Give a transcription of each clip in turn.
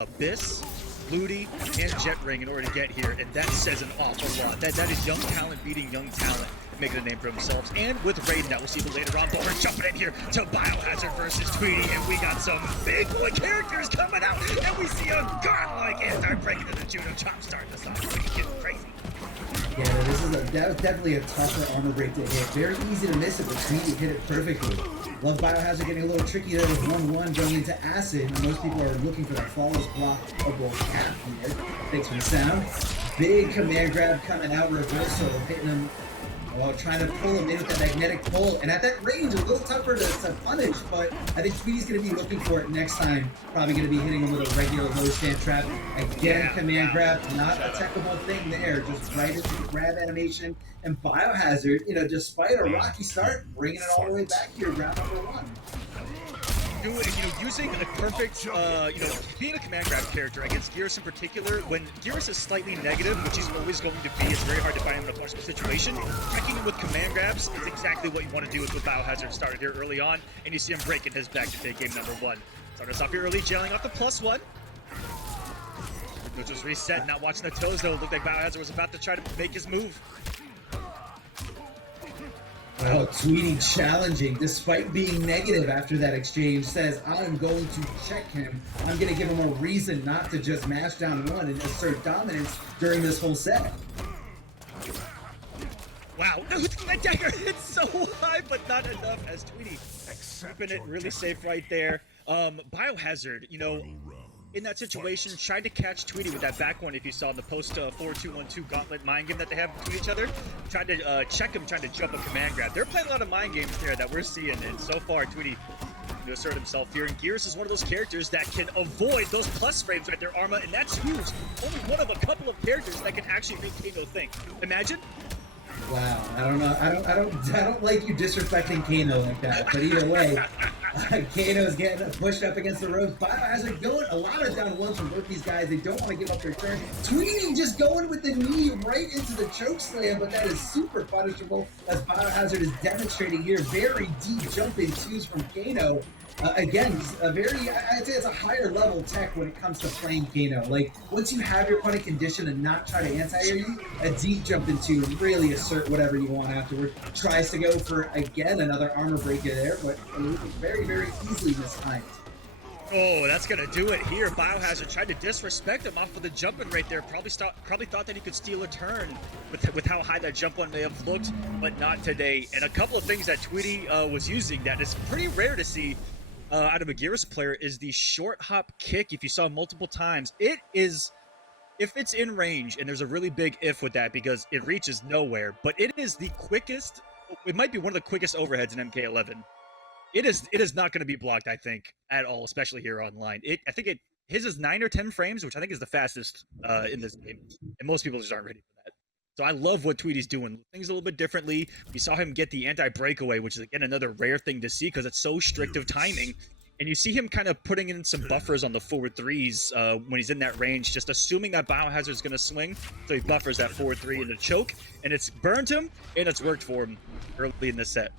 Abyss, Ludi, and Jet Ring in order to get here, and that says an awful lot. That is young talent beating young talent, making a name for themselves. And with Raiden, that we'll see later on, but we're jumping in here to BioHazard versus Tweedy, and we got some big boy characters coming out, and we see a godlike anti-break into the judo chop starting us off. It's getting crazy. Yeah, that was definitely a tougher armor break to hit. Very easy to miss it, but Tweedy hit it perfectly. Love BioHazard getting a little tricky there with 1-1 going into Acid. Most people are looking for that flawless blockable cap here. Thanks for the sound. Big command grab coming out, reversal, hitting him while trying to pull him in with that magnetic pull. And at that range, a little tougher to punish, but I think Tweedy's going to be looking for it next time. Probably going to be hitting him with a regular low stand trap. Again, command grab, not a technical thing there, just right into the grab animation. And BioHazard, you know, despite a rocky start, bringing it all the way back here, round number 1. Using a perfect, being a command grab character against Geras in particular, when Geras is slightly negative, which he's always going to be, it's very hard to find him in a punishable situation. Checking him with command grabs is exactly what you want to do with what BioHazard started here early on, and you see him breaking his back to take game number 1. Start us off here early, jailing off the +1. Which was reset, not watching the toes though. It looked like BioHazard was about to try to make his move. Oh, Tweedy challenging, despite being negative after that exchange, says, I'm going to check him. I'm going to give him a reason not to just mash down 1 and assert dominance during this whole set. Wow, that dagger hits so high, but not enough as Tweedy keeping it really safe right there. BioHazard, in that situation, tried to catch Tweedy with that back one if you saw in the post 4-2-1-2 gauntlet mind game that they have between each other. Tried to check him, trying to jump a command grab. They're playing a lot of mind games there that we're seeing, and so far Tweedy to assert himself here. And Geras is one of those characters that can avoid those plus frames with their armor, and that's huge. Only one of a couple of characters that can actually make Kano think. Imagine. Wow, I don't know. I don't like you disrespecting Kano like that. But either way, Kano's getting pushed up against the ropes. BioHazard going a lot of down 1s from both these guys. They don't want to give up their turn. Tweedy just going with the knee right into the choke slam, but that is super punishable as BioHazard is demonstrating here. Very deep jumping 2s from Kano. Again, I'd say it's a higher level tech when it comes to playing Kano. Like, once you have your opponent conditioned and not try to anti-air you, a deep jump into really assert whatever you want afterward. Tries to go for, again, another armor breaker there, but very, very easily mistimed. Oh, that's going to do it here. BioHazard tried to disrespect him off of the jumping right there. Probably thought that he could steal a turn with how high that jump one may have looked, but not today. And a couple of things that Tweedy was using that is pretty rare to see out of a Geras player is the short hop kick. If you saw multiple times, it is, if it's in range, and there's a really big if with that because it reaches nowhere, but it is the quickest, it might be one of the quickest overheads in MK11. It is not going to be blocked, I think, at all, especially here online. His is 9 or 10 frames, which I think is the fastest in this game, and most people just aren't ready for that. So I love what Tweedy's doing. Things a little bit differently. We saw him get the anti-breakaway, which is, again, another rare thing to see because it's so strict of timing. And you see him kind of putting in some buffers on the forward 3s when he's in that range, just assuming that BioHazard's going to swing. So he buffers that forward 3 in the choke, and it's burned him, and it's worked for him early in this set.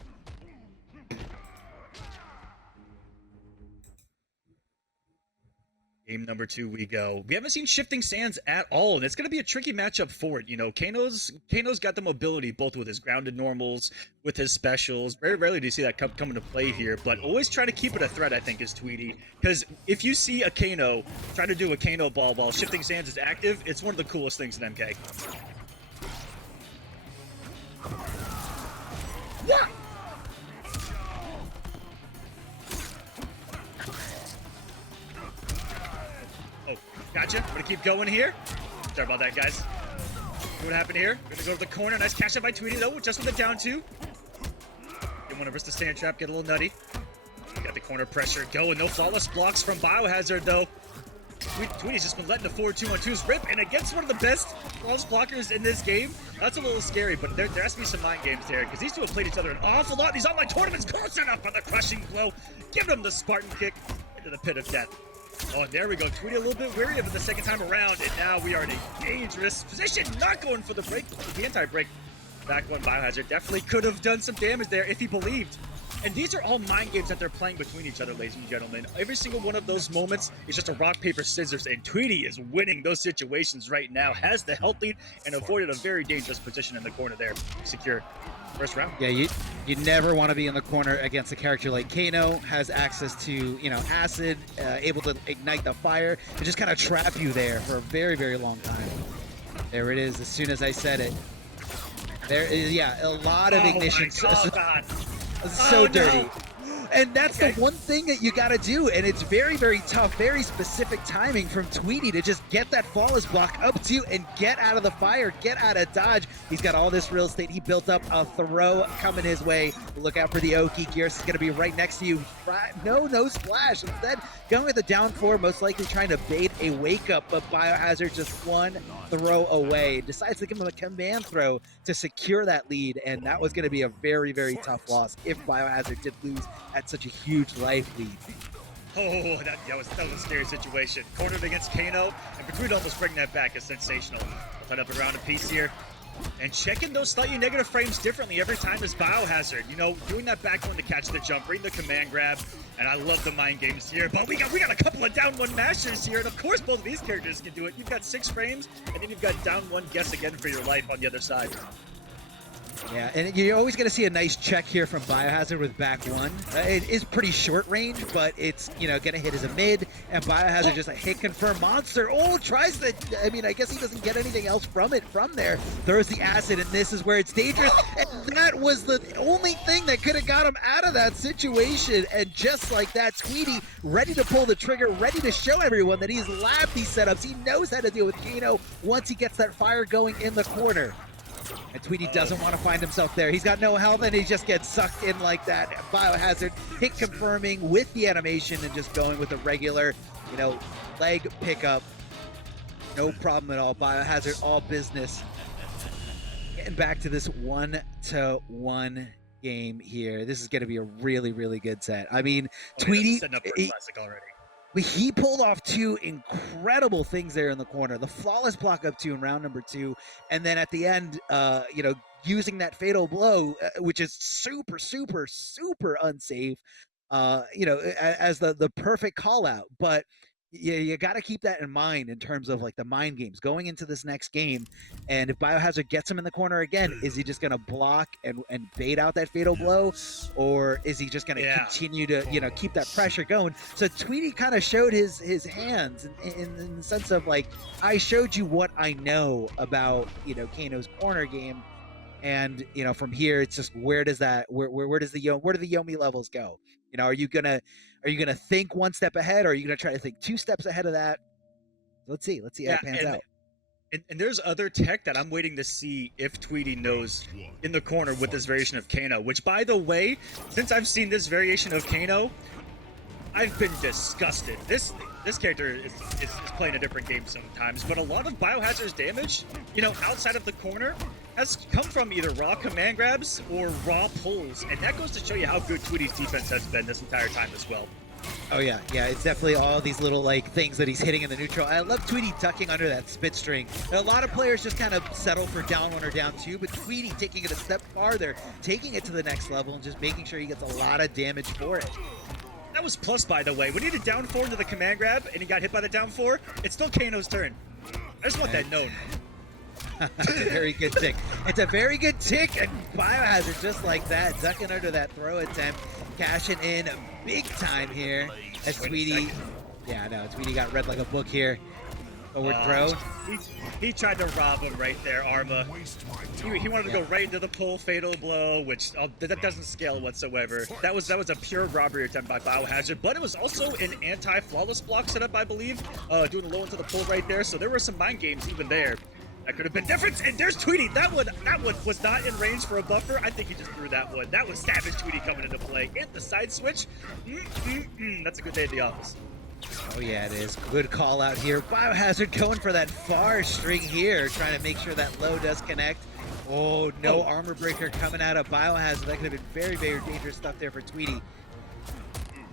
Game number 2 we go. We haven't seen Shifting Sands at all, and it's going to be a tricky matchup for it. Kano's got the mobility, both with his grounded normals, with his specials. Very rarely do you see that come into play here, but always try to keep it a threat, I think, is Tweedy. Because if you see a Kano try to do a Kano ball while Shifting Sands is active, it's one of the coolest things in MK. Yeah! Gotcha. I'm gonna keep going here. Sorry about that, guys. See what happened here? Gonna go to the corner. Nice catch up by Tweedy, though, just with the down 2. Didn't want to risk the stand trap, get a little nutty. Got the corner pressure going. No flawless blocks from BioHazard, though. Tweedy's just been letting the 4-2-1-2s rip, and against one of the best flawless blockers in this game, that's a little scary, but there has to be some mind games there, because these two have played each other an awful lot. These online tournaments close enough for the crushing blow. Giving him the Spartan kick into the pit of death. Oh, and there we go. Tweedy a little bit weary of it the second time around, and now we are in a dangerous position. Not going for the break, the anti-break. Back one, BioHazard definitely could have done some damage there if he believed. And these are all mind games that they're playing between each other, ladies and gentlemen. Every single one of those moments is just a rock, paper, scissors, and Tweedy is winning those situations right now, has the health lead, and avoided a very dangerous position in the corner there. Secure first round. Yeah, you never want to be in the corner against a character like Kano, has access to, you know, acid, able to ignite the fire, and just kind of trap you there for a very, very long time. There it is, as soon as I said it. There is, yeah, a lot of ignition. Oh, God. So dirty. No. And that's the one thing that you got to do, and it's very, very tough, very specific timing from Tweedy to just get that flawless block up to and get out of the fire, get out of dodge. He's got all this real estate. He built up a throw coming his way. Look out for the Oki. Gears is going to be right next to you. No splash. Instead, going with the down 4, most likely trying to bait a wake up, but BioHazard just one throw away. Decides to give him a command throw to secure that lead, and that was going to be a very, very tough loss if BioHazard did lose at such a huge life lead. Oh, that was a scary situation. Cornered against Kano, and between almost bringing that back is sensational. Put up around a piece here. And checking those slightly negative frames differently every time is BioHazard. You know, doing that back one to catch the jump, bring the command grab, and I love the mind games here. But we got a couple of down 1 masters here, and of course both of these characters can do it. You've got 6 frames, and then you've got down 1 guess again for your life on the other side. Yeah, and you're always going to see a nice check here from BioHazard with back 1. It is pretty short range, but it's, you know, going to hit as a mid, and BioHazard just a hit confirm monster. Oh, tries to, I mean, I guess he doesn't get anything else from it from there. Throws the acid, and this is where it's dangerous. And that was the only thing that could have got him out of that situation. And just like that, Tweedy ready to pull the trigger, ready to show everyone that he's labbed these setups. He knows how to deal with Kano once he gets that fire going in the corner. And Tweedy doesn't want to find himself there. He's got no health, and he just gets sucked in like that. BioHazard hit confirming with the animation and just going with a regular, you know, leg pickup. No problem at all. BioHazard, all business. Getting back to this 1-1 game here. This is going to be a really, really good set. I mean, Tweedy, setting up for a classic already. he pulled off 2 incredible things there in the corner. The flawless block up 2 in round number 2. And then at the end, you know, using that fatal blow, which is super, super, super unsafe, you know, as the perfect call out. But you got to keep that in mind in terms of like the mind games going into this next game. And if BioHazard gets him in the corner again, is he just going to block and bait out that fatal blow, or is he just going to continue to, you know, keep that pressure going? So Tweedy kind of showed his hands in the sense of like, I showed you what I know about, you know, Kano's corner game, and you know, from here it's just where do the Yomi levels go? You know, are you gonna think 1 step ahead, or are you gonna try to think 2 steps ahead of that? Let's see how it pans out. And there's other tech that I'm waiting to see if Tweedy knows in the corner with this variation of Kano, which, by the way, since I've seen this variation of Kano, I've been disgusted. This character is playing a different game sometimes, but a lot of BioHazard's damage, you know, outside of the corner, has come from either raw command grabs or raw pulls, and that goes to show you how good Tweedy's defense has been this entire time as well. Oh yeah, it's definitely all these little like things that he's hitting in the neutral. I love Tweedy ducking under that spit string. A lot of players just kind of settle for down 1 or down 2, but Tweedy taking it a step farther, taking it to the next level, and just making sure he gets a lot of damage for it. That was plus, by the way. When he did down 4 into the command grab and he got hit by the down 4, it's still Kano's turn. I just want that known. It's a very good tick. It's a very good tick, and BioHazard just like that, ducking under that throw attempt, cashing in big time here as Tweedy. Yeah, no, Tweedy got read like a book here. Forward throw. He tried to rob him right there, Arma. He wanted to go right into the pull fatal blow, which that doesn't scale whatsoever. That was a pure robbery attempt by BioHazard, but it was also an anti-flawless block setup, I believe, doing the low into the pull right there. So there were some mind games even there. That could have been different. And there's Tweedy. That one was not in range for a buffer. I think he just threw that one. That was savage Tweedy coming into play. And the side switch. That's a good day at the office. Oh yeah, it is. Good call out here. BioHazard going for that far string here, trying to make sure that low does connect. Oh, no armor breaker coming out of BioHazard. That could have been very, very dangerous stuff there for Tweedy.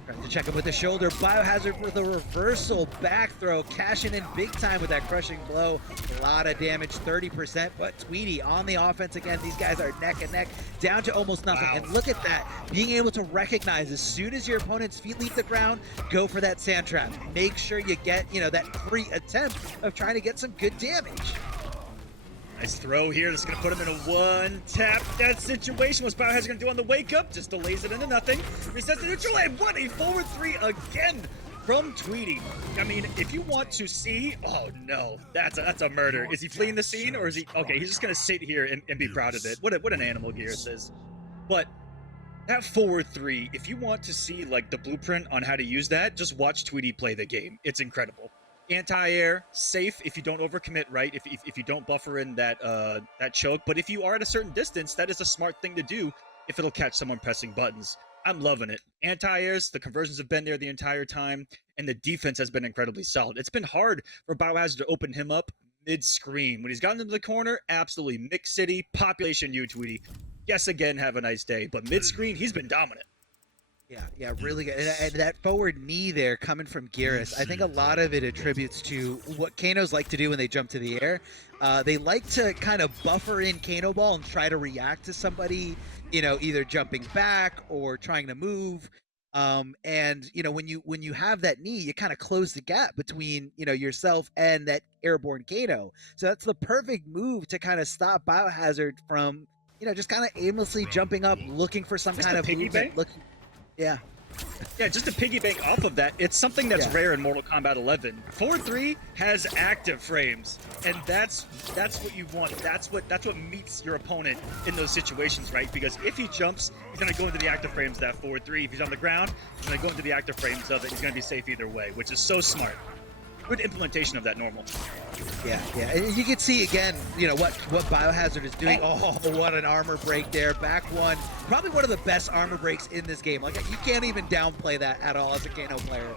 Trying to check him with the shoulder. BioHazard with a reversal back throw, cashing in big time with that crushing blow. A lot of damage, 30%, but Tweedy on the offense again. These guys are neck and neck, down to almost nothing. Wow. And look at that, being able to recognize as soon as your opponent's feet leave the ground, go for that sand trap. Make sure you get, that free attempt of trying to get some good damage. Nice throw here. That's going to put him in a one-tap death situation. What's BioHazard going to do on the wake-up? Just delays it into nothing. Resets the neutral, and what a forward three again from Tweedy. I mean, if you want to see... Oh, no. That's a murder. Is he fleeing the scene, or is he... Okay, he's just going to sit here and be proud of it. What an animal Gears is. But that forward three, if you want to see, like, the blueprint on how to use that, just watch Tweedy play the game. It's incredible. Anti-air, safe if you don't overcommit, right? If you don't buffer in that that choke, but if you are at a certain distance, that is a smart thing to do if it'll catch someone pressing buttons. I'm loving it. Anti-airs, the conversions have been there the entire time, and the defense has been incredibly solid. It's been hard for BioHazard to open him up mid-screen. When he's gotten into the corner, absolutely. Mix City, population you, Tweedy. Yes, again, have a nice day. But mid-screen, he's been dominant. Yeah, really good. And that forward knee there coming from Geras, I think a lot of it attributes to what Kanos like to do when they jump to the air. They like to kind of buffer in Kano ball and try to react to somebody, either jumping back or trying to move. And when you have that knee, you kind of close the gap between yourself and that airborne Kano. So that's the perfect move to kind of stop BioHazard from just kind of aimlessly jumping up, looking for some kind of movement. Yeah, just to piggyback off of that, it's something that's rare in Mortal Kombat 11. 4-3 has active frames, and that's what you want. That's what meets your opponent in those situations, right? Because if he jumps, he's going to go into the active frames of that 4-3. If he's on the ground, he's going to go into the active frames of it. He's going to be safe either way, which is so smart. Good implementation of that normal. Yeah. And you can see again, what BioHazard is doing. Oh, what an armor break there. Back one. Probably one of the best armor breaks in this game. Like, you can't even downplay that at all as a Kano player.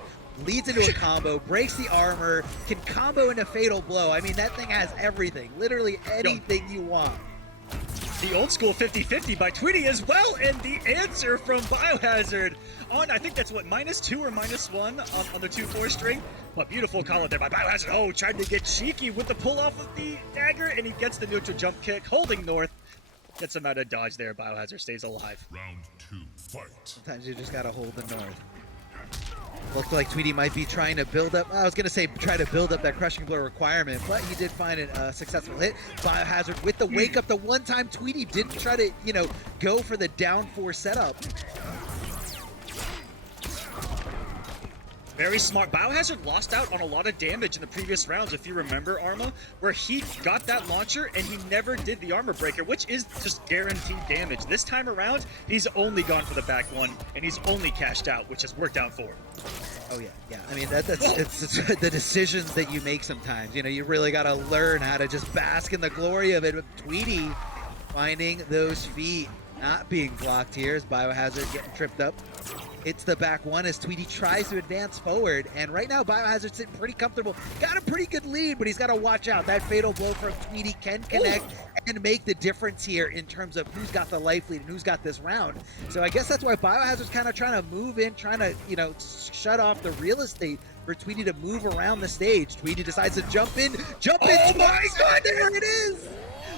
Leads into a combo, breaks the armor, can combo into fatal blow. I mean, that thing has everything. Literally anything you want. The old school 50-50 by Tweedy as well, and the answer from BioHazard on, I think that's what, -2 or -1 on the 2-4 string. But beautiful call out there by BioHazard. Oh, tried to get cheeky with the pull off of the dagger, and he gets the neutral jump kick, holding north. Gets him out of dodge there. BioHazard stays alive. Round 2, fight. Sometimes you just gotta hold the north. Looked like Tweedy might be trying to build up, I was going to say try to build up that crushing blow requirement, but he did find a successful hit. BioHazard with the wake up. The one time Tweedy didn't try to, go for the down 4 setup. Very smart. BioHazard lost out on a lot of damage in the previous rounds, if you remember, Arma, where he got that launcher and he never did the armor breaker, which is just guaranteed damage. This time around, he's only gone for the back one, and he's only cashed out, which has worked out for him. Oh, yeah. I mean, it's the decisions that you make sometimes. You really got to learn how to just bask in the glory of it. With Tweedy finding those feet, not being blocked here as BioHazard getting tripped up. It's the back one as Tweedy tries to advance forward, and right now BioHazard's sitting pretty comfortable. Got a pretty good lead, but he's got to watch out. That fatal blow from Tweedy can connect and make the difference here in terms of who's got the life lead and who's got this round. So I guess that's why BioHazard's kind of trying to move in, trying to, shut off the real estate for Tweedy to move around the stage. Tweedy decides to jump in. Oh my God, there it is!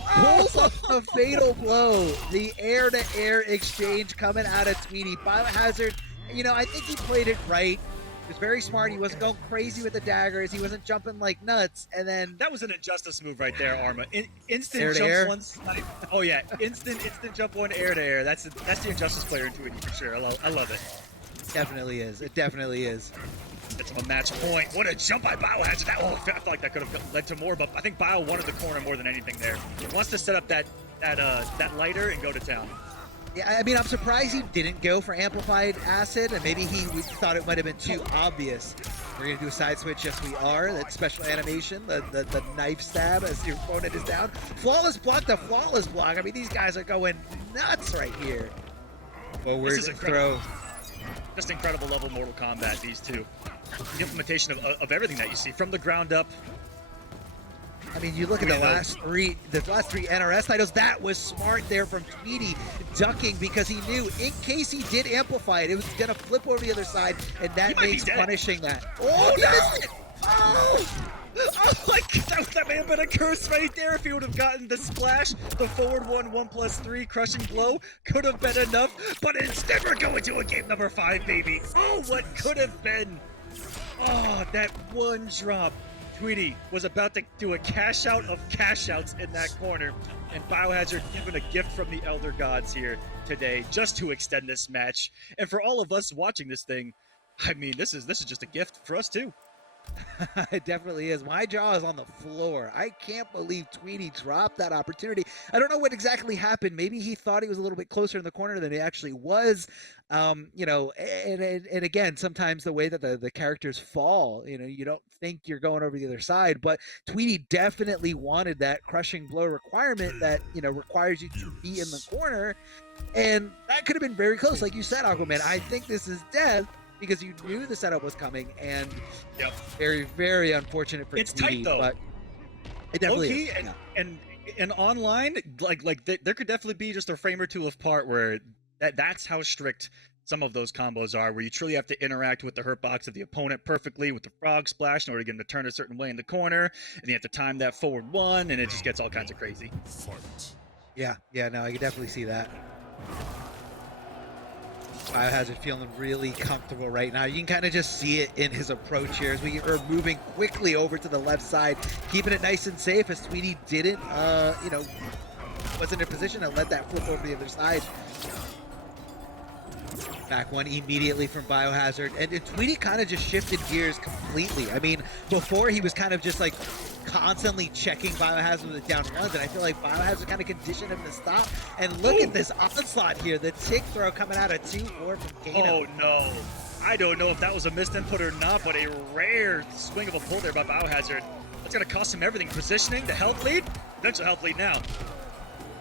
Pulls off a fatal blow. The air-to-air exchange coming out of Tweedy. BioHazard, I think he played it right. He was very smart. He wasn't going crazy with the daggers. He wasn't jumping like nuts. And then that was an injustice move right there, Arma. Instant air jumps one snipe. Oh yeah, instant jump one air to air. That's the injustice player in Tweedy for sure. I love it. Definitely is. It definitely is. It's a match point. What a jump by BioHazard. I feel like that could have led to more, but I think Bio wanted the corner more than anything there. He wants to set up that lighter and go to town. Yeah, I mean, I'm surprised he didn't go for amplified acid, and maybe he thought it might have been too obvious. We're going to do a side switch. Yes, we are. That special animation, the knife stab as your opponent is down. Flawless block to flawless block. I mean, these guys are going nuts right here. Forward throw. Just incredible level Mortal Kombat, these two. The implementation of everything that you see from the ground up. I mean, you look at the last three NRS titles. That was smart there from Tweedy, ducking because he knew in case he did amplify it, it was gonna flip over the other side, and that makes punishing that. Oh, he missed it! Oh! Oh my God, that may have been a curse right there if he would have gotten the splash. The forward 1+3 crushing blow could have been enough, but instead we're going to a game number 5, baby. Oh, what could have been. Oh, that one drop. Tweedy was about to do a cash out of cash outs in that corner, and BioHazard given a gift from the Elder Gods here today just to extend this match. And for all of us watching this thing, I mean, this is just a gift for us too. It definitely is. My jaw is on the floor. I can't believe Tweedy dropped that opportunity. I don't know what exactly happened. Maybe he thought he was a little bit closer in the corner than he actually was. You know, and again, sometimes the way that the characters fall, you know, you don't think you're going over the other side, but Tweedy definitely wanted that crushing blow requirement that, you know, requires you to be in the corner. And that could have been very close. Like you said, Aquaman, I think this is death, because you knew the setup was coming, and very, very unfortunate for it's Tweedy, tight though. but it definitely is. And online, there could definitely be just a frame or two of part where that's how strict some of those combos are, where you truly have to interact with the hurt box of the opponent perfectly with the frog splash in order to get him to turn a certain way in the corner, and you have to time that forward one, and it just gets all kinds of crazy. Yeah, no, I can definitely see that. BioHazard feeling really comfortable right now. You can kind of just see it in his approach here as we are moving quickly over to the left side, keeping it nice and safe as Tweedy didn't, you know, wasn't in a position to let that flip over the other side. Back one immediately from BioHazard, and Tweedy kind of just shifted gears completely. I mean, before he was kind of just like constantly checking BioHazard with the down ones, and I feel like BioHazard kind of conditioned him to stop. And look at this onslaught here, the tick throw coming out of 2-4 from Kano. Oh no, I don't know if that was a missed input or not, but a rare swing of a pull there by BioHazard. That's gonna cost him everything. Positioning, the health lead, potential health lead now.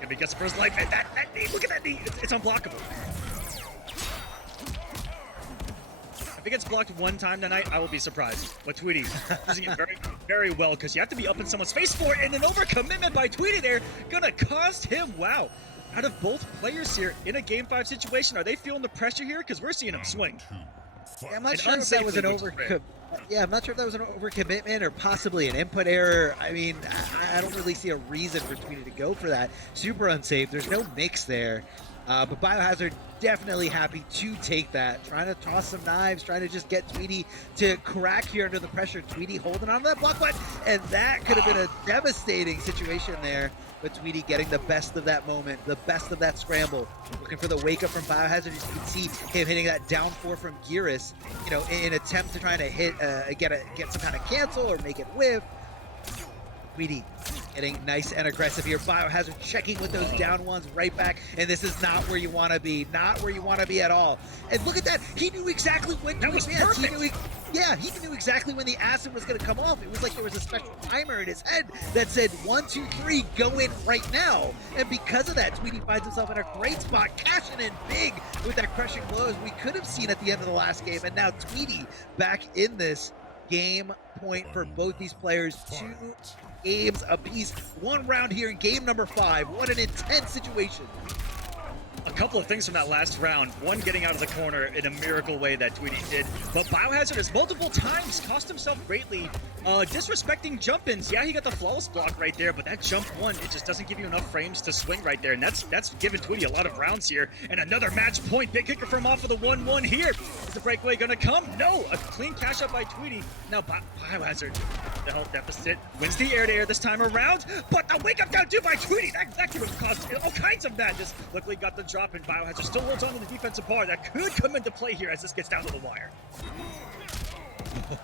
If he gets the first life, and that knee, look at that knee, it's unblockable. If it gets blocked one time tonight, I will be surprised. But Tweedy using it very, very well, because you have to be up in someone's face for it, and an overcommitment by Tweedy there gonna cost him. Wow. Out of both players here in a Game 5 situation, are they feeling the pressure here? Because we're seeing him swing. Yeah, I'm not sure if that was an I'm not sure if that was an overcommitment or possibly an input error. I mean, I don't really see a reason for Tweedy to go for that. Super unsafe. There's no mix there. But BioHazard definitely happy to take that. Trying to toss some knives, trying to just get Tweedy to crack here under the pressure. Tweedy holding on to that block button, and that could have been a devastating situation there. But Tweedy getting the best of that moment, the best of that scramble. Looking for the wake up from BioHazard. As you can see him hitting that down 4 from Gearus, you know, in attempt to trying to hit, get some kind of cancel or make it whiff. Tweedy getting nice and aggressive here. BioHazard checking with those down ones right back, and this is not where you want to be. Not where you want to be at all. And look at that. He knew exactly when that was perfect. He knew exactly when the acid was going to come off. It was like there was a special timer in his head that said 1, 2, 3, go in right now. And because of that, Tweedy finds himself in a great spot, cashing in big with that crushing blows we could have seen at the end of the last game. And now Tweedy back in this game point for both these players. 2 games apiece. 1 round here in game number 5. What an intense situation. A couple of things from that last round. One, getting out of the corner in a miracle way that Tweedy did. But BioHazard has multiple times cost himself greatly. Disrespecting jump-ins. Yeah, he got the flawless block right there, but that jump one, it just doesn't give you enough frames to swing right there. And that's given Tweedy a lot of rounds here. And another match point. Big kicker from off of the 1-1 here. Is the breakaway gonna come? No! A clean cash out by Tweedy. Now BioHazard, the health deficit, wins the air-to-air this time around. But the wake-up down two by Tweedy, that could have caused all kinds of madness. Luckily got the drop, and BioHazard still holds on to the defensive bar. That could come into play here as this gets down to the wire.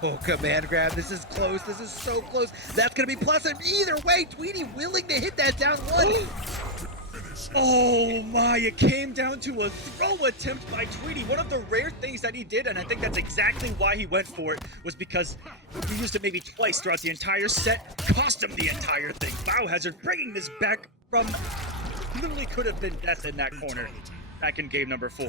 Oh, command grab. This is close. This is so close. That's going to be plus. And either way, Tweedy willing to hit that down one. Oh my, it came down to a throw attempt by Tweedy. One of the rare things that he did, and I think that's exactly why he went for it, was because he used it maybe twice throughout the entire set. Cost him the entire thing. BioHazard bringing this back from literally could have been death in that corner back in game number 4.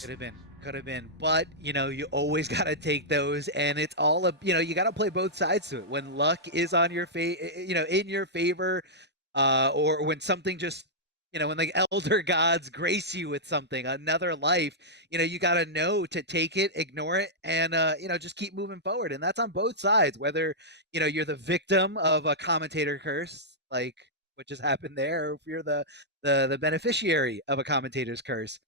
Could have been. Could have been, but you always got to take those, and it's all you got to play both sides to it. When luck is on your in your favor, or when something just, when the elder gods grace you with something, another life, you got to know to take it, ignore it, and just keep moving forward. And that's on both sides. Whether you're the victim of a commentator curse, like what just happened there, or if you're the beneficiary of a commentator's curse.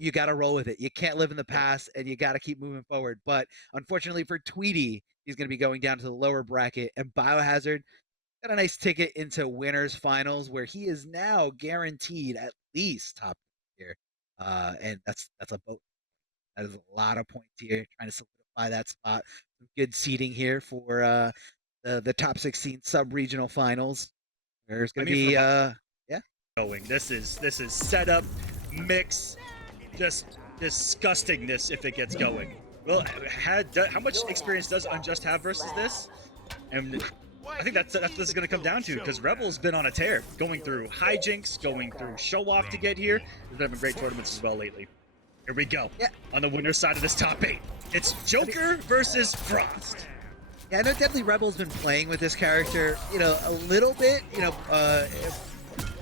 You got to roll with it. You can't live in the past, and you got to keep moving forward. But unfortunately for Tweedy, he's going to be going down to the lower bracket, and BioHazard got a nice ticket into winners finals, where he is now guaranteed at least top here. And that's a vote. That is a lot of points here, trying to solidify that spot. Some good seeding here for the top 16 sub-regional finals. There's going to be yeah. This is setup, mix, just disgustingness if it gets going. Well, how much experience does Unjust have versus this? And I think that's what this is going to come down to, because Rebel's been on a tear, going through Hijinx, going through Show Off to get here. They've been having great tournaments as well lately. Here we go. Yeah. On the winner's side of this top 8, it's Joker versus Frost. Yeah, I know Deadly Rebel's been playing with this character, a little bit,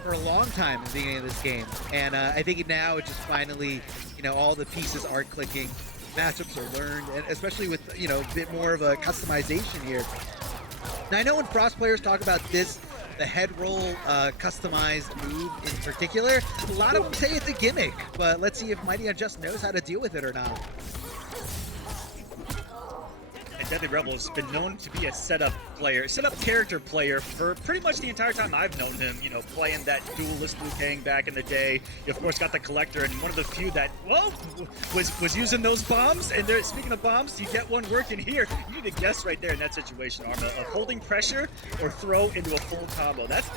for a long time at the beginning of this game, and I think now it just finally, all the pieces are clicking, matchups are learned, and especially with a bit more of a customization here. Now I know when Frost players talk about this, the head roll customized move in particular, a lot of them say it's a gimmick, but let's see if MightyUnjust knows how to deal with it or not. Deadly Rebel has been known to be a setup character player for pretty much the entire time I've known him, playing that duelist Liu Kang back in the day. You of course got the Collector, and one of the few that, was using those bombs. And there, speaking of bombs, you get one working here. You need to guess right there in that situation, Arma, of holding pressure or throw into a full combo. That's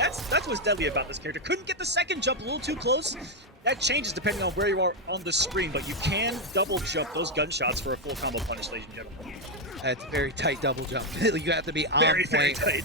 what's deadly about this character. Couldn't get the second jump, a little too close. That changes depending on where you are on the screen, but you can double jump those gunshots for a full combo punish, ladies and gentlemen. It's a very tight double jump. You have to be on point. Very tight.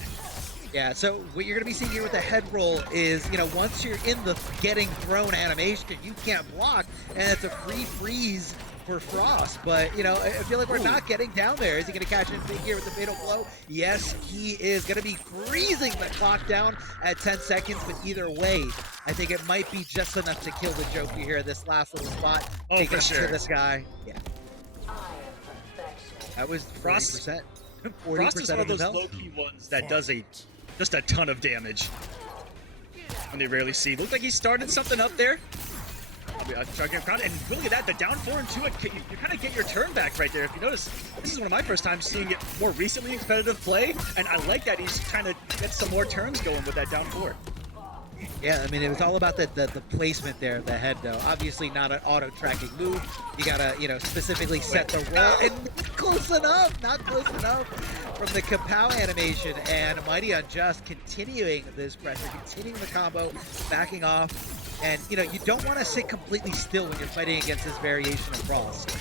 Yeah, so what you're going to be seeing here with the head roll is, once you're in the getting thrown animation, you can't block, and it's a free freeze for Frost. But, I feel like we're not getting down there. Is he going to catch in big here with the fatal blow? Yes, he is going to be freezing the clock down at 10 seconds, but either way, I think it might be just enough to kill the Joker here, this last little spot. Oh, for sure. To this guy. Yeah. That was 40%. 40% Frost is one of those low-key ones that does just a ton of damage when they rarely see. Looks like he started something up there. I'll try to get crowd, and look at that, the down 4 and 2, you kind of get your turn back right there. If you notice, this is one of my first times seeing it more recently in competitive play, and I like that he's trying to get some more turns going with that down 4. Yeah, I mean, it was all about the placement there of the head, though. Obviously not an auto-tracking move. You gotta, specifically set the roll, and not close enough from the Kapow animation, and MightyUnjust continuing this pressure, continuing the combo, backing off, and, you don't want to sit completely still when you're fighting against this variation of Frost.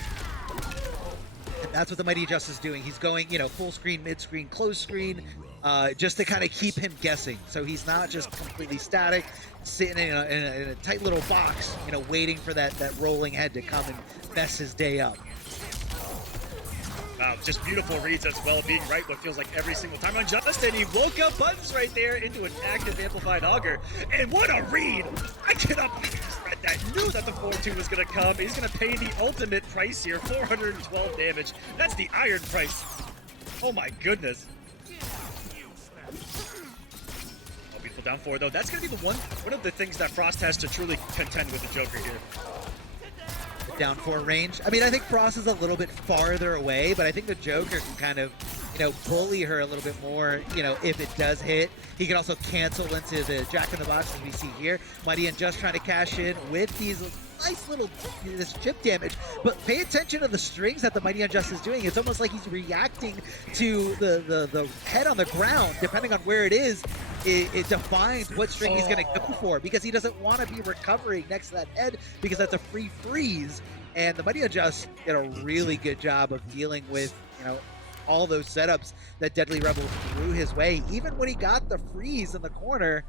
And that's what the MightyUnjust is doing. He's going, full screen, mid-screen, close screen, just to kind of keep him guessing. So he's not just completely static, sitting in a tight little box, waiting for that rolling head to come and mess his day up. Wow, just beautiful reads as well, being right what feels like every single time on Justin. He woke up buttons right there into an active amplified auger. And what a read! I cannot believe he just read that. Knew that the 4-2 was going to come. He's going to pay the ultimate price here, 412 damage. That's the iron price. Oh my goodness. Oh, beautiful down 4 though. That's going to be one of the things that Frost has to truly contend with the Joker here. Down 4 range. I mean, I think Frost is a little bit farther away, but I think the Joker can kind of, bully her a little bit more, if it does hit. He can also cancel into the Jack-in-the-Box, as we see here. MightyUnjust trying to cash in with these nice little, this chip damage, but pay attention to the strings that the MightyUnjust is doing. It's almost like he's reacting to the head on the ground. Depending on where it is, it defines what string he's going to go for, because he doesn't want to be recovering next to that head, because that's a free freeze. And the MightyUnjust did a really good job of dealing with, all those setups that Deadly Rebel threw his way. Even when he got the freeze in the corner,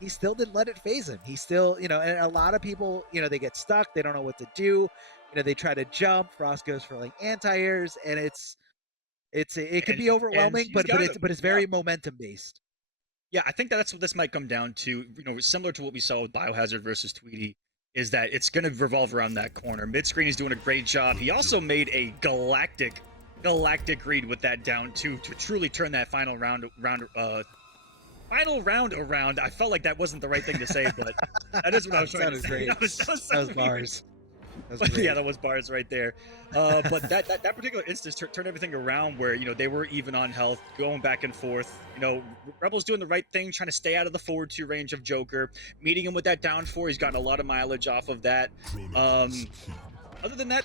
he still didn't let it phase him. He still, and a lot of people, they get stuck. They don't know what to do. they try to jump. Frost goes for like anti-airs, and it can be And overwhelming, he's but got it's him. but it's very momentum based. Yeah, I think that's what this might come down to. Similar to what we saw with Biohazard versus Tweedy, is that it's going to revolve around that corner. Midscreen is doing a great job. He also made a galactic read with that down two to truly turn that final round around. I felt like that wasn't the right thing to say, but that is what I was trying to say. Great. That was That was bars. Yeah, that was bars right there. But that particular instance turned everything around where, they were even on health, going back and forth. Rebel's doing the right thing, trying to stay out of the forward 2 range of Joker, meeting him with that down 4. He's gotten a lot of mileage off of that. Other than that,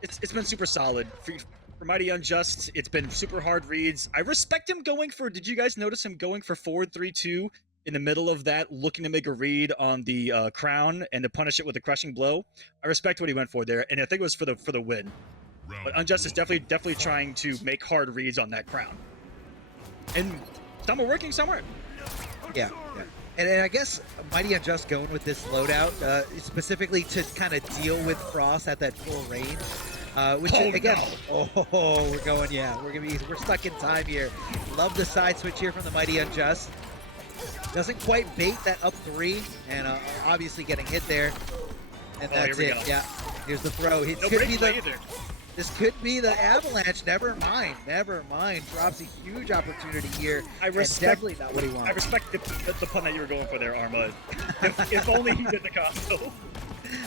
it's been super solid. For MightyUnjust, it's been super hard reads. I respect him going for, did you guys notice him going for forward 3-2? In the middle of that, looking to make a read on the crown and to punish it with a crushing blow. I respect what he went for there, and I think it was for the win. But Unjust is definitely trying to make hard reads on that crown, and some are working, some aren't. Yeah. And I guess MightyUnjust going with this loadout specifically to kind of deal with Frost at that full range. Which again, we're going. Yeah, we're stuck in time here. Love the side switch here from the MightyUnjust. Doesn't quite bait that up 3, and obviously getting hit there. And that's it. Go. Yeah, here's the throw. This could be the avalanche. Never mind. Drops a huge opportunity here. Definitely not what he wants. I respect the pun that you were going for there, Arma. if only he did the combo.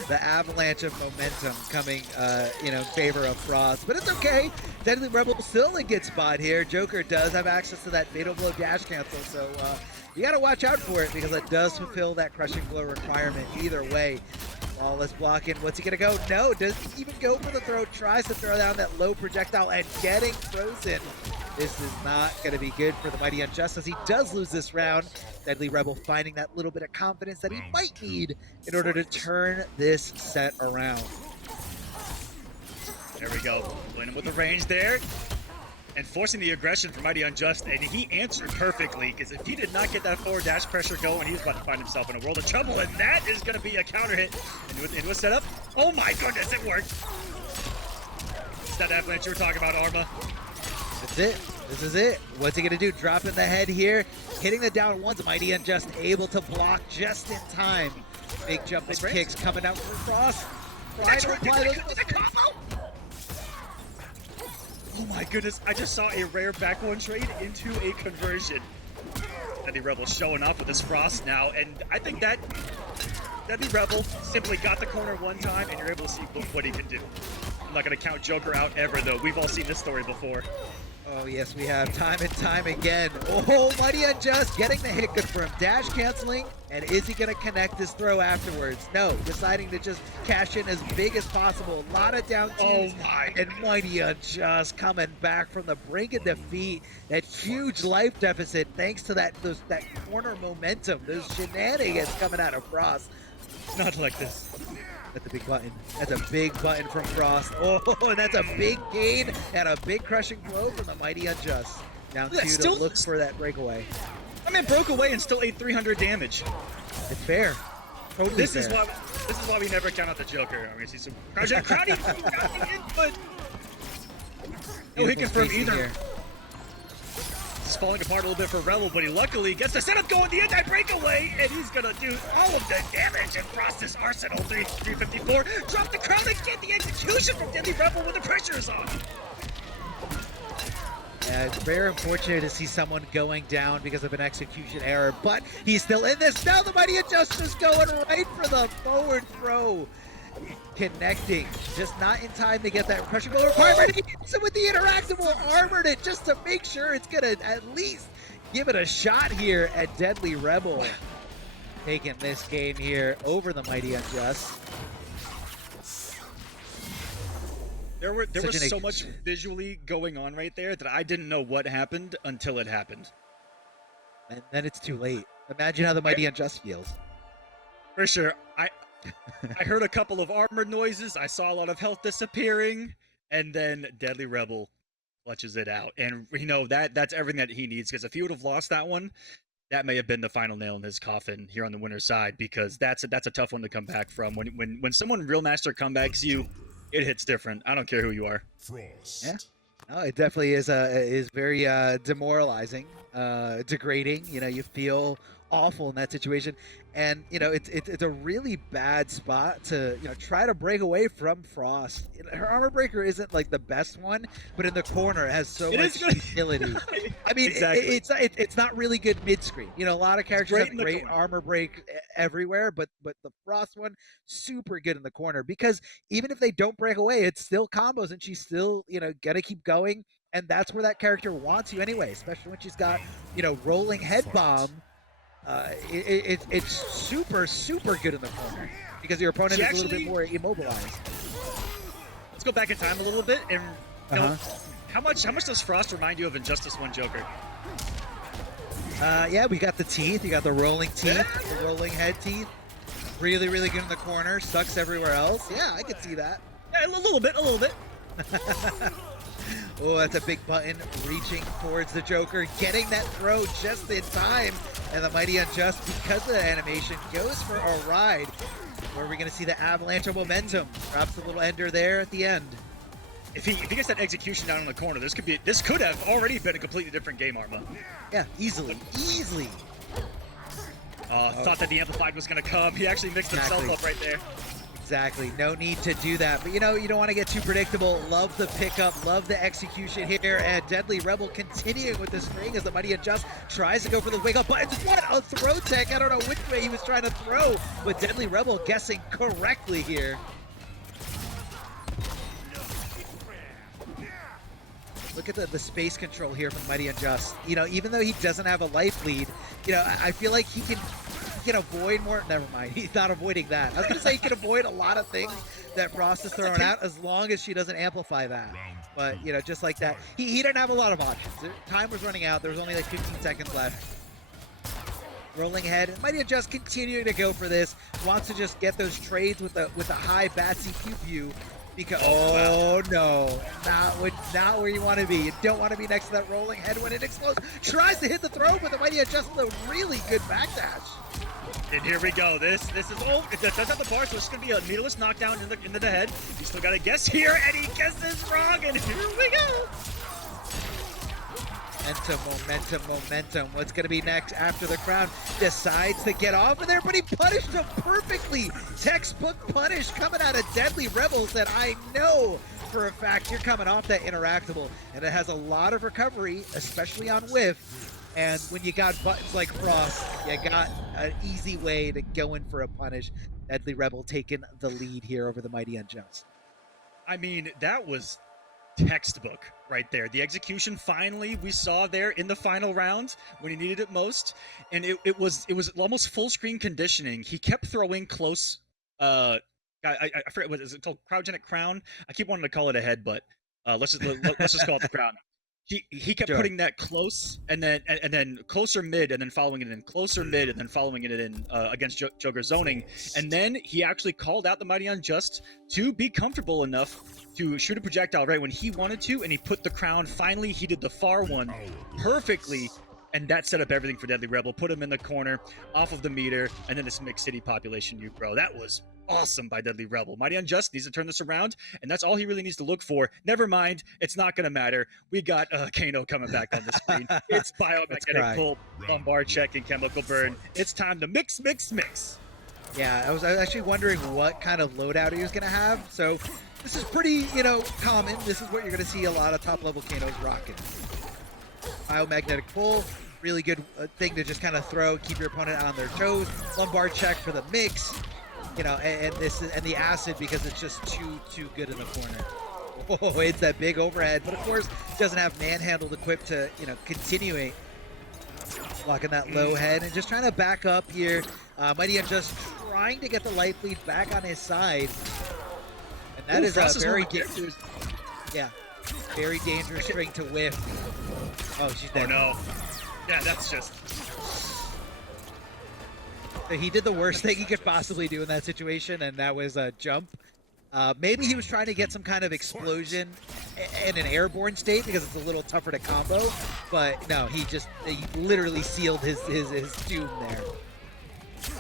The avalanche of momentum coming, in favor of Frost, but it's okay. Deadly Rebel still a good spot here. Joker does have access to that fatal blow dash cancel, so you got to watch out for it because it does fulfill that crushing blow requirement either way. Flawless blocking. What's he gonna go? No, doesn't even go for the throw. Tries to throw down that low projectile and getting frozen. This is not gonna be good for the MightyUnjust as he does lose this round. Deadly Rebel finding that little bit of confidence that he might need in order to turn this set around. There we go. Playing him with the range there. And forcing the aggression for MightyUnjust, and he answered perfectly, because if he did not get that forward dash pressure going, he was about to find himself in a world of trouble, and that is going to be a counter hit into a setup. Oh my goodness, it worked! It's that avalanche you were talking about, Arma. That's it. This is it. What's he going to do? Drop in the head here, hitting the down ones. MightyUnjust able to block just in time. Big jumping kicks coming out from Frost. Trying to apply those combo. Oh my goodness, I just saw a rare back one trade into a conversion. Deadly Rebel showing off with his Frost now, and I think that Deadly Rebel simply got the corner one time, and you're able to see what he can do. I'm not going to count Joker out ever, though. We've all seen this story before. Oh, yes, we have time and time again. Oh, MightyUnjust getting the hit confirmed. Dash canceling, and is he going to connect his throw afterwards? No, deciding to just cash in as big as possible. A lot of down twos. Oh, my. And MightyUnjust coming back from the brink of defeat. That huge life deficit thanks to that corner momentum. Those shenanigans coming out of Frost. Not like this. That's a big button. That's a big button from Frost. Oh, and that's a big gain and a big crushing blow from the MightyUnjust. Down 2 to look for that breakaway. I mean, broke away and still ate 300 damage. It's fair. Totally this fair. is why we never count out the Joker. I'm gonna see some crowding input. No hit confirm either. Here. It's falling apart a little bit for Rebel, but he luckily gets the setup going, the anti-breakaway, and he's gonna do all of the damage and Frost's Arsenal 354. Drop the crown and get the execution from Deadly Rebel when the pressure is on. Yeah, it's very unfortunate to see someone going down because of an execution error, but he's still in this. Now the MightyUnjust is going right for the forward throw. Connecting, just not in time to get that crushing blow requirement. He hits it with the interactable, armored it just to make sure it's gonna at least give it a shot here at Deadly Rebel. Taking this game here over the MightyUnjust. There was so much visually going on right there that I didn't know what happened until it happened. And then it's too late. Imagine how the MightyUnjust feels. For sure. I heard a couple of armored noises, I saw a lot of health disappearing, and then Deadly Rebel clutches it out. And, that's everything that he needs, because if he would have lost that one, that may have been the final nail in his coffin here on the winner's side, because that's a tough one to come back from. When someone real master comebacks you, It hits different. I don't care who you are. Yeah. No, it definitely is very demoralizing, degrading. You know, you feel awful in that situation, and you know it's a really bad spot to try to break away from Frost. Her armor breaker isn't like the best one, but in the corner it has so It much is good. utility. I mean, Exactly. it's not really good mid screen. You know, a lot of characters great have in the great corner. armor break everywhere, but the Frost one super good in the corner because even if they don't break away, it's still combos, and she's still gonna keep going, and that's where that character wants you anyway, especially when she's got rolling head bomb. It's super good in the corner because your opponent is a little bit more immobilized. Let's go back in time a little bit and how much does Frost remind you of Injustice 1 Joker? Yeah, we got the teeth. You got the rolling teeth, the rolling head teeth. Really good in the corner. Sucks everywhere else. Yeah, I could see that. Yeah, a little bit. Oh, that's a big button. Reaching towards the Joker, getting that throw just in time, and the Mighty Unjust, because of the animation, goes for a ride. Where we're going to see the avalanche of momentum. Drops a little ender there at the end. If he gets that execution down in the corner, this could have already been a completely different game, Arma. Yeah, easily. Thought that the amplified was going to come. He actually mixed himself up right there. Exactly. No need to do that. But you don't want to get too predictable. Love the pickup. Love the execution here. And Deadly Rebel continuing with the string as the Mighty Unjust tries to go for the wake up buttons. What a throw tech. I don't know which way he was trying to throw, but Deadly Rebel guessing correctly here. Look at the space control here from Mighty Unjust. Even though he doesn't have a life lead, I feel like he can avoid more. Never mind, he's not avoiding that. I was gonna say he can avoid a lot of things that Frost is throwing out as long as she doesn't amplify that. But just like that, he didn't have a lot of options. Time was running out. There was only like 15 seconds left. Rolling head, and Mighty Unjust continuing to go for this. Wants to just get those trades with the high Batsy pew pew. Because no, not where you want to be. You don't want to be next to that rolling head when it explodes. Tries to hit the throw, but the Mighty Unjust with a really good backdash. And here we go. This is it does have the bar, so it's gonna be a needless knockdown into the head. You still gotta guess here, and he guesses wrong, and here we go. Momentum. What's going to be next after the crown? Decides to get off of there, but he punished him perfectly. Textbook punish coming out of Deadly Rebels that I know for a fact you're coming off that interactable. And it has a lot of recovery, especially on whiff. And when you got buttons like Frost, you got an easy way to go in for a punish. Deadly Rebel taking the lead here over the Mighty Unjust. I mean, that was textbook right there. The execution finally we saw there in the final round when he needed it most, and it was almost full screen conditioning. He kept throwing close. I forget what is it called, cryogenic crown. I keep wanting to call it a head, but let's just call it the crown. He kept putting that close, and then closer mid, and then following it in, closer mid, and then following it in against Joker zoning, and then he actually called out the Mighty Unjust to be comfortable enough to shoot a projectile right when he wanted to, and he put the crown. Finally, he did the far one perfectly, and that set up everything for Deadly Rebel. Put him in the corner, off of the meter, and then this mixed city population nuke, bro. That was awesome by Deadly Rebel. Mighty Unjust needs to turn this around, and that's all he really needs to look for. Never mind, it's not going to matter. We got Kano coming back on the screen. It's biomagnetic pull, bombard check, and chemical burn. It's time to mix. Yeah, I was actually wondering what kind of loadout he was going to have. So this is pretty, common. This is what you're going to see a lot of top-level Kanos rocking. Biomagnetic pull, really good thing to just kind of throw, keep your opponent on their toes. Lombard check for the mix, and the acid because it's just too good in the corner. Oh, it's that big overhead, but of course doesn't have manhandled equipped to continuate. Blocking that low head and just trying to back up here. Mighty Unjust trying to get the life lead back on his side. And that is a very dangerous, very dangerous string to whiff. Oh, she's dead. Oh no. Yeah, that's just... He did the worst thing he could possibly do in that situation, and that was a jump. Maybe he was trying to get some kind of explosion in an airborne state because it's a little tougher to combo, but no, he literally sealed his doom there.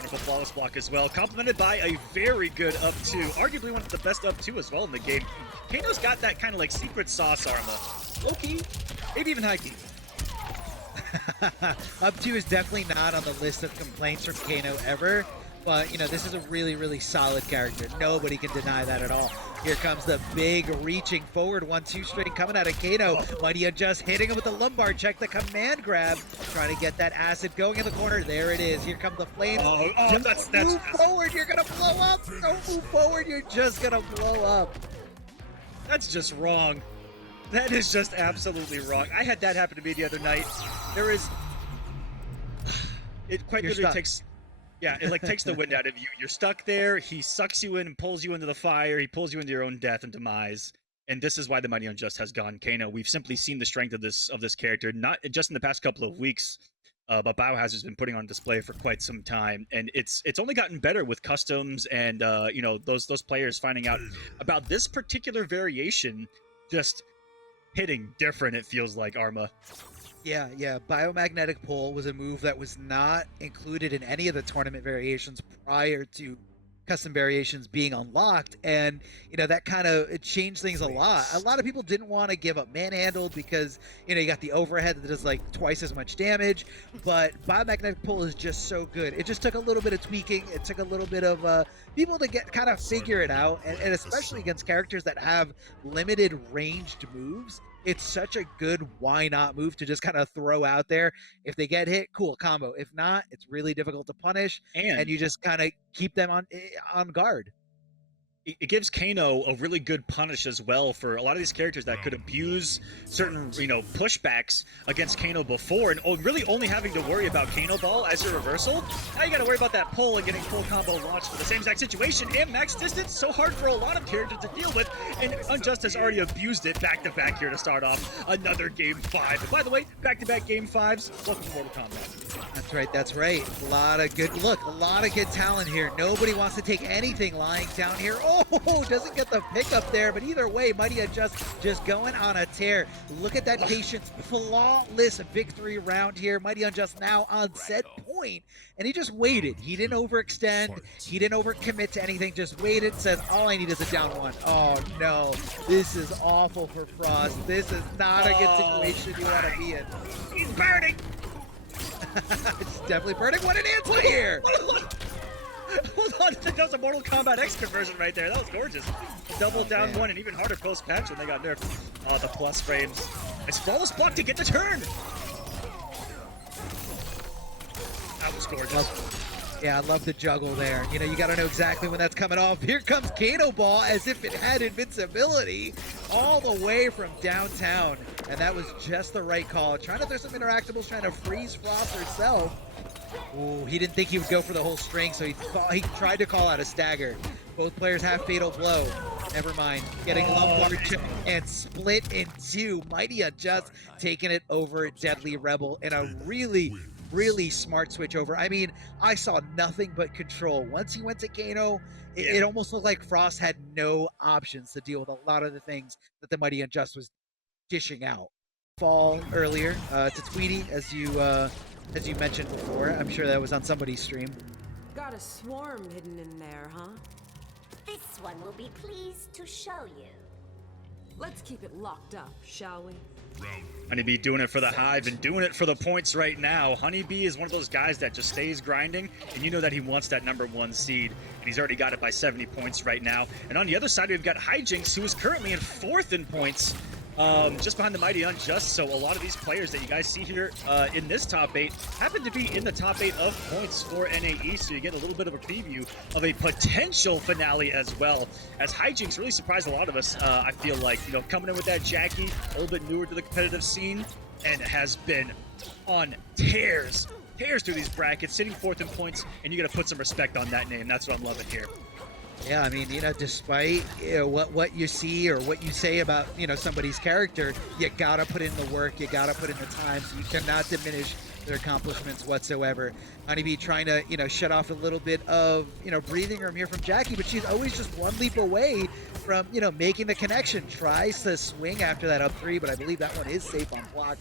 wonderful flawless block as well, complemented by a very good up two, arguably one of the best up two as well in the game. Kano's got that kind of like secret sauce Arma. Low-key, maybe even high-key. Up two is definitely not on the list of complaints from Kano ever, but you know, this is a really, really solid character. Nobody can deny that at all. Here comes the big reaching forward 1-2 string coming out of Kano. MightyUnjust hitting him with the lumbar check, the command grab, trying to get that acid going in the corner. There it is. Here come the flames. That's move forward, you're gonna blow up. Don't move forward, you're just gonna blow up. That's just wrong. That is just absolutely wrong. I had that happen to me the other night. There is... It quite literally takes... Yeah, it like takes the wind out of you. You're stuck there. He sucks you in and pulls you into the fire. He pulls you into your own death and demise. And this is why the TheMightyUnjust has gone Kano. We've simply seen the strength of this character, not just in the past couple of weeks, but BioHazard's been putting on display for quite some time. And it's only gotten better with customs and you know, those players finding out about this particular variation, just hitting different. It feels like Arma. Yeah. Biomagnetic Pull was a move that was not included in any of the tournament variations prior to custom variations being unlocked, and you know, that kind of changed things a lot. A lot of people didn't want to give up manhandled because, you know, you got the overhead that does like twice as much damage, but Biomagnetic Pull is just so good. It just took a little bit of tweaking. It took a little bit of people to get kind of figure it out, and especially against characters that have limited ranged moves. It's such a good why not move to just kind of throw out there. If they get hit, cool, combo. If not, it's really difficult to punish, and you just kind of keep them on guard. It gives Kano a really good punish as well for a lot of these characters that could abuse certain, you know, pushbacks against Kano before, and really only having to worry about Kano Ball as your reversal. Now you got to worry about that pull and getting full combo launched for the same exact situation, and max distance, so hard for a lot of characters to deal with, and Unjust has already abused it back-to-back here to start off another Game 5. And by the way, back-to-back Game 5s, welcome to Mortal Kombat. That's right. A lot of good talent here. Nobody wants to take anything lying down here. Oh, doesn't get the pickup there, but either way, TheMightyUnjust just going on a tear. Look at that patience, flawless victory round here. TheMightyUnjust now on set point, and he just waited. He didn't overextend. He didn't overcommit to anything, just waited, says, all I need is a down one. Oh no, this is awful for Frost. This is not a good situation you want to be in. He's burning! It's definitely burning. What an answer here! Hold on, that was a Mortal Kombat X conversion right there. That was gorgeous. Double down one, and even harder post-patch when they got nerfed. Oh, the plus frames. It's flawless block to get the turn. That was gorgeous. Yeah, I love the juggle there. You know, you got to know exactly when that's coming off. Here comes Kano Ball as if it had invincibility all the way from downtown. And that was just the right call. Trying to throw some interactables, trying to freeze Frost herself. Oh, he didn't think he would go for the whole string, so he tried to call out a stagger. Both players have fatal blow. Never mind. Getting lumbar check and split in two. TheMightyUnjust taking it over Deadly Rebel in a really smart switch over. I mean, I saw nothing but control. Once he went to Kano, it almost looked like Frost had no options to deal with a lot of the things that the TheMightyUnjust was dishing out. Fall earlier to Tweedy, as you mentioned before. I'm sure that was on somebody's stream. Got a swarm hidden in there, huh? This one will be pleased to show you. Let's keep it locked up, shall we? HoneyBee doing it for the Hive and doing it for the points right now. HoneyBee is one of those guys that just stays grinding, and you know that he wants that #1 seed, and he's already got it by 70 points right now. And on the other side, we've got Hijinx, who is currently in 4th in points, just behind the TheMightyUnjust. So a lot of these players that you guys see here in this top 8 happen to be in the top 8 of points for NAE, so you get a little bit of a preview of a potential finale as well, as Hijinx really surprised a lot of us. I feel like, you know, coming in with that Jackie, a little bit newer to the competitive scene, and has been on tears through these brackets, sitting 4th in points, and you got to put some respect on that name. That's what I'm loving here. Yeah, I mean, you know, despite what you see or what you say about, you know, somebody's character, you gotta put in the work, you gotta put in the time, so you cannot diminish their accomplishments whatsoever. HoneyBee trying to, you know, shut off a little bit of, you know, breathing room here from Jackie, but she's always just one leap away from, you know, making the connection. Tries to swing after that up 3, but I believe that one is safe on block.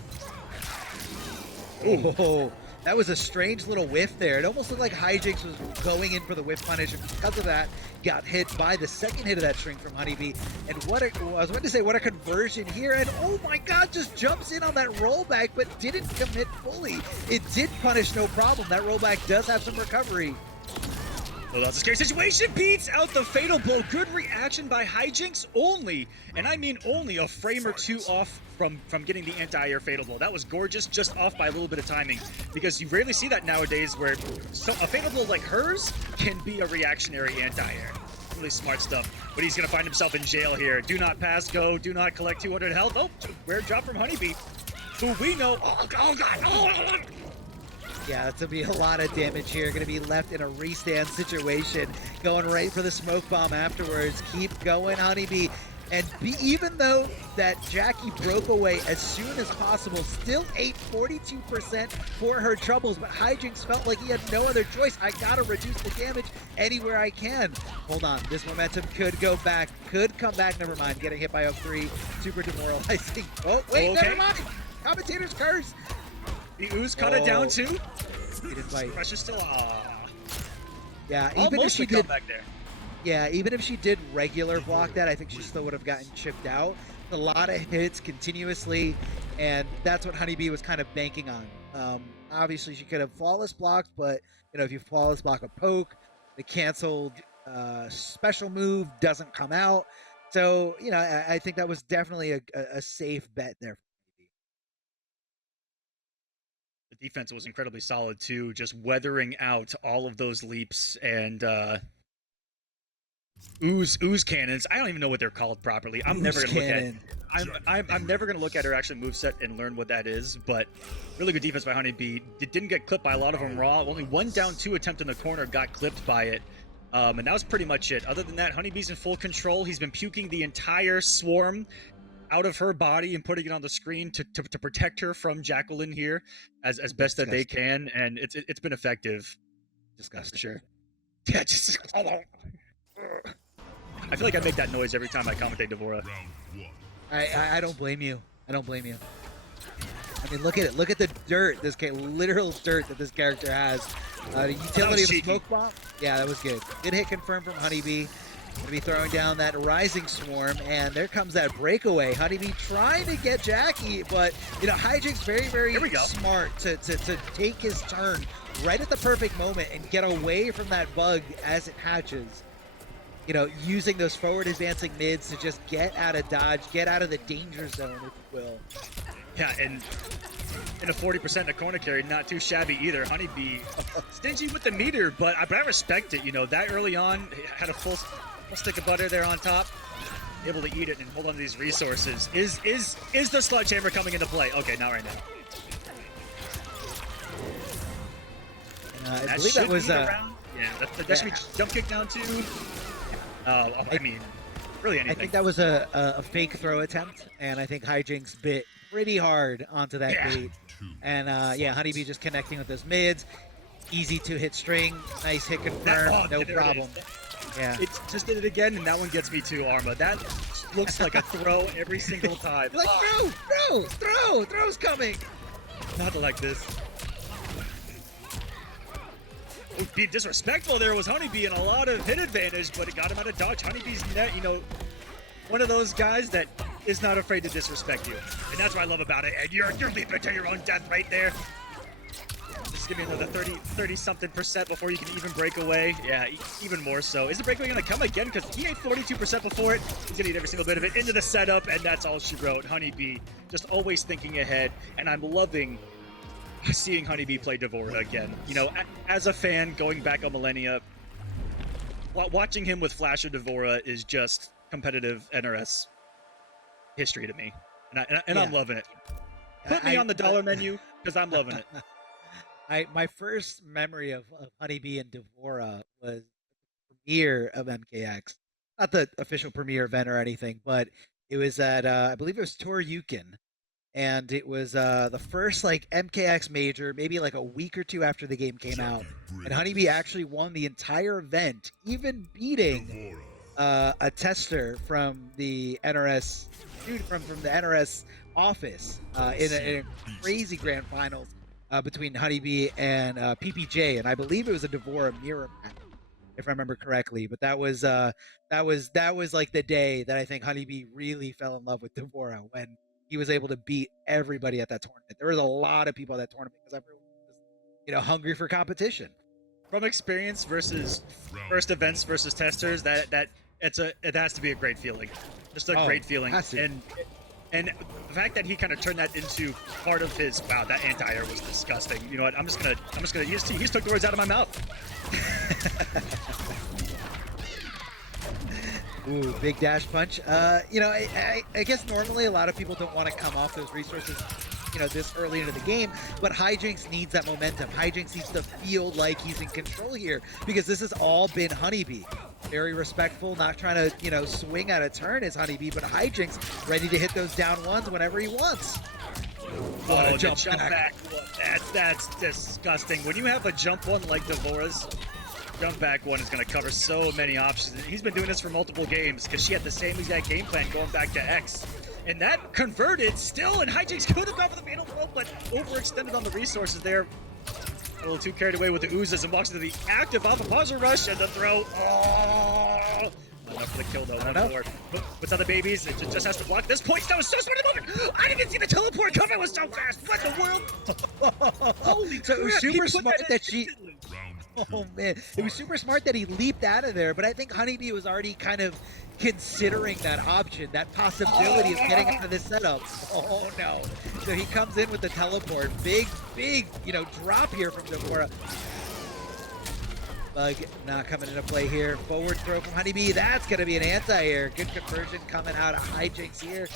Oh, That was a strange little whiff there. It almost looked like Hijinx was going in for the whiff punish, and because of that, got hit by the second hit of that string from HoneyBee. And I was about to say, what a conversion here. And oh my God, just jumps in on that rollback, but didn't commit fully. It did punish no problem. That rollback does have some recovery. Well, that's a scary situation. Beats out the Fatal Blow. Good reaction by Hijinx only, and I mean only a frame or two off from getting the anti-air Fatal Blow. That was gorgeous, just off by a little bit of timing, because you rarely see that nowadays where a Fatal Blow like hers can be a reactionary anti-air. Really smart stuff, but he's going to find himself in jail here. Do not pass go, do not collect 200 health. Oh, rare drop from HoneyBee, who we know, oh God, oh. Yeah, that's going to be a lot of damage here. Going to be left in a restand situation. Going right for the smoke bomb afterwards. Keep going, HoneyBee. And even though that Jackie broke away as soon as possible, still ate 42% for her troubles, but Hijinx felt like he had no other choice. I got to reduce the damage anywhere I can. Hold on. This momentum could go back. Could come back. Never mind. Getting hit by 0-3. Super demoralizing. Oh, wait. Okay. Never mind. Commentator's curse. The Ooze cut it down too. He didn't bite. Pressure still. Yeah, even if she did back there. Yeah, even if she did regular block that, I think she still would have gotten chipped out. A lot of hits continuously, and that's what HoneyBee was kind of banking on. Obviously, she could have flawless blocked, but you know, if you flawless block a poke, the canceled special move doesn't come out. So you know, I think that was definitely a safe bet there. The defense was incredibly solid too, just weathering out all of those leaps and ooze cannons. I don't even know what they're called properly. I'm never gonna look at. I'm never gonna look at her actual moveset and learn what that is. But really good defense by HoneyBee. It didn't get clipped by a lot of them raw. Only one down two attempt in the corner got clipped by it. And that was pretty much it. Other than that, HoneyBee's in full control. He's been puking the entire swarm out of her body and putting it on the screen to protect her from Jacqueline here as best that they can, and it's been effective. Disgusting. Sure. Yeah, just I feel like I make that noise every time I commentate D'Vorah. I don't blame you. I don't blame you. I mean, look at it. Look at the dirt. This literal dirt that this character has. The utility of a smoke bomb. Yeah, that was good. Good hit confirmed from HoneyBee. Going to be throwing down that rising swarm, and there comes that breakaway. HoneyBee trying to get Jackie, but you know, Hijinx very smart to take his turn right at the perfect moment and get away from that bug as it hatches. You know, using those forward advancing mids to just get out of dodge, get out of the danger zone, if you will. Yeah, and in a 40% in a corner carry, not too shabby either. HoneyBee stingy with the meter, but I respect it. You know, that early on, had a full stick of butter there on top, able to eat it and hold on to these resources. Is the sledgehammer coming into play? Okay, not right now. I believe that was yeah, that should be jump kick down too. I mean, really anything. I think that was a fake throw attempt, and I think Hijinx bit pretty hard onto that bait. And yeah, HoneyBee just connecting with those mids. Easy to hit string, nice hit confirmed, no problem. Yeah. It just did it again, and that one gets me too, Arma. That looks like a throw every single time. You're like, throw's coming. Not like this. Being disrespectful there was HoneyBee and a lot of hit advantage, but it got him out of dodge. HoneyBee's net, you know, one of those guys that is not afraid to disrespect you, and that's what I love about it. And you're leaping to your own death right there. Just give me another 30-something% before you can even break away. Yeah, even more so. Is the breakaway going to come again? Because he ate 42% before it. He's going to eat every single bit of it into the setup, and that's all she wrote. HoneyBee just always thinking ahead, and I'm loving seeing HoneyBee play D'Vorah again. You know, as a fan, going back on millennia, watching him with Flash or D'Vorah is just competitive NRS history to me, and I'm loving it. Put me on the dollar menu because I'm loving it. My first memory of HoneyBee and D'Vorah was the premiere of MKX. Not the official premiere event or anything, but it was at, I believe it was Toryukin. And it was the first like MKX major, maybe like a week or two after the game came out. And HoneyBee actually won the entire event, even beating a tester from the NRS, dude from the NRS office in a crazy grand finals. between HoneyBee and PPJ, and I believe it was a Devora mirror match, if I remember correctly. But that was like the day that I think HoneyBee really fell in love with Devora, when he was able to beat everybody at that tournament. There was a lot of people at that tournament because everyone was, hungry for competition. From experience versus first events versus testers, it has to be a great feeling. Just a great feeling. And the fact that he kind of turned that into part of his, wow, that anti-air was disgusting. You know what? I'm just gonna he just took the words out of my mouth. Ooh, big dash punch. I guess normally a lot of people don't want to come off those resources, this early into the game, but Hijinx needs that momentum. Hijinx needs to feel like he's in control here, because this has all been HoneyBee. Very respectful, not trying to, swing at a turn as HoneyBee, but Hijinx ready to hit those down ones whenever he wants. Oh, jump back. That's disgusting. When you have a jump one like Devora's, jump back one is going to cover so many options. He's been doing this for multiple games because she had the same exact game plan going back to X. And that converted still, and Hijinx could have gone for the fatal blow, but overextended on the resources there. A little too carried away with the oozes and walks into the active alpha puzzle rush and the throw. Oh! Enough for the kill though. One more. What's on the babies? It just has to block this point. That was so smart at the moment. I didn't even see the teleport come. It was so fast. What in the world? Holy crap. It was super smart that she... instantly. Oh man, it was super smart that he leaped out of there, but I think HoneyBee was already kind of considering that option, that possibility of getting out of this setup. Oh no. So he comes in with the teleport. Big, drop here from Devora. Bug not coming into play here. Forward throw from HoneyBee. That's going to be an anti-air. Good conversion coming out of Hijinx here.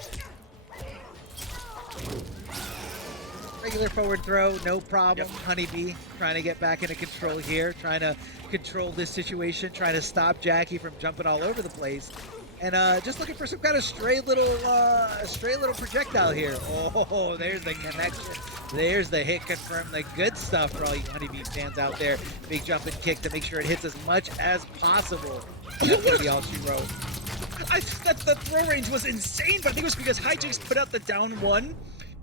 Regular forward throw, no problem. Yep. HoneyBee trying to get back into control here, trying to control this situation, trying to stop Jackie from jumping all over the place, and just looking for some kind of stray little projectile here. Oh, there's the connection. There's the hit confirm. The good stuff for all you HoneyBee fans out there. Big jump and kick to make sure it hits as much as possible. That's gonna be all she wrote. The throw range was insane, but I think it was because Hijinx put out the down one,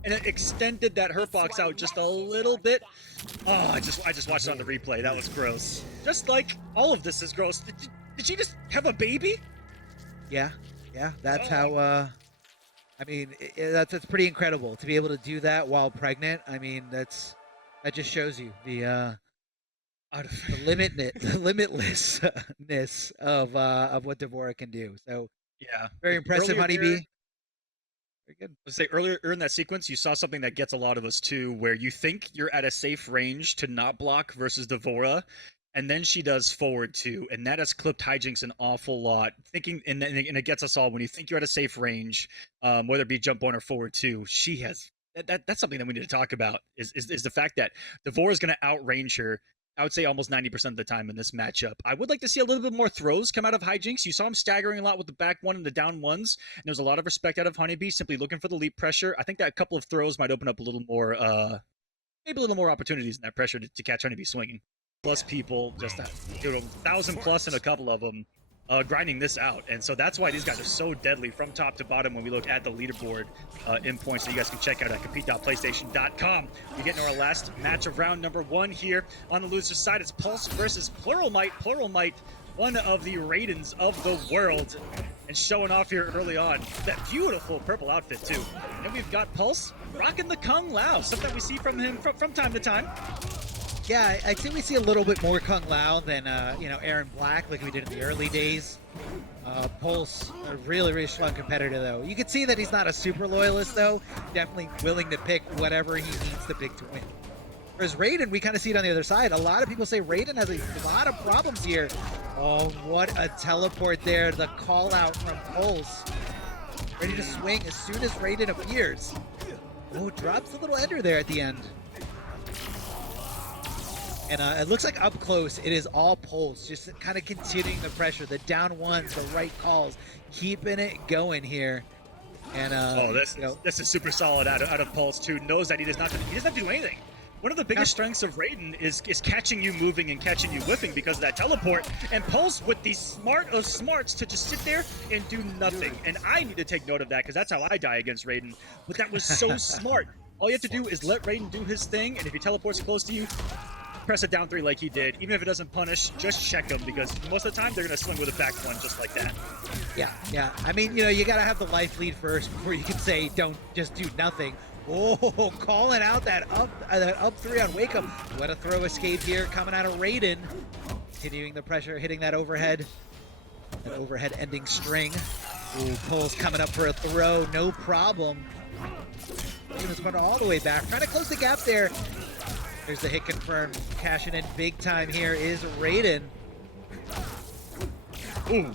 and it extended that hurt box out just a little bit. Oh, I just watched it on the replay. That was gross. Just like all of this is gross. Did she just have a baby? Yeah. That's how. That's pretty incredible to be able to do that while pregnant. I mean, that just shows you the limitlessness of what Devora can do. So yeah, very impressive, HoneyBee. Very good. Let's say earlier in that sequence, you saw something that gets a lot of us too, where you think you're at a safe range to not block versus Devora, and then she does forward two, and that has clipped Hijinx an awful lot. Thinking, and it gets us all when you think you're at a safe range, whether it be jump one or forward two, she has that's something that we need to talk about. Is the fact that Devora is going to outrange her. I would say almost 90% of the time in this matchup. I would like to see a little bit more throws come out of Hijinx. You saw him staggering a lot with the back one and the down ones. And there's a lot of respect out of HoneyBee, simply looking for the leap pressure. I think that a couple of throws might open up a little more, maybe a little more opportunities in that pressure to catch HoneyBee swinging. Plus people, just 1,000 plus and a couple of them grinding this out. And so that's why these guys are so deadly from top to bottom when we look at the leaderboard in points that you guys can check out at compete.playstation.com. We get into our last match of round number one here. On the loser side, it's Pulse versus Pluralmite. Pluralmite, one of the Raidens of the world, and showing off here early on. That beautiful purple outfit too. And we've got Pulse rocking the Kung Lao, something we see from him from time to time. Yeah, I think we see a little bit more Kung Lao than, Aaron Black, like we did in the early days. Pulse, a really, really strong competitor, though. You can see that he's not a super loyalist, though. Definitely willing to pick whatever he needs to pick to win. Whereas Raiden, we kind of see it on the other side. A lot of people say Raiden has a lot of problems here. Oh, what a teleport there. The call out from Pulse. Ready to swing as soon as Raiden appears. Oh, drops a little ender there at the end. And it looks like up close, it is all Pulse, just kind of continuing the pressure, the down ones, the right calls, keeping it going here. And this is super solid out of Pulse too. Knows that he doesn't have to do anything. One of the biggest strengths of Raiden is catching you moving and catching you whiffing because of that teleport. And Pulse with the smart of smarts to just sit there and do nothing. And I need to take note of that because that's how I die against Raiden. But that was so smart. All you have to do is let Raiden do his thing, and if he teleports close to you, press it down 3 like he did. Even if it doesn't punish, just check him, because most of the time they're going to swing with a back one just like that. Yeah. I mean, you got to have the life lead first before you can say don't just do nothing. Oh, calling out that up 3 on Wake Up. What a throw escape here coming out of Raiden. Continuing the pressure, hitting that overhead. That overhead ending string. Ooh, Pole's coming up for a throw, no problem. Raiden's going all the way back, trying to close the gap there. There's the hit confirmed. Cashing in big time here is Raiden. Ooh.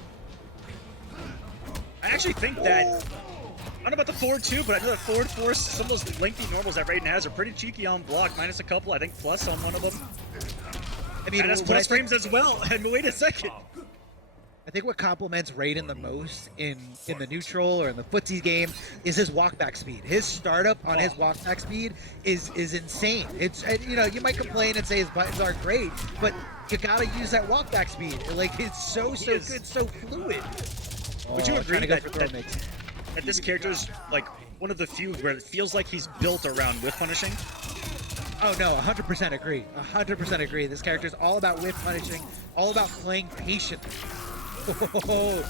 I actually think that, I don't know about the forward 2, but I know that forward 4, some of those lengthy normals that Raiden has are pretty cheeky on block, minus a couple, I think plus on one of them. I mean, that's plus frames as well. And wait a second. I think what complements Raiden the most in the neutral or in the footsie game is his walkback speed. His startup on his walkback speed is insane. It's, you might complain and say his buttons aren't great, but you gotta use that walkback speed. Like, it's so good, so fluid. Would you agree that this character is like one of the few where it feels like he's built around whiff punishing? Oh no, 100% agree. 100% agree. This character is all about whiff punishing, all about playing patient. Oh,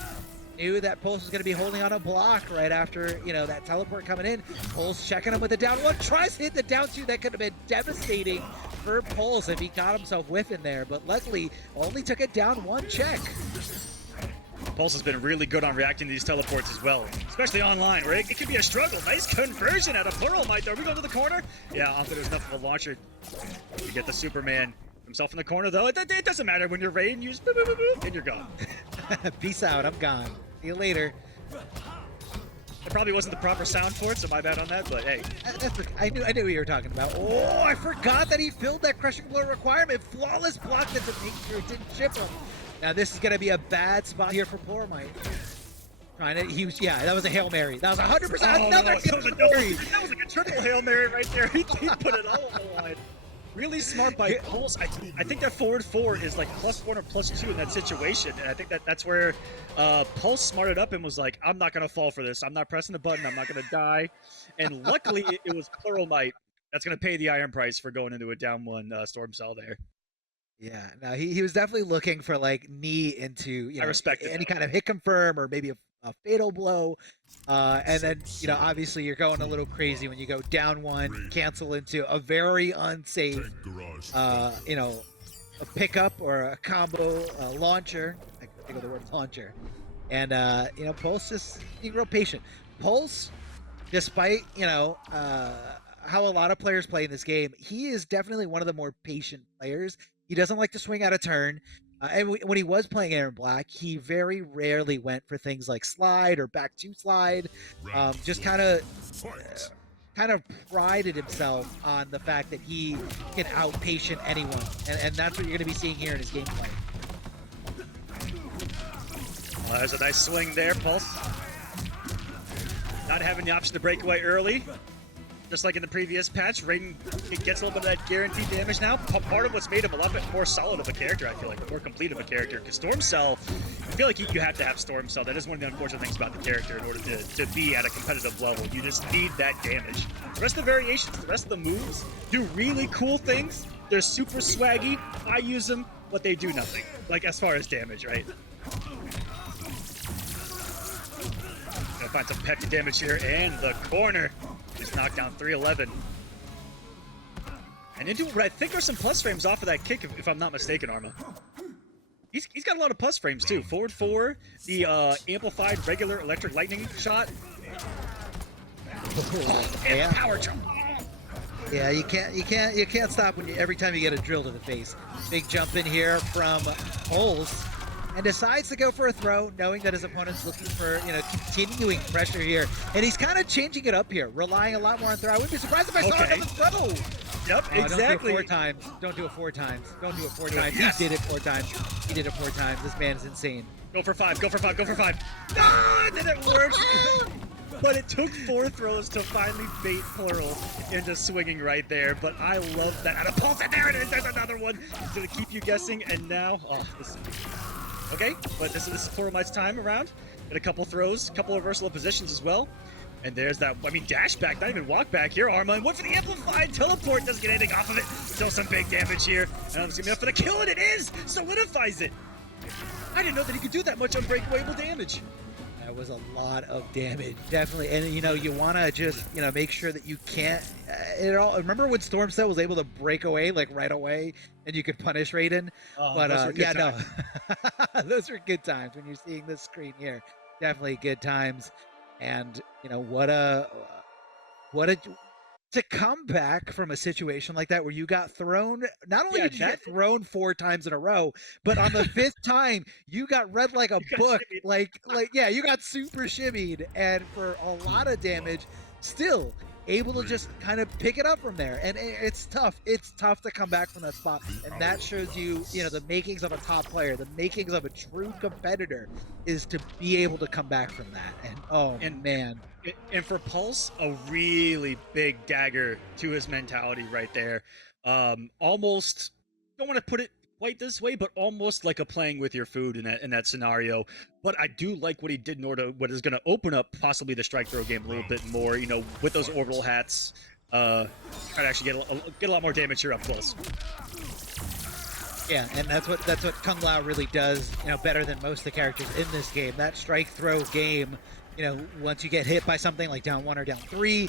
knew that Pulse was going to be holding on a block right after, that teleport coming in. Pulse checking him with the down 1, tries to hit the down 2. That could have been devastating for Pulse if he got himself whiffing there, but luckily only took a down 1 check. Pulse has been really good on reacting to these teleports as well, especially online, where it can be a struggle. Nice conversion out of Pluralmite. Are we going to the corner? Yeah, I don't think there's enough of a launcher to get the Superman himself in the corner, though. It doesn't matter when you're Raiden, you just boop, boop, boop, boop, and you're gone. Peace out, I'm gone. See you later. It probably wasn't the proper sound for it, so my bad on that, but hey. I knew what you were talking about. Oh, I forgot that he filled that crushing blow requirement. Flawless block that to make sure it didn't chip him. Now this is going to be a bad spot here for Pluralmite. That was a Hail Mary. That was 100% another Hail Mary. That was like a triple Hail Mary right there. He put it all on the line. Really smart by Pulse. I think that forward 4 is like +1 or +2 in that situation, and I think that's where Pulse smarted up and was like, I'm not going to fall for this. I'm not pressing the button. I'm not going to die. And luckily, it was Pluralmite that's going to pay the iron price for going into a down 1 Storm Cell there. Yeah, no, he was definitely looking for like knee into I respect any kind of hit confirm or maybe a fatal blow, and then obviously you're going a little crazy when you go down 1, cancel into a very unsafe, a pickup or a combo launcher. I can think of the word launcher, and Pulse is being real patient. Pulse, despite how a lot of players play in this game, he is definitely one of the more patient players. He doesn't like to swing out of turn. And when he was playing Aaron Black, he very rarely went for things like slide or back 2 slide. Just kind of prided himself on the fact that he can out-patient anyone. And that's what you're going to be seeing here in his gameplay. Well, there's a nice swing there, Pulse. Not having the option to break away early. Just like in the previous patch, Raiden gets a little bit of that guaranteed damage now. Part of what's made him a lot bit more solid of a character, I feel like, more complete of a character. Because Storm Cell, I feel like you have to have Storm Cell. That is one of the unfortunate things about the character in order to be at a competitive level. You just need that damage. The rest of the variations, the rest of the moves do really cool things. They're super swaggy. I use them, but they do nothing. Like, as far as damage, right? Gonna find some peppy damage here, and the corner. Just knocked down 311. And into what I think are some plus frames off of that kick, if I'm not mistaken, Arma. He's got a lot of plus frames too. Forward 4, the amplified regular electric lightning shot. And power jump. Yeah, you can't stop when every time you get a drill to the face. Big jump in here from Pulse. And decides to go for a throw, knowing that his opponent's looking for, continuing pressure here. And he's kind of changing it up here, relying a lot more on throw. I wouldn't be surprised if I saw another throw. Yep, exactly. Don't do it 4 times. Don't do it 4 times. Yes. He did it 4 times. He did it 4 times. This man is insane. Go for 5. Go for 5. Go for 5. Ah, it didn't work. But it took 4 throws to finally bait Plural into swinging right there. But I love that. Out of Pulse, and there it is. There's another one. It's going to keep you guessing. And now, okay, but this is Pluralmite's time around. Get a couple throws, a couple of versatile positions as well. And there's that, I mean, dash back, not even walk back here. Arma went for the amplified teleport, doesn't get anything off of it. Still some big damage here. And it's gonna be enough for the kill, and it is! Solidifies it! I didn't know that he could do that much unbreakable damage. That was a lot of damage, definitely. And you know, you want to just make sure that you can't. Remember when Stormcell was able to break away like right away, and you could punish Raiden? But yeah, no, those are good times when you're seeing this screen here. Definitely good times. And you know what a to come back from a situation like that where you got thrown. Not only did you get thrown 4 times in a row, but on the 5th time you got read like a book. Like yeah, you got super shimmied, and for a lot of damage, still able to just kind of pick it up from there. And it's tough. It's tough to come back from that spot, and that shows you the makings of a top player, the makings of a true competitor, is to be able to come back from that. And man. And for Pulse, a really big dagger to his mentality right there. Almost, don't want to put it quite this way, but almost like a playing with your food in that scenario. But I do like what he did in order, what is going to open up possibly the strike throw game a little bit more, with those orbital hats. Try to actually get a lot more damage here up close. Yeah, and that's what Kung Lao really does, better than most of the characters in this game. That strike throw game, once you get hit by something like down 1 or down 3,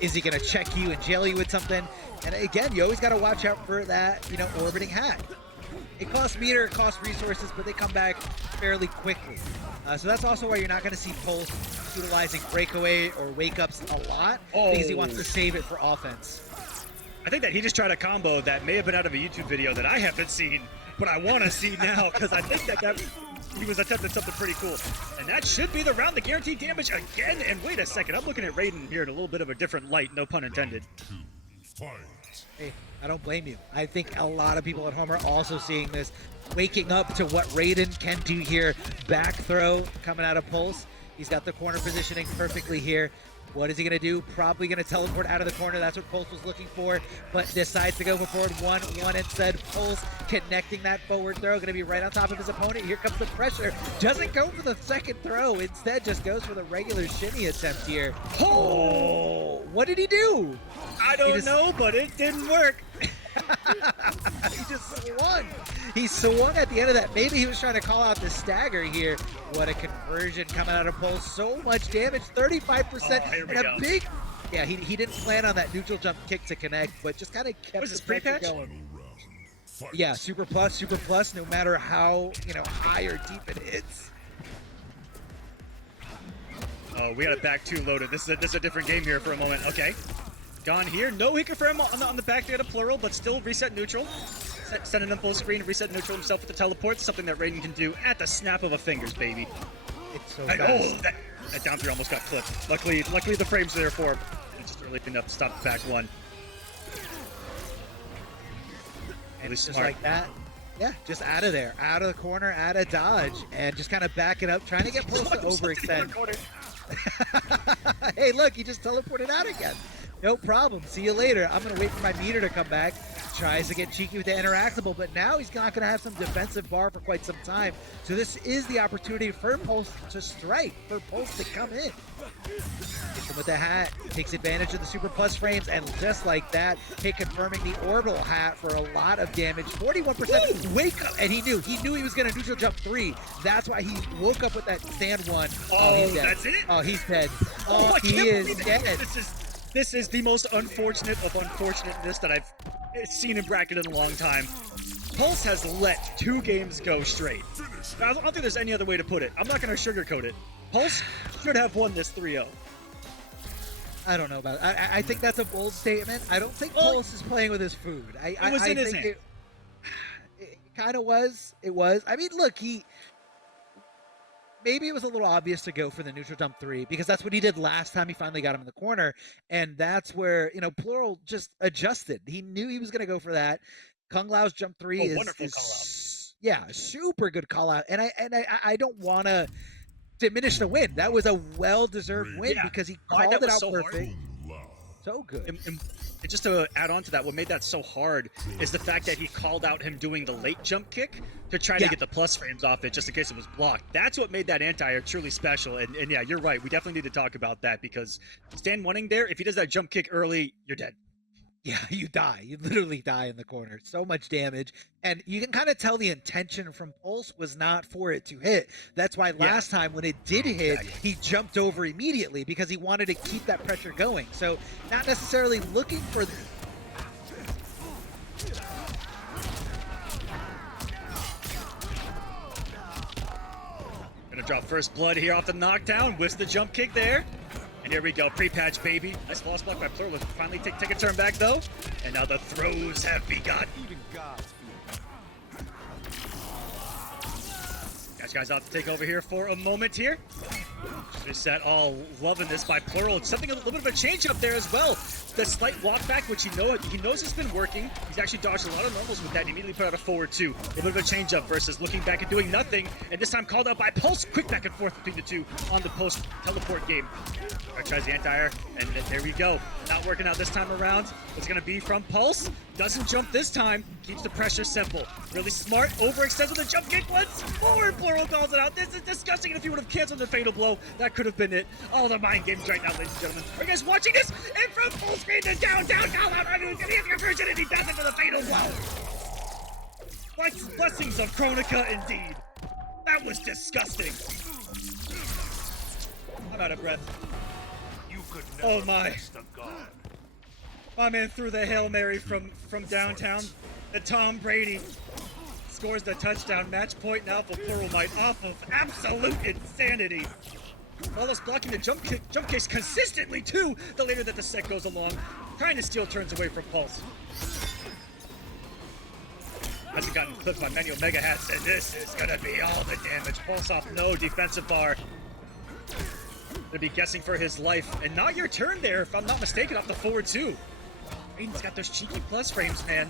is he going to check you and jail you with something? And again, you always got to watch out for that, orbiting hat. It costs meter, it costs resources, but they come back fairly quickly. So that's also why you're not going to see Pulse utilizing breakaway or wake-ups a lot, because he wants to save it for offense. I think that he just tried a combo that may have been out of a YouTube video that I haven't seen, but I want to see now, because I think that he was attempting something pretty cool. And that should be the round, the guaranteed damage again. And wait a second, I'm looking at Raiden here in a little bit of a different light, no pun intended. Hey, I don't blame you. I think a lot of people at home are also seeing this, waking up to what Raiden can do here. Back throw coming out of Pulse. He's got the corner positioning perfectly here. What is he going to do? Probably going to teleport out of the corner. That's what Pulse was looking for, but decides to go for forward 1-1 instead. Pulse connecting that forward throw. Going to be right on top of his opponent. Here comes the pressure. Doesn't go for the second throw. Instead, just goes for the regular shimmy attempt here. Oh! What did he do? I don't know, but it didn't work. He just swung. He swung at the end of that. Maybe he was trying to call out the stagger here. What a conversion coming out of Pulse. So much damage, 35%. And a big... Yeah, he didn't plan on that neutral jump kick to connect, but just kind of kept his pressure going. Yeah, super plus, no matter how, high or deep it hits. Oh, we got it back 2 loaded. This is a different game here for a moment. Okay. Gone here. No hit confirm on the back there to Plural, but still reset neutral. Sending him full screen, reset neutral himself with the teleport. Something that Raiden can do at the snap of a fingers, baby. It's so fast. That down 3 almost got clipped. Luckily the frame's there for him. It's just early enough to stop the back 1. And it's just like that. Yeah, just out of there. Out of the corner, out of dodge. And just kind of backing up, trying to get Pulse to overextend. Hey, look, he just teleported out again. No problem. See you later. I'm going to wait for my meter to come back. Tries to get cheeky with the interactable, but now he's not going to have some defensive bar for quite some time. So this is the opportunity for Pulse to strike, for Pulse to come in. Hits him with the hat, takes advantage of the super plus frames, and just like that, hit confirming the orbital hat for a lot of damage. 41% wake up, and he knew he was going to neutral jump 3. That's why he woke up with that stand 1. Oh, that's it? Oh, he's dead. Oh, he is dead. This is the most unfortunate of unfortunateness that I've seen in bracket in a long time. Pulse has let 2 games go straight. I don't think there's any other way to put it. I'm not going to sugarcoat it. Pulse should have won this 3-0. I don't know about it. I think that's a bold statement. I don't think Pulse is playing with his food. It was in his hand. It kind of was. It was. I mean, look, maybe it was a little obvious to go for the neutral jump 3 because that's what he did last time he finally got him in the corner. And that's where, Plural just adjusted. He knew he was going to go for that. Kung Lao's jump 3 is wonderful call out. Yeah, super good call out. And I don't want to diminish the win. That was a well-deserved win because he called it out perfect. So good. And just to add on to that, what made that so hard is the fact that he called out him doing the late jump kick to try to get the plus frames off it just in case it was blocked. That's what made that anti-air truly special. And yeah, you're right. We definitely need to talk about that because stand wanting there, if he does that jump kick early, you're dead. Yeah, you die. You literally die in the corner. So much damage. And you can kind of tell the intention from Pulse was not for it to hit. That's why last time when it did hit, he jumped over immediately because he wanted to keep that pressure going. So not necessarily looking for... Gonna drop first blood here off the knockdown. Whiffs the jump kick there. And here we go, pre-patch, baby. Nice false block by Plural. Let's finally take a turn back, though. And now the throws have begun. Even God's Catch guys off to take over here for a moment here. Reset all loving this by Plural. Something a little bit of a change up there as well. The slight walk back, which he knows has been working. He's actually dodged a lot of normals with that and immediately put out a forward two. A little bit of a change up versus looking back and doing nothing. And this time called out by Pulse. Quick back and forth between the two on the post teleport game. Tries the anti-air, and there we go. Not working out this time around. It's going to be from Pulse. Doesn't jump this time. Keeps the pressure simple. Really smart. Overextends with a jump kick once more. Plural calls it out. This is disgusting. And if he would have canceled the fatal blow, that could have been it. All the mind games right now, ladies and gentlemen. Are you guys watching this? And from full screen to down, call out. I mean, he's going to hit your version, and he does it for the fatal blow. Blessings of Chronica, indeed. That was disgusting. I'm out of breath. Oh my. My man threw the Hail Mary from downtown. The Tom Brady scores the touchdown. Match point now for Pluralmite off of absolute insanity. Wallace blocking the jump kicks consistently too, the later that the set goes along. Trying to steal turns away from Pulse. Hasn't gotten clipped by many Omega hats, and this is gonna be all the damage. Pulse off no defensive bar. Gonna be guessing for his life, and not your turn there, if I'm not mistaken, off the forward two. Aiden's got those cheeky plus frames, man.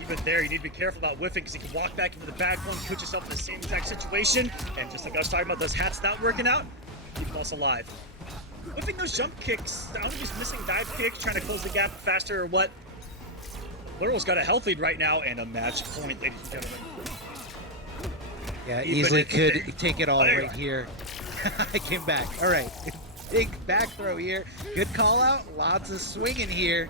Even there, you need to be careful about whiffing because he can walk back into the back one, put yourself in the same exact situation, and just like I was talking about, those hats not working out, keep Pulse alive. Whiffing those jump kicks, I don't know if he's missing dive kick, trying to close the gap faster or what. Plural's got a health lead right now, and a match point, ladies and gentlemen. Yeah, easily could take it all right here. I came back. All right. Big back throw here. Good call out. Lots of swinging here.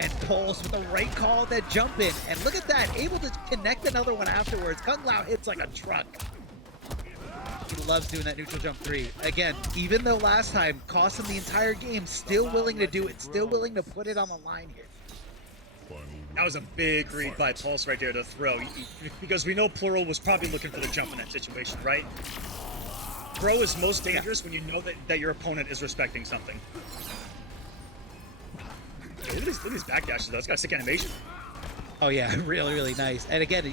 And Pulse with the right call, that jump in. And look at that. Able to connect another one afterwards. Kung Lao hits like a truck. He loves doing that neutral jump 3. Again, even though last time cost him the entire game, still willing to do it. Still willing to put it on the line here. That was a big read by Pulse right there to throw. Because we know Plural was probably looking for the jump in that situation, right? Throw is most dangerous when you know that your opponent is respecting something. Look at these backdashes though. It's got a sick animation. Oh yeah, really, really nice. And again,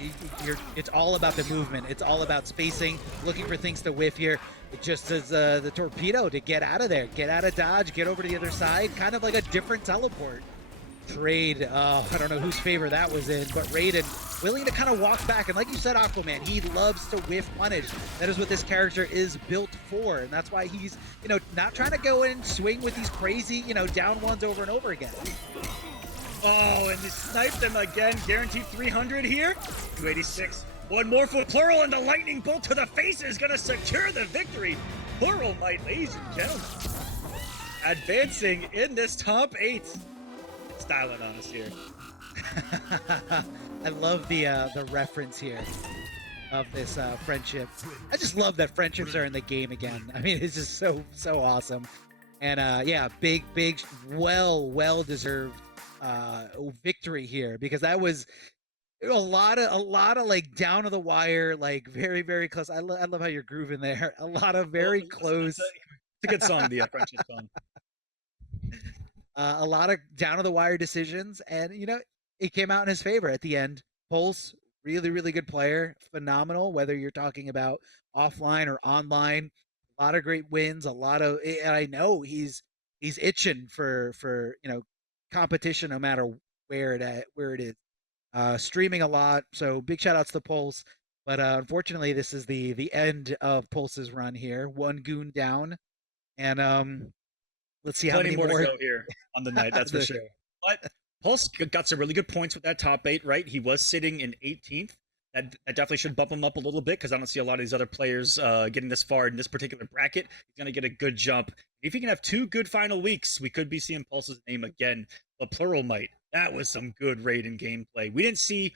it's all about the movement. It's all about spacing, looking for things to whiff here. It just as the torpedo to get out of there, get out of dodge, get over to the other side, kind of like a different teleport. Trade, I don't know whose favor that was in, but Raiden willing to kind of walk back. And like you said, Aquaman, he loves to whiff punish. That is what this character is built for. And that's why he's, not trying to go in and swing with these crazy, down ones over and over again. Oh, and he sniped him again. Guaranteed 300 here. 286. One more for Plural, and the lightning bolt to the face is going to secure the victory. Pluralmite, ladies and gentlemen, advancing in this top 8. Styling on us here. I love the reference here of this friendship. I just love that friendships are in the game again. I mean, it's just so awesome. And yeah, big, well deserved victory here, because that was a lot of like down to the wire, like very, very close. I love how you're grooving there. A lot of very close. It's a good song, the friendship song. A lot of down-to-the-wire decisions, and, it came out in his favor at the end. Pulse, really, really good player. Phenomenal, whether you're talking about offline or online. A lot of great wins, and I know he's itching for competition no matter where it is. Streaming a lot, so big shout-outs to Pulse. But unfortunately, this is the end of Pulse's run here. One goon down, and Let's see how Plenty many more to go here on the night, that's for The- sure. But Pulse got some really good points with that top 8, right? He was sitting in 18th. That definitely should bump him up a little bit because I don't see a lot of these other players getting this far in this particular bracket. He's going to get a good jump. If he can have 2 good final weeks, we could be seeing Pulse's name again. But Pluralmite, that was some good Raiden gameplay. We didn't see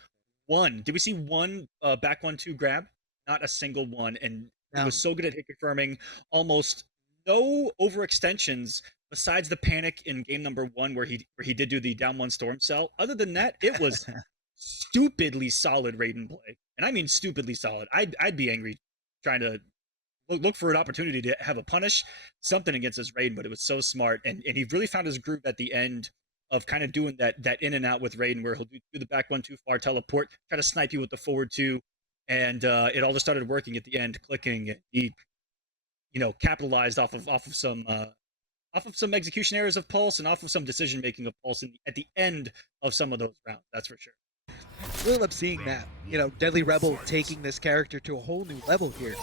one. Did we see one back 1-2 grab? Not a single one. And he No. was so good at hit confirming. Almost no overextensions besides the panic in game number 1 where he did do the down 1 storm cell. Other than that, it was stupidly solid Raiden play. And I mean stupidly solid. I'd be angry trying to look for an opportunity to have a punish, something against this Raiden, but it was so smart. And he really found his groove at the end of kind of doing that in and out with Raiden where he'll do the back 1 too far, teleport, try to snipe you with the forward 2. And it all just started working at the end, clicking. He, capitalized off of some execution errors of Pulse and off of some decision making of Pulse at the end of some of those rounds. That's for sure. Really love seeing that. Deadly Rebel taking this character to a whole new level here.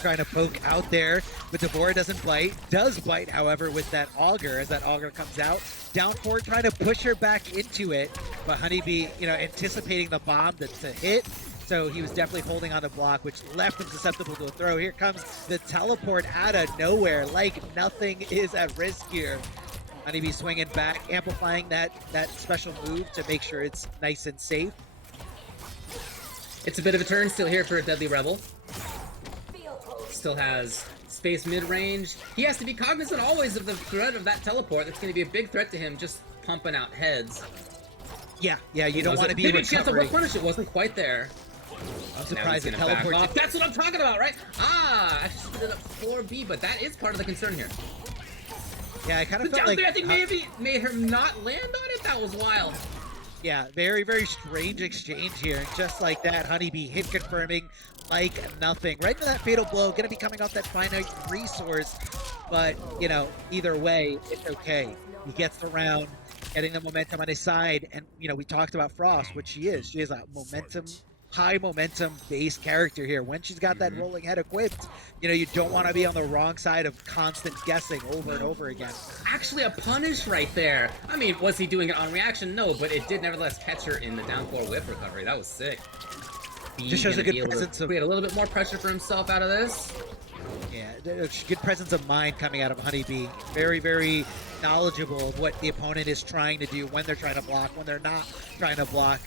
Trying to poke out there, but Devora doesn't bite. Does bite, however, with that Augur as that Augur comes out. Down forward, trying to push her back into it, but HoneyBee, anticipating the bomb to hit. So he was definitely holding on the block, which left him susceptible to a throw. Here comes the teleport out of nowhere, like nothing is at risk here. HoneyBee swinging back, amplifying that special move to make sure it's nice and safe. It's a bit of a turn still here for a Deadly Rebel. Still has space mid-range. He has to be cognizant always of the threat of that teleport. That's going to be a big threat to him, just pumping out heads. Yeah, you don't want to be maybe a chance to recovering. punish it. Wasn't quite there. I'm surprised the teleport. That's what I'm talking about, right? I should split it up 4B, but that is part of the concern here. Yeah, I kind The of felt down like there, I think maybe made her not land on it. That was wild. yeah, very, very strange exchange here. And just like that, HoneyBee hit confirming like nothing. Right into that fatal blow, going to be coming off that finite resource. But, either way, it's okay. He gets the round, getting the momentum on his side. And, we talked about Frost, what she is. She is a high momentum based character here. When she's got that rolling head equipped, you don't want to be on the wrong side of constant guessing over and over again. Actually, a punish right there. I mean, was he doing it on reaction? No, but it did nevertheless catch her in the down 4 whip recovery. That was sick. Just shows a good presence of... create a little bit more pressure for himself out of this. Yeah, good presence of mind coming out of HoneyBee. Very, very knowledgeable of what the opponent is trying to do, when they're trying to block, when they're not trying to block.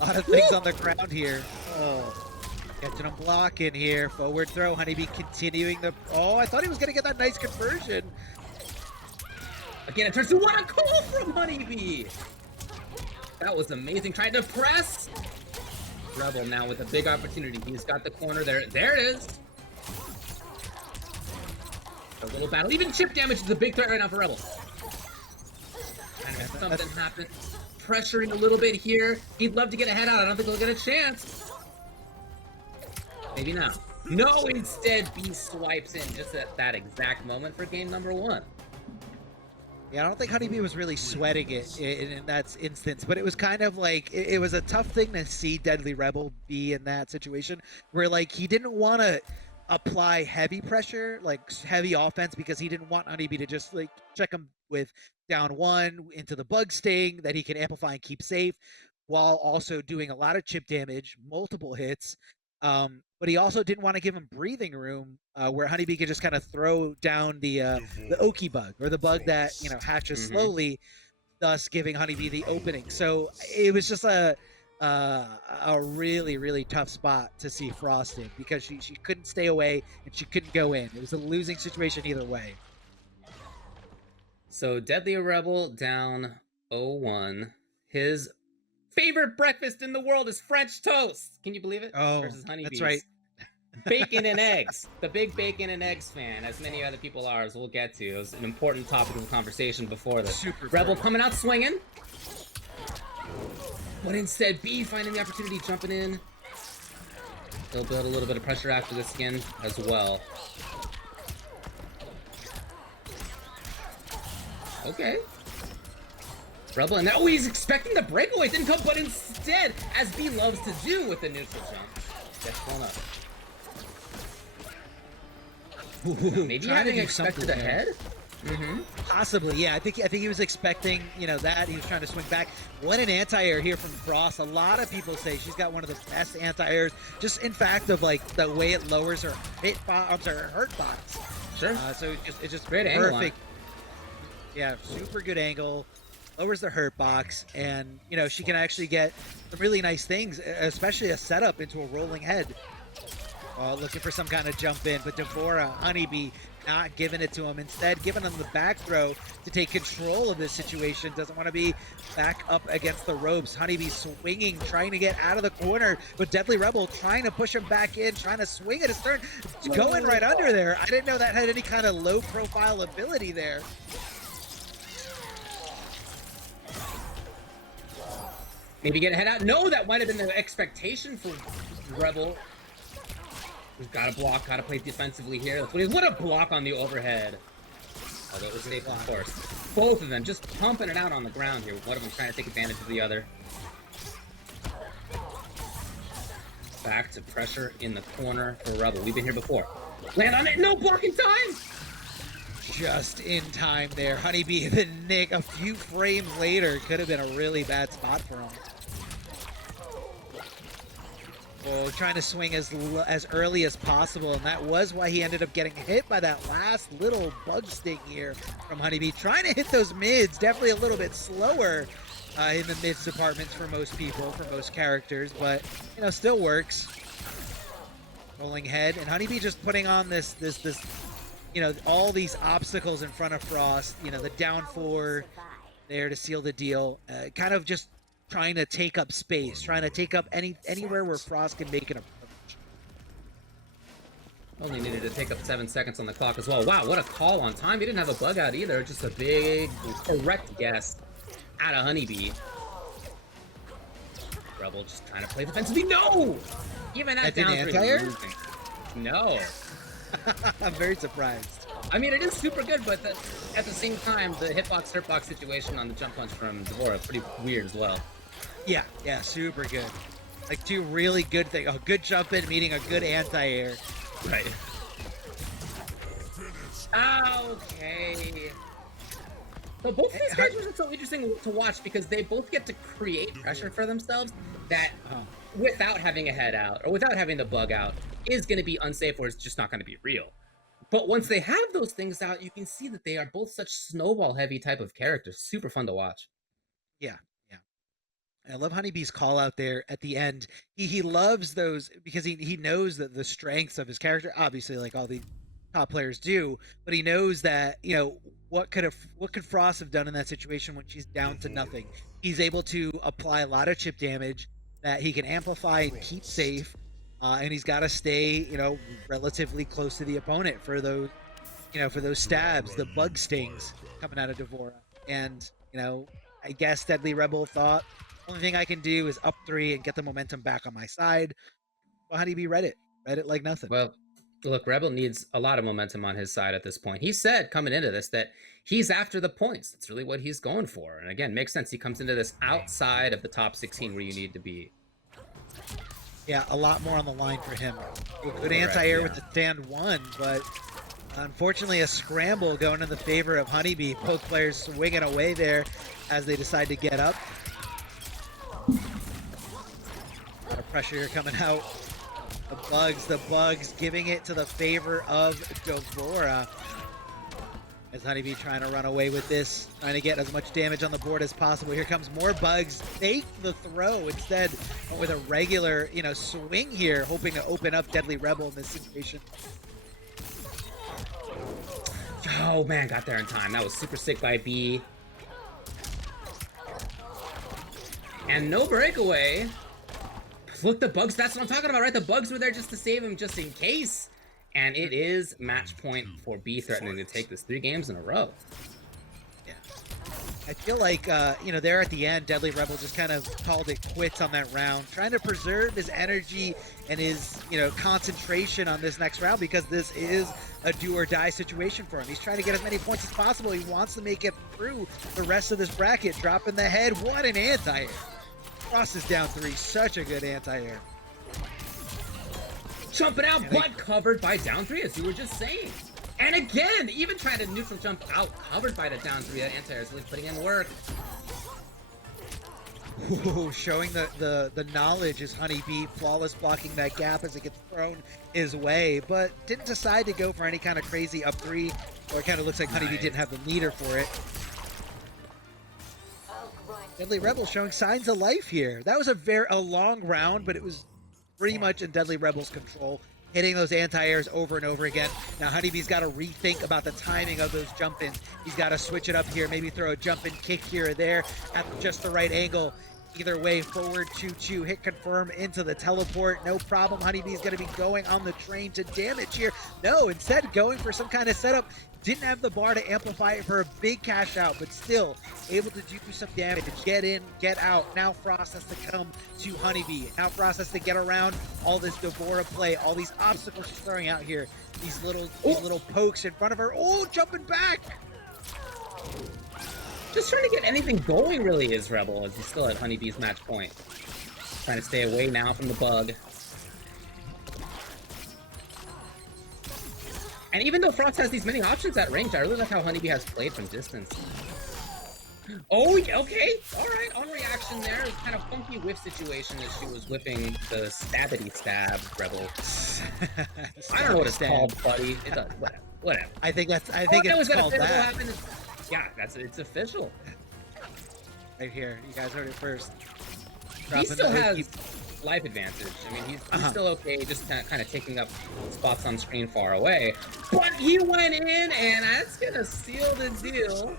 A lot of things on the ground here. Oh, catching him blocking here. Forward throw. HoneyBee continuing the... Oh, I thought he was going to get that nice conversion. Again, it turns to what a call from HoneyBee. That was amazing. Trying to press. Rebel now with a big opportunity. He's got the corner there. There it is. A little battle. Even chip damage is a big threat right now for Rebel. And something happened. Pressuring a little bit here. He'd love to get a head out. I don't think he'll get a chance. Maybe not. No, instead B swipes in just at that exact moment for game number 1. Yeah, I don't think HoneyBee was really sweating it in that instance, but it was kind of like, it was a tough thing to see Deadly Rebel be in that situation where, like, he didn't want to apply heavy pressure, like heavy offense, because he didn't want HoneyBee to just, like, check him with down 1 into the bug sting that he can amplify and keep safe, while also doing a lot of chip damage, multiple hits. But he also didn't want to give him breathing room where HoneyBee could just kind of throw down the Oki bug, or the bug that hatches slowly, thus giving HoneyBee the opening. So it was just a really, really tough spot to see Frost in, because she couldn't stay away and she couldn't go in. It was a losing situation either way. So Deadly Rebel down 0-1. His favorite breakfast in the world is French toast. Can you believe it? Oh, versus HoneyBees. that's right. Bacon and eggs. The big bacon and eggs fan, as many other people are, as we'll get to. It was an important topic of conversation before this. Super Rebel fair. coming out swinging. But instead, B finding the opportunity, jumping in. He'll build a little bit of pressure after this again as well. Okay. Rebel, and now he's expecting the breakaway. It didn't come, but instead, as B loves to do with the neutral jump, gets blown up. Maybe Trying to having do expected something ahead? Possibly, yeah. I think he was expecting, you know, that. He was trying to swing back. What an anti-air here from Frost. A lot of people say she's got one of the best anti-airs, just in fact of like the way it lowers her her hurt box. Sure. So it's just Great angle on it. perfect. Yeah, super good angle. Lowers the hurt box, and you know she can actually get some really nice things, especially a setup into a rolling head. Looking for some kind of jump in, but Devora, HoneyBee, not giving it to him. Instead, giving him the back throw to take control of this situation. Doesn't want to be back up against the ropes. HoneyBee swinging, trying to get out of the corner, but Deadly Rebel trying to push him back in, trying to swing at his turn. Going right under there. I didn't know that had any kind of low-profile ability there. Maybe get a head out. No, that might have been the expectation for Rebel. We've got to block, got to play defensively here. That's what a block on the overhead. Although it was safe, of course. Both of them just pumping it out on the ground here. One of them trying to take advantage of the other. Back to pressure in the corner for Rebel. We've been here before. Land on it. No blocking time. Just in time there. HoneyBee, the nick a few frames later. Could have been a really bad spot for him. Oh, trying to swing as early as possible, and that was why he ended up getting hit by that last little bug sting here from HoneyBee. Trying to hit those mids, definitely a little bit slower in the mids departments for most people, for most characters, but you know, still works. Rolling head, and HoneyBee just putting on this, you know, all these obstacles in front of Frost. You know, the down 4 there to seal the deal. Kind of just trying to take up space, trying to take up anywhere where Frost can make an approach. Only needed to take up 7 seconds on the clock as well. Wow, what a call on time. He didn't have a bug out either. Just a big, correct guess out of HoneyBee. Rebel just trying to play defensively. No! Even that down 3 is losing. No. I'm very surprised. I mean, it is super good, but at the same time, the hitbox, hurtbox situation on the jump punch from Devora is pretty weird as well. Yeah, super good. Like two really good things. A good jump in meeting a good anti-air. Right. Okay. So both these characters are so interesting to watch because they both get to create pressure for themselves that without having a head out or without having the bug out is going to be unsafe or it's just not going to be real. But once they have those things out, you can see that they are both such snowball-heavy type of characters. Super fun to watch. Yeah. I love HoneyBee's call out there at the end. He loves those because he knows that the strengths of his character, obviously like all the top players do, but he knows that, you know, what could Frost have done in that situation when she's down to nothing? He's able to apply a lot of chip damage that he can amplify and keep safe. And he's got to stay, you know, relatively close to the opponent for those, you know, for those stabs, the bug stings coming out of Devora. And, you know, I guess Deadly Rebel thought, only thing I can do is up 3 and get the momentum back on my side. Well, HoneyBee read it like nothing. Well, look, Rebel needs a lot of momentum on his side at this point. He said coming into this that he's after the points. That's really what he's going for. And again, makes sense. He comes into this outside of the top 16 where you need to be. Yeah, a lot more on the line for him. Good anti-air with the stand 1, but unfortunately a scramble going in the favor of HoneyBee. Both players swinging away there as they decide to get up. A lot of pressure here coming out. The bugs giving it to the favor of Devora. As HoneyBee trying to run away with this, trying to get as much damage on the board as possible. Here comes more bugs. Take the throw instead with a regular, you know, swing here, hoping to open up Deadly Rebel in this situation. Oh man, got there in time. That was super sick by B. And no breakaway. Look, the bugs, that's what I'm talking about, right? The bugs were there just to save him just in case. And it is match point for B threatening to take this 3 games in a row. Yeah. I feel like, you know, there at the end, Deadly Rebel just kind of called it quits on that round, trying to preserve his energy and his, you know, concentration on this next round because this is a do or die situation for him. He's trying to get as many points as possible. He wants to make it through the rest of this bracket. Dropping the head. What an anti-air. Frost is down 3. Such a good anti-air. Jumping out, but covered by down 3, as you were just saying. And again, even trying to neutral jump out, covered by the down 3 anti-air is really putting in work. Ooh, showing the knowledge is HoneyBee, flawless blocking that gap as it gets thrown his way, but didn't decide to go for any kind of crazy up 3, or it kind of looks like HoneyBee didn't have the meter for it. Deadly Rebel showing signs of life here. That was a long round, but it was pretty much in Deadly Rebel's control, hitting those anti-airs over and over again. Now HoneyBee's got to rethink about the timing of those jump-ins. He's got to switch it up here, maybe throw a jump-in kick here or there at just the right angle. Either way, forward, choo-choo, hit confirm into the teleport. No problem. HoneyBee's going to be going on the train to damage here. No, instead going for some kind of setup. Didn't have the bar to amplify it for a big cash out, but still able to do some damage. Get in, get out. Now Frost has to come to HoneyBee. Now Frost has to get around all this Devora play, all these obstacles she's throwing out here. These little pokes in front of her. Oh, jumping back! Just trying to get anything going really is Rebel, as he's still at HoneyBee's match point. Trying to stay away now from the bug. And even though Frost has these many options at range, I really like how HoneyBee has played from distance. Oh, okay, alright, on reaction there. Kind of funky whiff situation as she was whipping the stabbity stab Rebel. I don't know what it's called, buddy. It's whatever. I think it's called that. Yeah, it's official. Right here, you guys heard it first. He still has life advantage. I mean, he's still okay, just kind of taking up spots on screen far away. But he went in, and that's gonna seal the deal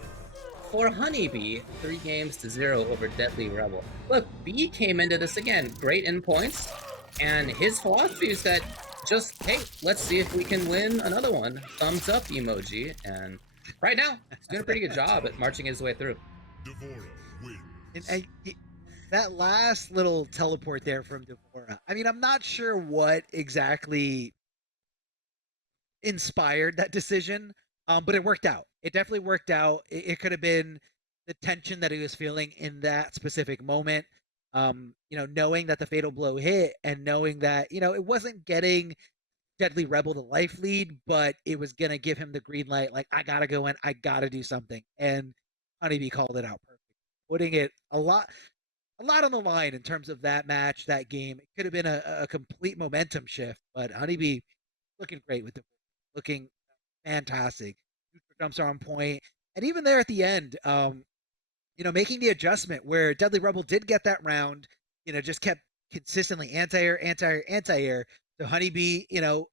for HoneyBee. 3-0 over Deadly Rebel. Look, B came into this again, great in points, and his philosophy is that just, hey, let's see if we can win another one. Thumbs up emoji, and right now, he's doing a pretty good job at marching his way through. And that last little teleport there from Devora, I mean, I'm not sure what exactly inspired that decision, but it worked out. It definitely worked out. It could have been the tension that he was feeling in that specific moment, knowing that the fatal blow hit and knowing that, it wasn't getting Deadly Rebel the life lead, but it was going to give him the green light, like, I got to go in, I got to do something. And HoneyBee called it out perfect, putting it a lot on the line in terms of that match, that game. It could have been a complete momentum shift, but HoneyBee looking great with it, looking fantastic. Neutral jumps are on point, and even there at the end, making the adjustment where Deadly Rebel did get that round, just kept consistently anti-air, anti-air, anti-air. So HoneyBee,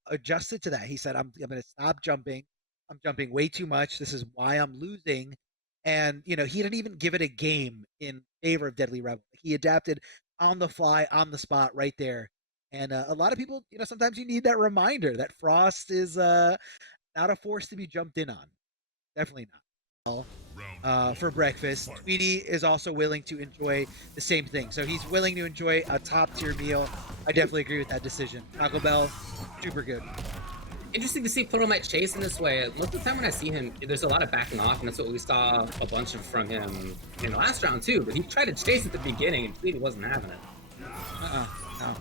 adjusted to that. He said, I'm going to stop jumping. I'm jumping way too much. This is why I'm losing. And, he didn't even give it a game in favor of Deadly Rebel. He adapted on the fly, on the spot right there. And a lot of people, sometimes you need that reminder that Frost is not a force to be jumped in on. Definitely not. For breakfast, Tweedy is also willing to enjoy the same thing. So he's willing to enjoy a top-tier meal. I definitely agree with that decision. Taco Bell, super good. Interesting to see Pluralmite chase in this way. Most of the time when I see him, there's a lot of backing off, and that's what we saw a bunch of from him in the last round too. But he tried to chase at the beginning, and Tweedy wasn't having it.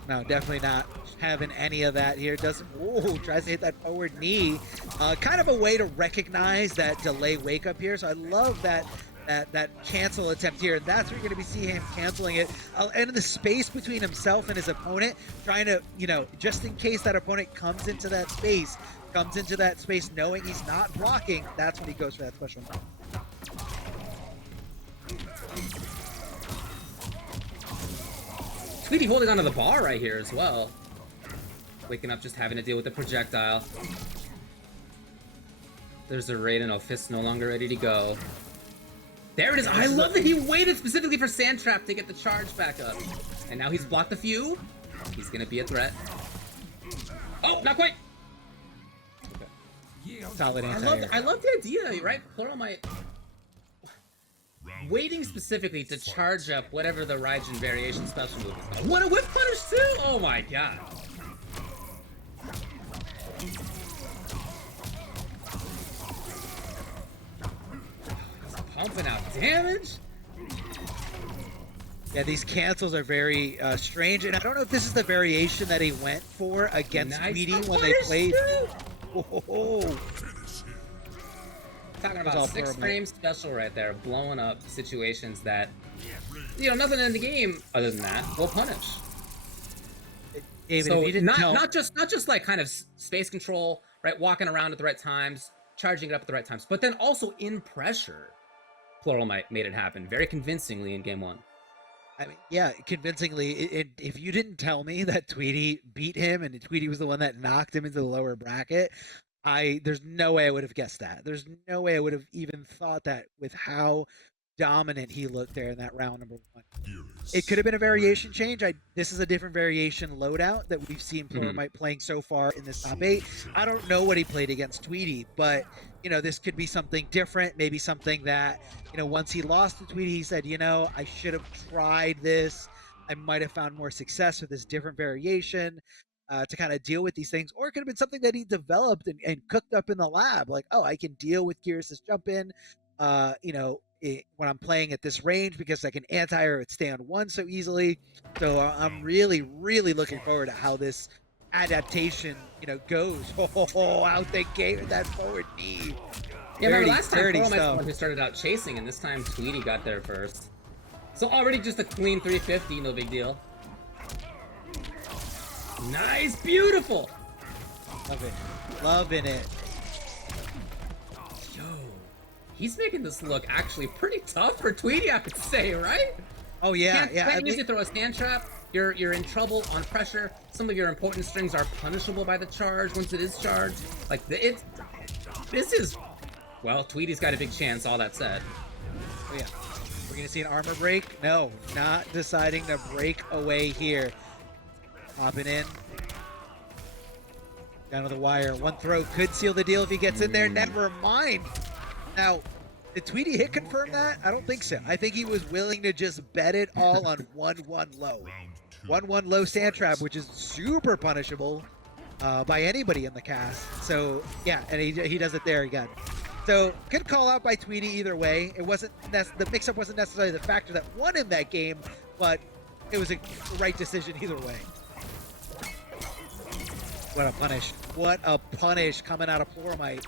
No, definitely not having any of that here. Tries to hit that forward knee. Kind of a way to recognize that delay wake up here. So I love that cancel attempt here. And that's where you're going to be seeing him canceling it. And in the space between himself and his opponent, trying to, just in case that opponent comes into that space knowing he's not blocking, that's when he goes for that special move. Tweedy holding onto the bar right here as well. Waking up just having to deal with the projectile. There's a Raiden, fist no longer ready to go. There it is. I love that he waited specifically for Sandtrap to get the charge back up. And now he's blocked a few. He's gonna be a threat. Oh, not quite. Solid anti-air. I love the idea, right? Pluralmite waiting specifically to charge up whatever the Raijin variation special move is. What a whip punish too! Oh my god. Pumping out damage. Yeah, these cancels are very strange, and I don't know if this is the variation that he went for against Tweedy when they played. Oh. Talking It was about all 6 Pluralmite. frame special right there, blowing up situations that, nothing in the game other than that will punish. David, So if you didn't tell... not just like kind of space control, right? Walking around at the right times, charging it up at the right times, but then also in pressure. Pluralmite made it happen very convincingly in game 1. I mean, yeah, convincingly. If you didn't tell me that Tweedy beat him and Tweedy was the one that knocked him into the lower bracket, there's no way I would have guessed that. There's no way I would have even thought that with how dominant he looked there in that round number 1. It could have been a variation change. This is a different variation loadout that we've seen Pluralmite playing so far in this top 8. I don't know what he played against Tweedy, but this could be something different. Maybe something that once he lost to Tweedy, he said, I should have tried this. I might have found more success with this different variation to kind of deal with these things. Or it could have been something that he developed and cooked up in the lab. Like, oh, I can deal with Gears' jump in, when I'm playing at this range because I can anti or stay on 1 so easily. So I'm really, really looking forward to how this adaptation, goes. Out the gate with that forward knee. Yeah, remember last time Pluralmite's the one who started out chasing, and this time Tweedy got there first. So already just a clean 350, no big deal. Nice, beautiful. Love it. Loving it. Yo, he's making this look actually pretty tough for Tweedy, I would say, right? Oh yeah, Can't usually throw a stand trap. You're in trouble on pressure. Some of your important strings are punishable by the charge once it is charged. Like this is, well, Tweedy's got a big chance. All that said. Oh yeah, we're gonna see an armor break. No, not deciding to break away here. Popping in. Down to the wire. One throw could seal the deal if he gets in there. Never mind. Now, did Tweedy hit confirm that? I don't think so. I think he was willing to just bet it all on 1-1 low. 1-1 low stand trap, which is super punishable by anybody in the cast. So, yeah, and he does it there again. So, good call out by Tweedy either way. It wasn't the mix-up wasn't necessarily the factor that won him that game, but it was a right decision either way. What a punish. What a punish coming out of Pluralmite.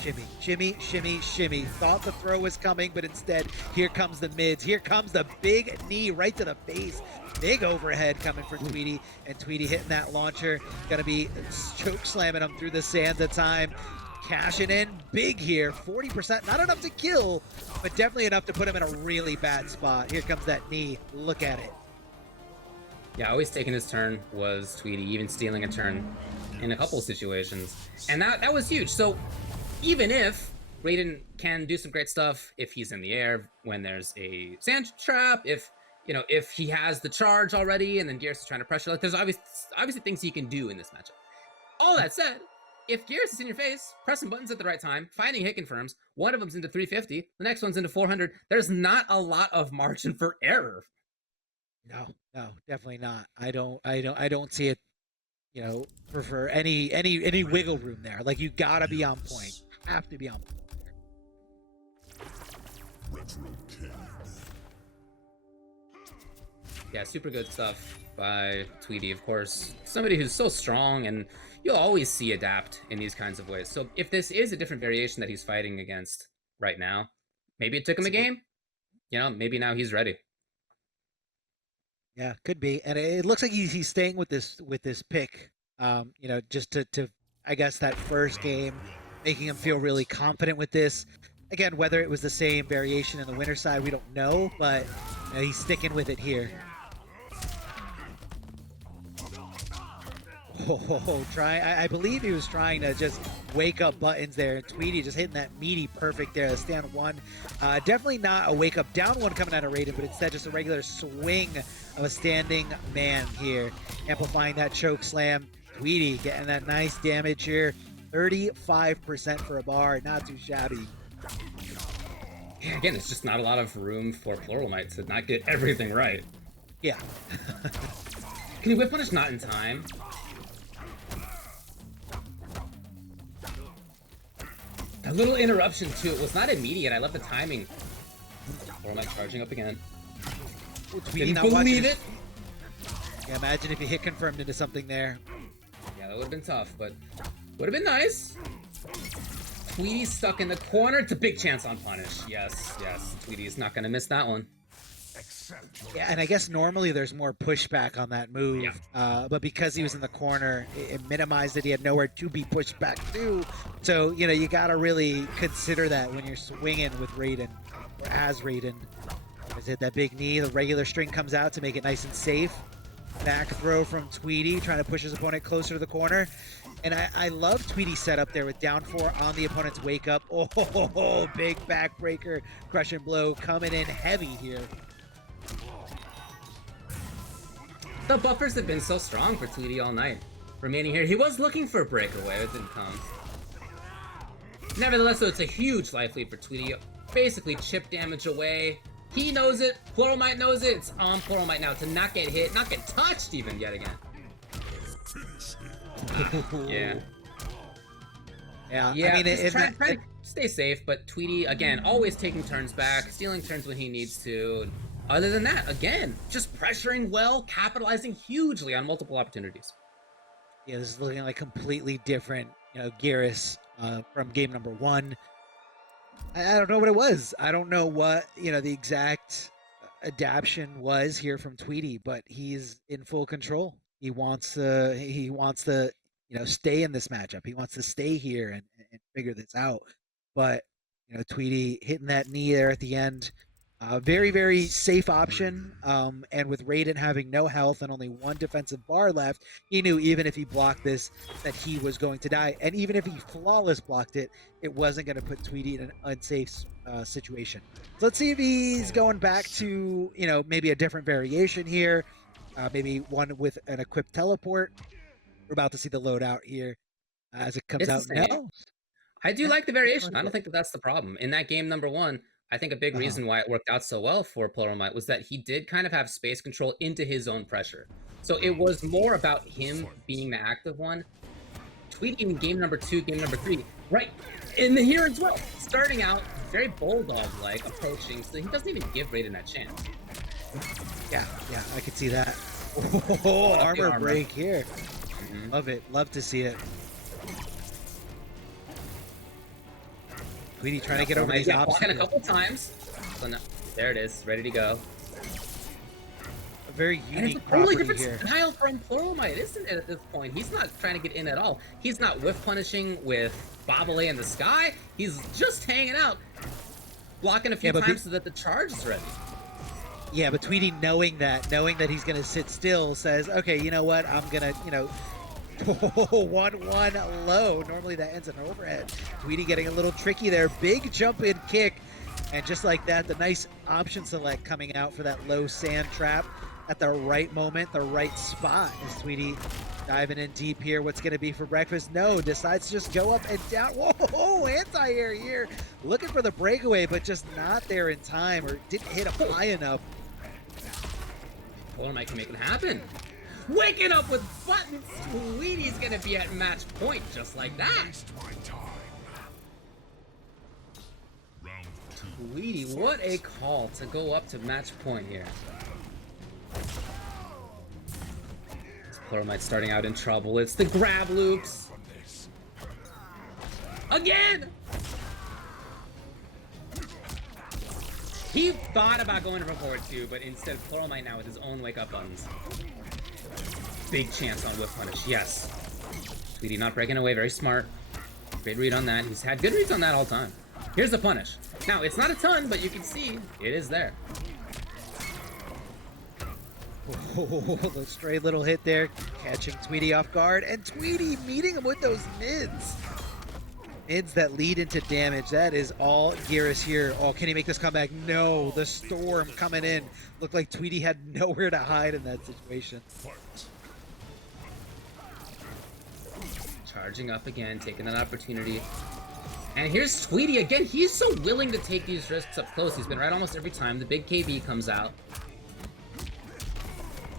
Shimmy, shimmy, shimmy, shimmy. Thought the throw was coming, but instead, here comes the mids. Here comes the big knee right to the face. Big overhead coming for Tweedy, and Tweedy hitting that launcher. Gonna be choke slamming him through the sands of time. Cashing in big here. 40%. Not enough to kill, but definitely enough to put him in a really bad spot. Here comes that knee. Look at it. Yeah, always taking his turn was Tweedy, even stealing a turn in a couple situations. And that was huge. So even if Raiden can do some great stuff if he's in the air, when there's a sand trap, if he has the charge already and then Gears is trying to pressure, like there's obviously things he can do in this matchup. All that said, if Gears is in your face, pressing buttons at the right time, finding hit confirms, one of them's into 350, the next one's into 400, there's not a lot of margin for error. No, definitely not. I don't see it, for any wiggle room there. Like, you gotta be on point. Have to be on point. Yeah, super good stuff by Tweedy, of course. Somebody who's so strong, and you'll always see adapt in these kinds of ways. So if this is a different variation that he's fighting against right now, maybe it took him a game. Maybe now he's ready. Yeah, could be, and it looks like he's staying with this pick. Just to I guess that first game, making him feel really confident with this. Again, whether it was the same variation in the winner side, we don't know, but he's sticking with it here. I believe he was trying to just wake up buttons there, and Tweedy just hitting that meaty perfect there, the stand 1. Definitely not a wake up down 1 coming out of Raiden, but instead just a regular swing of a standing man here, amplifying that choke slam. Tweedy getting that nice damage here, 35% for a bar, not too shabby. Yeah, again, it's just not a lot of room for Pluralmite to not get everything right. Yeah. Can you whip punish not in time? A little interruption too. It was not immediate. I love the timing. Pluralmite charging up again. Tweedy Didn't believe it. Yeah, imagine if he hit confirmed into something there. Yeah, that would have been tough, but Would have been nice. Tweedy stuck in the corner. It's a big chance on punish. Yes, yes. Tweedy's not going to miss that one. Yeah, and I guess normally there's more pushback on that move, Yeah. but because he was in the corner, it minimized it. He had nowhere to be pushed back to. So, you know, you got to really consider that when you're swinging with Raiden, or as Raiden. Is it that big knee? The regular string comes out to make it nice and safe. Back throw from Tweedy, trying to push his opponent closer to the corner. And I love Tweedy's setup there with down 4 on the opponent's wake up. Oh, big backbreaker, crush and blow coming in heavy here. The buffers have been so strong for Tweedy all night. Remaining here, he was looking for a breakaway, it didn't come. Nevertheless, though, it's a huge life lead for Tweedy. Basically, chip damage away. He knows it, Pluralmite knows it. It's on Pluralmite now to not get hit, not get touched even yet again. Yeah. Yeah, I mean, try to stay safe, but Tweedy, again, always taking turns back, stealing turns when he needs to. Other than that, again, just pressuring well, capitalizing hugely on multiple opportunities. Yeah, this is looking like completely different, you know, Garrus from game number 1. I don't know what it was. I don't know what, you know, the exact adaptation was here from Tweedy, but he's in full control. He wants to, you know, stay in this matchup. He wants to stay here and figure this out. But, you know, Tweedy hitting that knee there at the end, very, very safe option. And with Raiden having no health and only 1 defensive bar left, he knew even if he blocked this, that he was going to die. And even if he flawless blocked it, it wasn't going to put Tweedy in an unsafe situation. So let's see if he's going back to, you know, maybe a different variation here. Maybe one with an equipped teleport. We're about to see the loadout here as it comes out now. I do like the variation. I don't think that that's the problem. In that game number 1, I think a big reason why it worked out so well for Pluralmite was that he did kind of have space control into his own pressure. So it was more about him being the active one. Tweedy in game number 2, game number 3, right in the here as well. Starting out very bulldog-like, approaching, so he doesn't even give Raiden that chance. Yeah, I could see that. Oh, armor break here. Love it. Love to see it. Tweedy trying to get over these obstacles. A couple times. So now, there it is, ready to go. A very unique it's a totally property different here. style from Pluralmite, isn't it, at this point? He's not trying to get in at all. He's not whiff punishing with Bobble in the sky. He's just hanging out, blocking a few times so that the charge is ready. Yeah, but Tweedy knowing that he's going to sit still says, okay, you know what? I'm going to, you know, 1-1 low. Normally that ends in an overhead. Tweedy getting a little tricky there. Big jump in kick. And just like that, the nice option select coming out for that low sand trap at the right moment, the right spot. Is Tweedy diving in deep here? What's going to be for breakfast? No, decides to just go up and down. Whoa, anti-air here. Looking for the breakaway, but just not there in time, or didn't hit him high enough. Pluralmite can make it happen. Waking up with buttons. Tweedy's gonna be at match point just like that. Tweedy, what a call to go up to match point here. Pluralmite starting out in trouble. It's the grab loops. Again! He thought about going for forward 2, but instead Pluralmite now with his own wake up buttons. Big chance on whiff punish, yes. Tweedy not breaking away, very smart. Great read on that. He's had good reads on that all time. Here's the punish. Now, it's not a ton, but you can see it is there. Oh, the stray little hit there, catching Tweedy off guard, and Tweedy meeting him with those mids. Mids that lead into damage. That is all Garrus here. Oh, can he make this comeback? No, the storm coming in. Looked like Tweedy had nowhere to hide in that situation. Charging up again, taking that opportunity. And here's Tweedy again. He's so willing to take these risks up close. He's been right almost every time. The big KB comes out.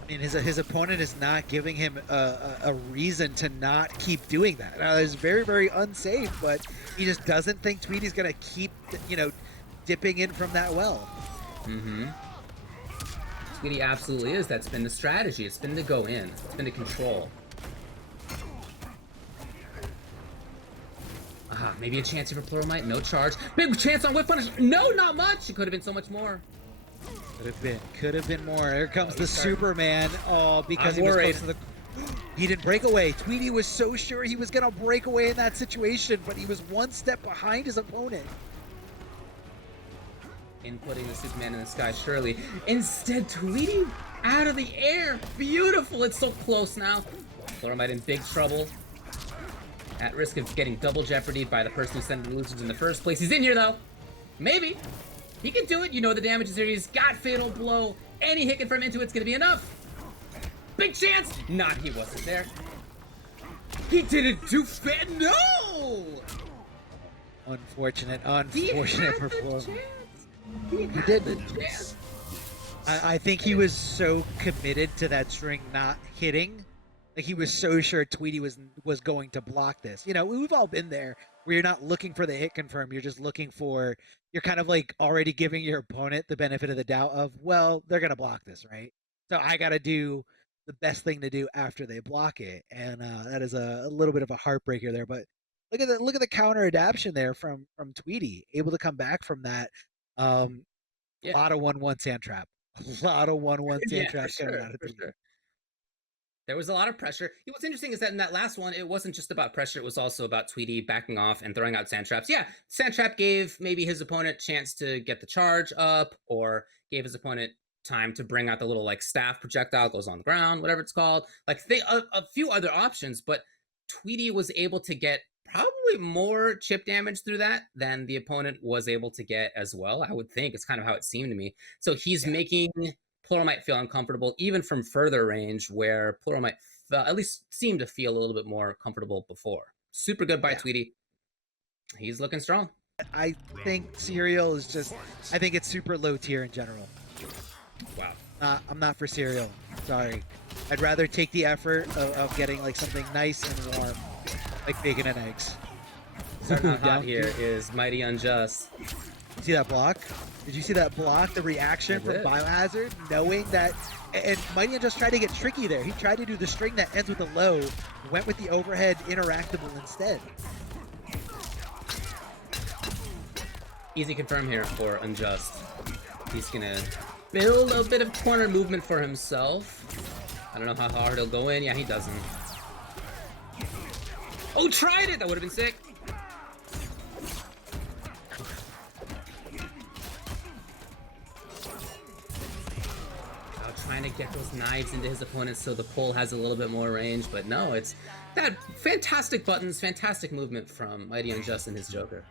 And his opponent is not giving him a reason to not keep doing that. Now, it's very, very unsafe, but he just doesn't think Tweedy's going to keep, you know, dipping in from that well. Tweedy absolutely is. That's been the strategy. It's been to go in. It's been to control. Maybe a chance here for Pluralmite. No charge. Big chance on whip punish. No, not much. It could have been so much more. Could have been more. Here comes the Superman. Oh, because I'm he was worried. close to the. He didn't break away. Tweedy was so sure he was gonna break away in that situation, but he was one step behind his opponent. Inputting the Superman in the sky, surely. Instead, Tweedy out of the air. Beautiful. It's so close now. Pluralmite in big trouble. At risk of getting double jeopardied by the person who sent the illusions in the first place. He's in here, though. Maybe. He can do it. You know the damage is here. He's got Fatal Blow. Any hit confirm into it's going to be enough. Big chance. Not, he wasn't there. He didn't do fit. No! Unfortunate He had the performance. chance. He did. The chance. I think he was so committed to that string not hitting. Like he was so sure Tweedy was going to block this. You know, we've all been there where you're not looking for the hit confirm. You're just looking for, you're kind of like already giving your opponent the benefit of the doubt of, well, they're going to block this, right? So I got to do the best thing to do after they block it. And that is a little bit of a heartbreaker there. But look at the counter adaptation there from Tweedy, able to come back from that. A lot of 1-1 sand trap. A lot of 1-1 sand trap coming out of Tweedy. Sure. There was a lot of pressure. What's interesting is that in that last one, it wasn't just about pressure. It was also about Tweedy backing off and throwing out sand traps. Yeah, sand trap gave maybe his opponent a chance to get the charge up, or gave his opponent time to bring out the little like staff projectile, goes on the ground, whatever it's called. Like a few other options, but Tweedy was able to get probably more chip damage through that than the opponent was able to get as well. I would think it's kind of how it seemed to me. So he's making Pluralmite feel uncomfortable, even from further range, where Pluralmite at least seemed to feel a little bit more comfortable before. Super good by Tweedy. He's looking strong. I think Serial is just, I think it's super low tier in general. Wow. I'm not for Serial. Sorry. I'd rather take the effort of getting like something nice and warm, like bacon and eggs. Starting out hot here is MightyUnjust. See that block? Did you see that block? The reaction from BioHazard, knowing that, and MightyUnjust tried to get tricky there. He tried to do the string that ends with a low, went with the overhead interactable instead. Easy confirm here for Unjust. He's gonna build a bit of corner movement for himself. I don't know how hard he'll go in. Yeah, he doesn't. Oh, tried it! That would have been sick. Trying to get those knives into his opponent so the pole has a little bit more range, but no, it's that fantastic buttons, fantastic movement from MightyUnjust and his Joker.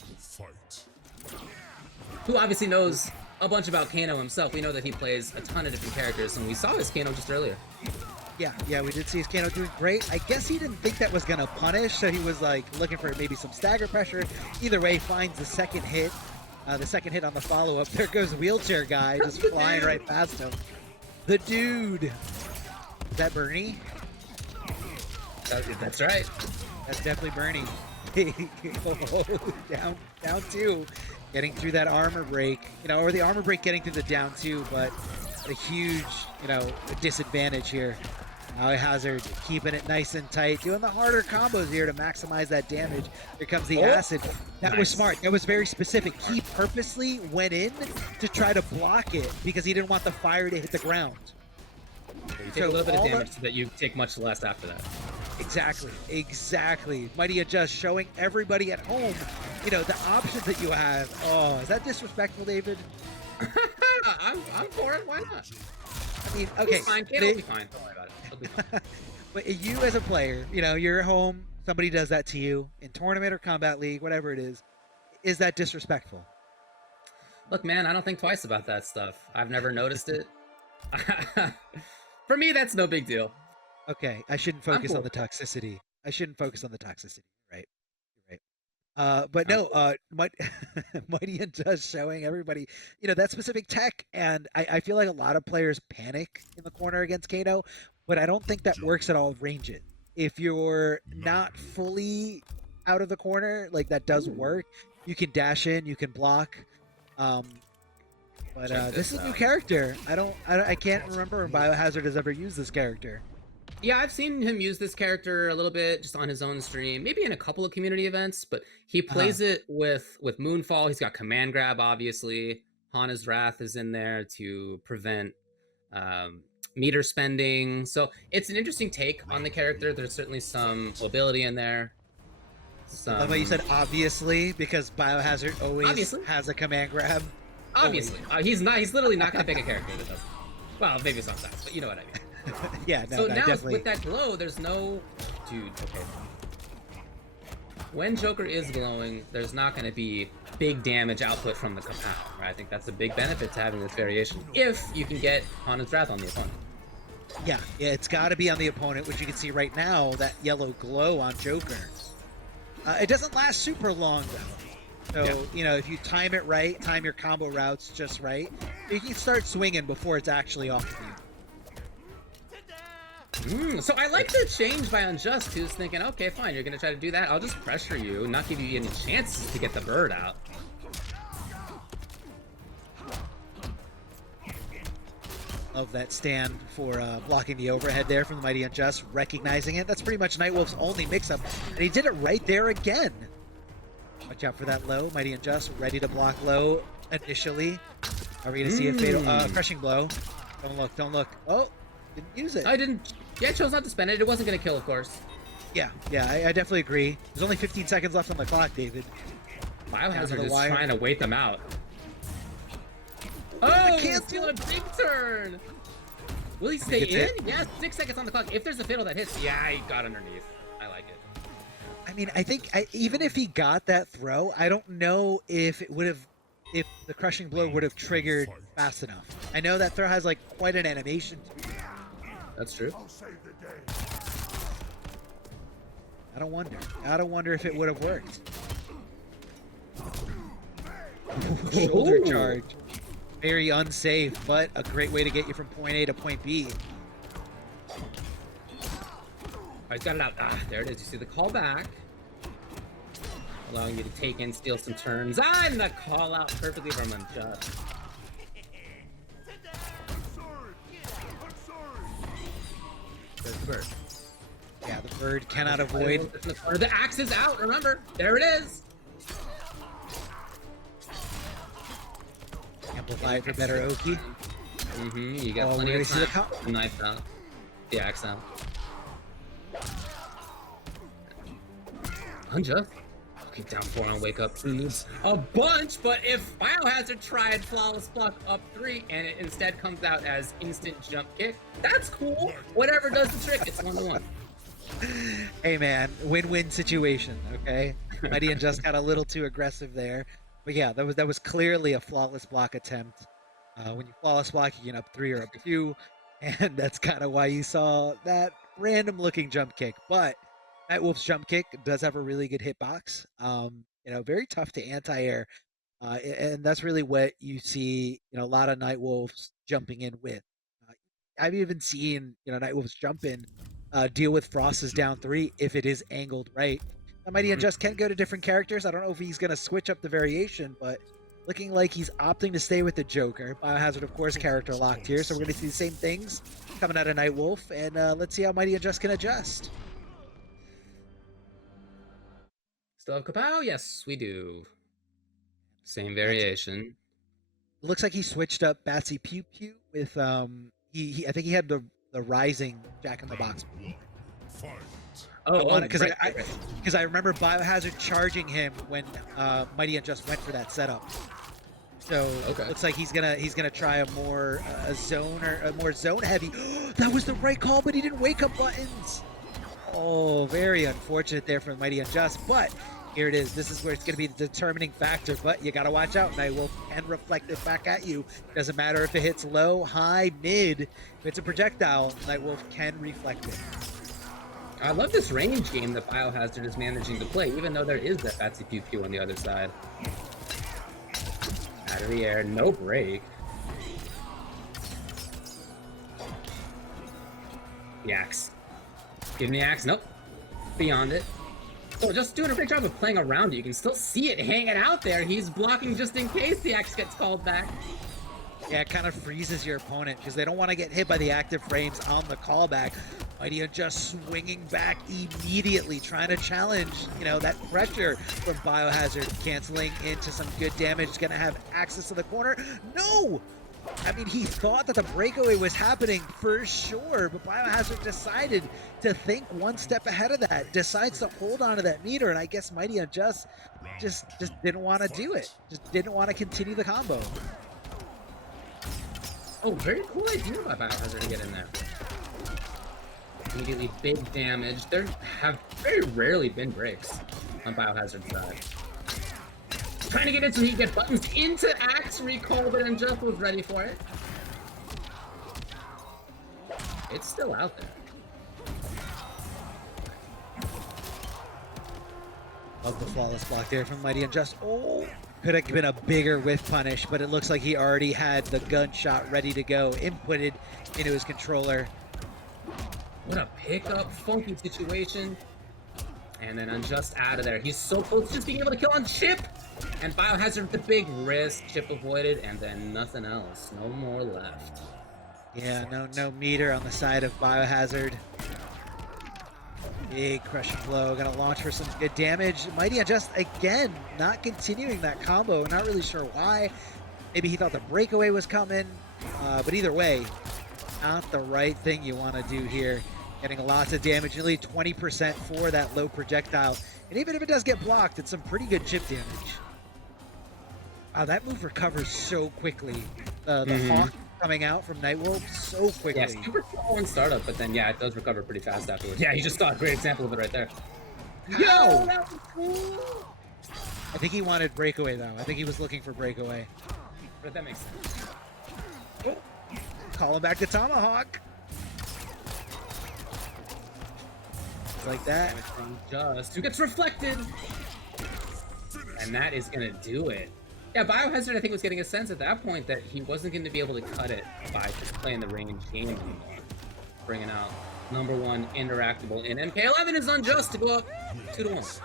Who obviously knows a bunch about Kano himself. We know that he plays a ton of different characters, and we saw his Kano just earlier. Yeah, we did see his Kano doing great. I guess he didn't think that was gonna punish, so he was like looking for maybe some stagger pressure. Either way, finds the second hit. The second hit on the follow-up. There goes Wheelchair Guy, just flying right past him. The dude. Is that Bernie? That's right. That's definitely Bernie. down two. Getting through that armor break. You know, or the armor break getting through the down two, but a huge, disadvantage here. BioHazard keeping it nice and tight, doing the harder combos here to maximize that damage. Here comes the acid. That was smart. That was very specific. He purposely went in to try to block it because he didn't want the fire to hit the ground. You take a little bit of damage so that you take much less after that. Exactly. MightyUnjust showing everybody at home, the options that you have. Oh, is that disrespectful, David? I'm for it. Why not? I mean, okay. It's fine. It'll be fine. Don't worry about it. It'll be fine. But you as a player, you're at home, somebody does that to you in tournament or combat league, whatever it is that disrespectful? Look, man, I don't think twice about that stuff. I've never noticed it. For me, that's no big deal. Okay, I shouldn't focus on the toxicity. Right. You're right. But no, MightyUnjust showing everybody, that specific tech, and I feel like a lot of players panic in the corner against Kano, but I don't think that works at all range it. If you're not fully out of the corner, like that does work. You can dash in, you can block. But this is a new character. I can't remember when BioHazard has ever used this character. Yeah, I've seen him use this character a little bit just on his own stream, maybe in a couple of community events, but he plays it with Moonfall. He's got Command Grab, obviously. Hana's Wrath is in there to prevent meter spending. So it's an interesting take on the character. There's certainly some mobility in there. I love how you said obviously, because Biohazard always has a Command Grab. Obviously. He's literally not going to pick a character that doesn't. Well, maybe sometimes, but you know what I mean. Yeah, no, so no, now definitely. with that glow, there's no... Dude, okay. When Joker is glowing, there's not going to be big damage output from the compound, right? I think that's a big benefit to having this variation, if you can get Hana's Wrath on the opponent. Yeah, it's got to be on the opponent, which you can see right now, that yellow glow on Joker. It doesn't last super long, though. So, you know, if you time it right, time your combo routes just right, you can start swinging before it's actually off of you. So I like the change by Unjust, who's thinking, okay, fine, you're going to try to do that. I'll just pressure you, not give you any chances to get the bird out. Love that stand for blocking the overhead there from the Mighty Unjust, recognizing it. That's pretty much Nightwolf's only mix-up, and he did it right there again. Watch out for that low. Mighty Unjust ready to block low initially. Are we going to see a fatal crushing blow? Don't look, don't look. Oh, didn't use it. I didn't. Yeah, chose not to spend it. It wasn't going to kill, of course. Yeah, I definitely agree. There's only 15 seconds left on the clock, David. Biohazard is trying to wait them out. Oh, can't steal a big turn. Will he stay in? Yeah, 6 seconds on the clock. If there's a fatal that hits, yeah, he got underneath. I like it. I mean, I think even if he got that throw, I don't know if it would have, if the crushing blow would have triggered fast enough. I know that throw has like quite an animation to it. That's true. I don't wonder if it would have worked. Shoulder charge. Very unsafe, but a great way to get you from point A to point B. Oh, he's got it out. Ah, there it is. You see the call back. Allowing you to take in, steal some turns. Ah, and the call out perfectly from Unjust. There's the bird. Yeah, the bird cannot avoid. The axe is out, remember. There it is. Amplify it for better Oki. You got plenty of time. The knife out. The axe out. Unjust. Okay, down 4 on wake up. Needs a bunch, but if Biohazard tried flawless block up 3 and it instead comes out as instant jump kick, that's cool. Whatever does the trick, it's 1-1. Hey man, win-win situation, okay? Mighty Unjust got a little too aggressive there. But yeah, that was clearly a flawless block attempt. When you flawless block, you get up 3 or up 2, and that's kind of why you saw that random-looking jump kick. But Nightwolf's jump kick does have a really good hitbox. You know, very tough to anti-air, and that's really what you see. You know, a lot of Nightwolves jumping in with. I've even seen Nightwolves jump in, deal with Frost's down 3 if it is angled right. Mighty Unjust can go to different characters. I don't know if he's going to switch up the variation, but looking like he's opting to stay with the Joker. Biohazard, of course, character locked here, so we're going to see the same things coming out of Nightwolf, and let's see how Mighty Unjust can adjust. Still have Kapow? Yes, we do. Same variation. Looks like he switched up Batsy Pew Pew with, I think he had the Rising Jack in the Box. Because I remember Biohazard charging him when Mighty Unjust went for that setup. So looks like he's gonna try a more zone or a more zone heavy. That was the right call, but he didn't wake up buttons. Oh, very unfortunate there for Mighty Unjust. But here it is. This is where it's gonna be the determining factor. But you gotta watch out. Nightwolf can reflect it back at you. Doesn't matter if it hits low, high, mid. If it's a projectile, Nightwolf can reflect it. I love this range game that Biohazard is managing to play, even though there is that Batsy Pew Pew on the other side. Out of the air, no break. The axe. Give me the axe. Nope. Beyond it. Oh, just doing a great job of playing around it. You can still see it hanging out there. He's blocking just in case the axe gets called back. Yeah, it kind of freezes your opponent because they don't want to get hit by the active frames on the callback. MightyUnjust swinging back immediately, trying to challenge, that pressure from BioHazard, canceling into some good damage. Gonna have access to the corner. No! I mean, he thought that the breakaway was happening for sure, but BioHazard decided to think one step ahead of that, decides to hold on to that meter, and I guess MightyUnjust just didn't want to do it. Just didn't want to continue the combo. Oh, very cool idea by BioHazard to get in there. Immediately big damage. There have very rarely been breaks on BioHazard's side. Trying to get it so he can get buttons into Axe Recall, but Unjust was ready for it. It's still out there. Love the flawless block there from MightyUnjust. Oh, could have been a bigger whiff punish, but it looks like he already had the gunshot ready to go, inputted into his controller. What a pickup, funky situation. And then Unjust out of there. He's so close to just being able to kill on Chip. And BioHazard with the big risk. Chip avoided, and then nothing else. No more left. Yeah, no meter on the side of BioHazard. Big crushing blow. Gonna launch for some good damage. MightyUnjust, again, not continuing that combo. Not really sure why. Maybe he thought the breakaway was coming. But either way, not the right thing you want to do here. Getting lots of damage, nearly 20% for that low projectile. And even if it does get blocked, it's some pretty good chip damage. Wow, that move recovers so quickly. The Hawk coming out from Nightwolf so quickly. Yeah, super slow on startup, but then, yeah, it does recover pretty fast afterwards. Yeah, you just got a great example of it right there. Yo, that was cool! I think he wanted breakaway, though. I think he was looking for breakaway. But that makes sense. Oh, calling back the Tomahawk. Like that. Just who gets reflected, and that is gonna do it. Yeah, BioHazard I think was getting a sense at that point that he wasn't going to be able to cut it by just playing the range game anymore. Bringing out #1 interactable in MK11 is Unjust to go up 2-1.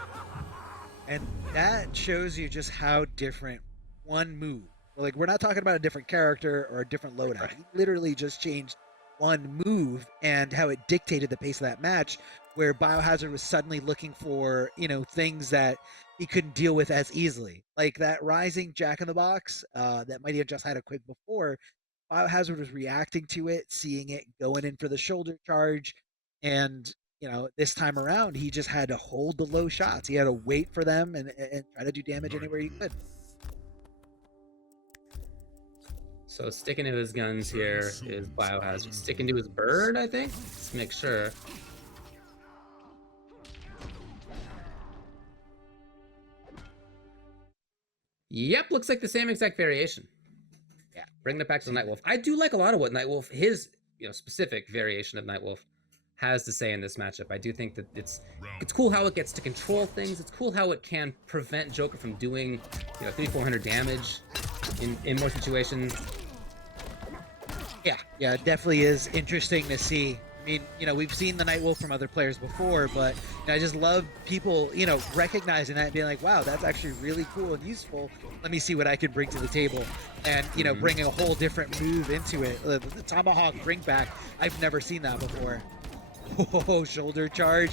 And that shows you just how different one move. Like, we're not talking about a different character or a different loadout. Right. He literally just changed one move and how it dictated the pace of that match, where BioHazard was suddenly looking for, things that he couldn't deal with as easily. Like that rising Jack-in-the-Box that MightyUnjust had a quick before. BioHazard was reacting to it, seeing it, going in for the shoulder charge. And, this time around, he just had to hold the low shots. He had to wait for them and try to do damage anywhere he could. So sticking to his guns here is BioHazard. Sticking to his bird, I think? Let's make sure. Yep, looks like the same exact variation. Yeah, bringing it back to the Nightwolf. I do like a lot of what Nightwolf, his specific variation of Nightwolf, has to say in this matchup. I do think that it's cool how it gets to control things. It's cool how it can prevent Joker from doing 300-400 damage in more situations. Yeah, it definitely is interesting to see. I mean, we've seen the Nightwolf from other players before, but I just love people, recognizing that and being like, wow, that's actually really cool and useful. Let me see what I can bring to the table. And, bringing a whole different move into it. The Tomahawk bring back, I've never seen that before. Oh, shoulder charge.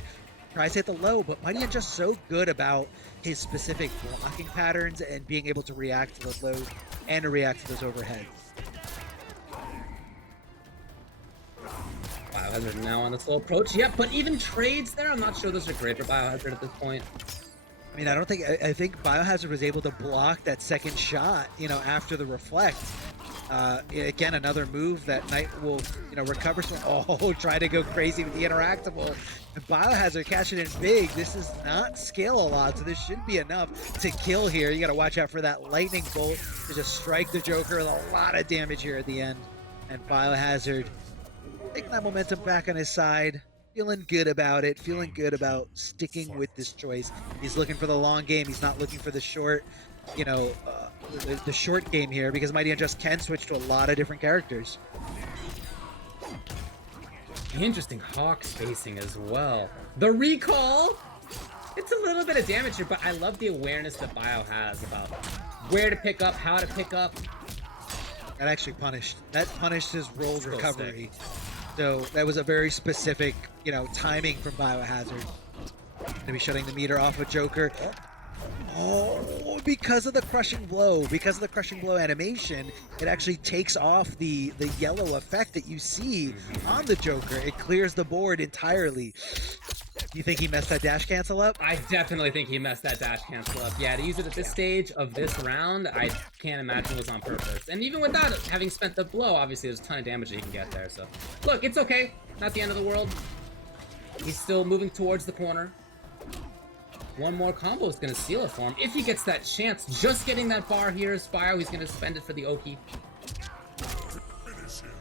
Tries to hit the low, but MightyUnjust so good about his specific blocking patterns and being able to react to those lows and to react to those overheads. BioHazard now on the slow approach. Yep, but even trades there, I'm not sure those are great for BioHazard at this point. I mean, I think BioHazard was able to block that second shot, after the reflect. Again, another move that Nightwolf, recovers from. Oh, try to go crazy with the interactable. And BioHazard cashing in big. This does not scale a lot, so this shouldn't be enough to kill here. You got to watch out for that lightning bolt to just strike the Joker with a lot of damage here at the end. And BioHazard taking that momentum back on his side, feeling good about it, feeling good about sticking with this choice. He's looking for the long game. He's not looking for the short, the short game here, because MightyUnjust can switch to a lot of different characters. Interesting Hawk spacing as well. The recall! It's a little bit of damage here, but I love the awareness that Bio has about where to pick up, how to pick up. That actually punished. That punished his rolled recovery. So that was a very specific, you know, timing from Biohazard. Gonna be shutting the meter off of Joker. Oh, because of the crushing blow, animation, it actually takes off the yellow effect that you see on the Joker. It clears the board entirely. You think he messed that dash cancel up? I definitely think he messed that dash cancel up. Yeah, to use it at this stage of this round, I can't imagine it was on purpose. And even without having spent the blow, obviously there's a ton of damage that he can get there. So, look, it's okay. Not the end of the world. He's still moving towards the corner. One more combo is going to seal it for him. If he gets that chance, just getting that bar here is Bio. He's going to spend it for the Oki.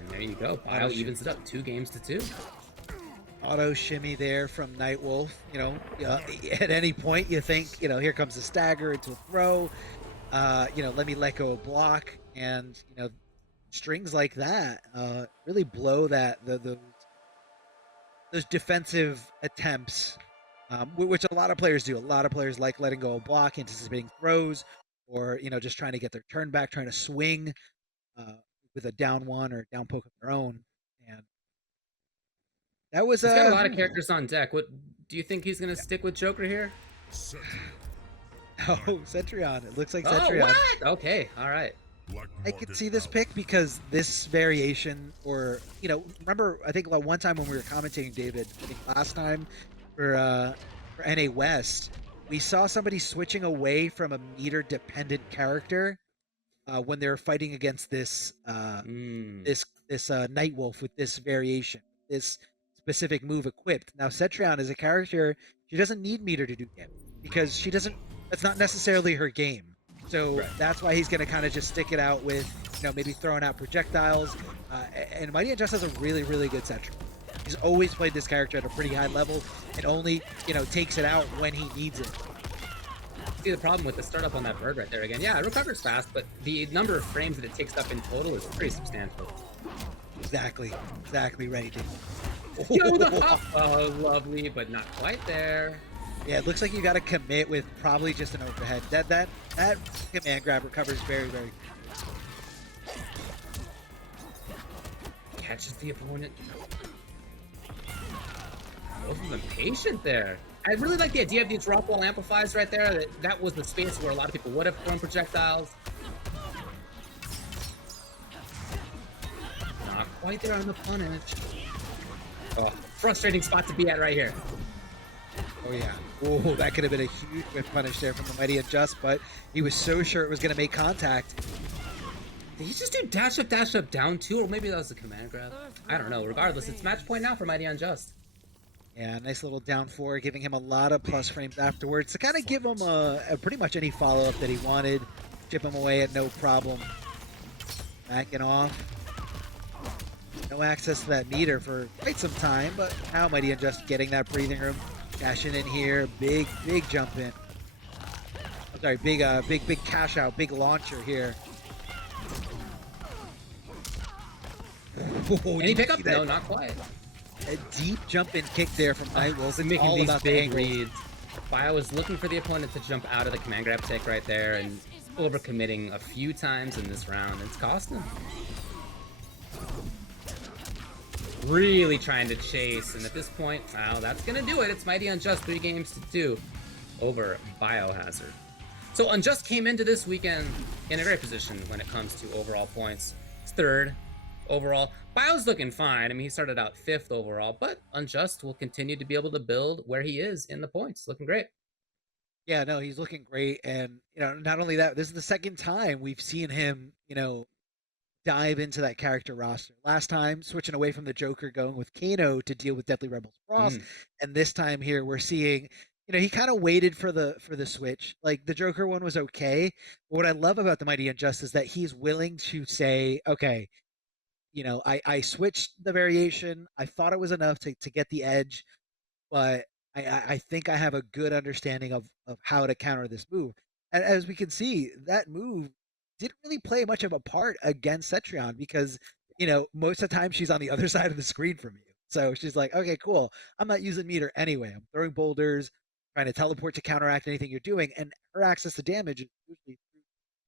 And there you go. Bio evens it up 2-2. Auto shimmy there from Nightwolf. You know, at any point you think, you know, here comes the stagger into a throw. You know, let me let go a block, and you know, strings like that really blow that those defensive attempts, which a lot of players do. A lot of players like letting go a block, anticipating throws, or you know, just trying to get their turn back, trying to swing with a down one or down poke of their own. And that was he's got a lot of characters on deck. What do you think he's going to stick with Joker here? Oh, Cetrion. It looks like Oh, Cetrion. what? Okay, all right. I could see this pick because this variation, or you know, remember I think like one time when we were commentating, David, I think last time for NA West, we saw somebody switching away from a meter dependent character when they were fighting against this Nightwolf with this variation, this specific move equipped. Now Cetrion is a character, she doesn't need meter to do damage because she doesn't. That's not necessarily her game. So that's why he's going to kind of just stick it out with, you know, maybe throwing out projectiles. And MightyUnjust has a really, really good Cetrion. He's always played this character at a pretty high level and only, you know, takes it out when he needs it. See the problem with the startup on that bird right there again. Yeah, it recovers fast, but the number of frames that it takes up in total is pretty substantial. Exactly right, dude. Yo, the hop! Oh, lovely, but not quite there. Yeah, it looks like you got to commit with probably just an overhead. That command grab recovers very, very. Catches the opponent. Both of them patient there. I really like the idea of these drop wall amplifiers right there. That was the space where a lot of people would have thrown projectiles. Not quite there on the punish. Oh, frustrating spot to be at right here. Oh yeah. Oh, that could have been a huge whip punish there from the MightyUnjust, but he was so sure it was going to make contact. Did he just do dash up, down two? Or maybe that was a command grab. I don't know. Regardless, it's match point now for MightyUnjust. Yeah, nice little down four, giving him a lot of plus frames afterwards to kind of give him a pretty much any follow-up that he wanted. Chip him away at no problem. Backing off. No access to that meter for quite some time, but now MightyUnjust getting that breathing room. Cashing in here, big jump in. I'm sorry, big cash out, big launcher here. Any pickup? No, not quite. A deep jump in kick there from Nightwolf. It's making all these about big the reads. Bio was looking for the opponent to jump out of the command grab tick right there and overcommitting a few times in this round. It's cost him. Really trying to chase, and at this point, wow, that's gonna do it. It's MightyUnjust 3-2 over BioHazard. So Unjust came into this weekend in a great position when it comes to overall points. It's third overall. Bio's looking fine. I mean, he started out 5th overall, but Unjust will continue to be able to build where he is in the points. Looking great. Yeah, no, he's looking great, and you know, not only that, this is the second time we've seen him, you know, dive into that character roster. Last time, switching away from the Joker, going with Kano to deal with Deadly Rebels Frost, and this time here we're seeing, you know, he kind of waited for the switch. Like the Joker one was okay, but what I love about the MightyUnjust is that he's willing to say, okay, you know, I switched the variation. I thought it was enough to get the edge, but I think I have a good understanding of how to counter this move. And as we can see, that move didn't really play much of a part against Cetrion because, you know, most of the time she's on the other side of the screen from you. So she's like, okay, cool. I'm not using meter anyway. I'm throwing boulders, trying to teleport to counteract anything you're doing. And her access to damage is usually through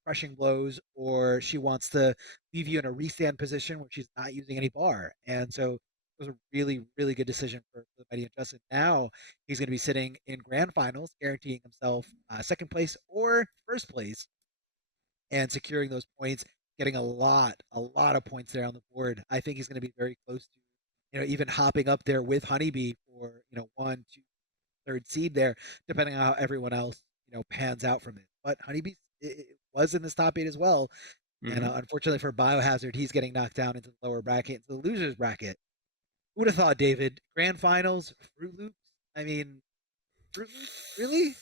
crushing blows, or she wants to leave you in a restand position where she's not using any bar. And so was a really, really good decision for the Mighty Unjust. Now he's going to be sitting in grand finals, guaranteeing himself second place or first place, and securing those points, getting a lot of points there on the board. I think he's going to be very close to, even hopping up there with HoneyBee for, 1, 2, third seed there, depending on how everyone else, pans out from it. But HoneyBee it was in this top 8 as well. And unfortunately for BioHazard, he's getting knocked down into the lower bracket, into the losers bracket. Who would have thought, David? Grand finals, Fruit Loops? I mean, Fruit Loops? Really?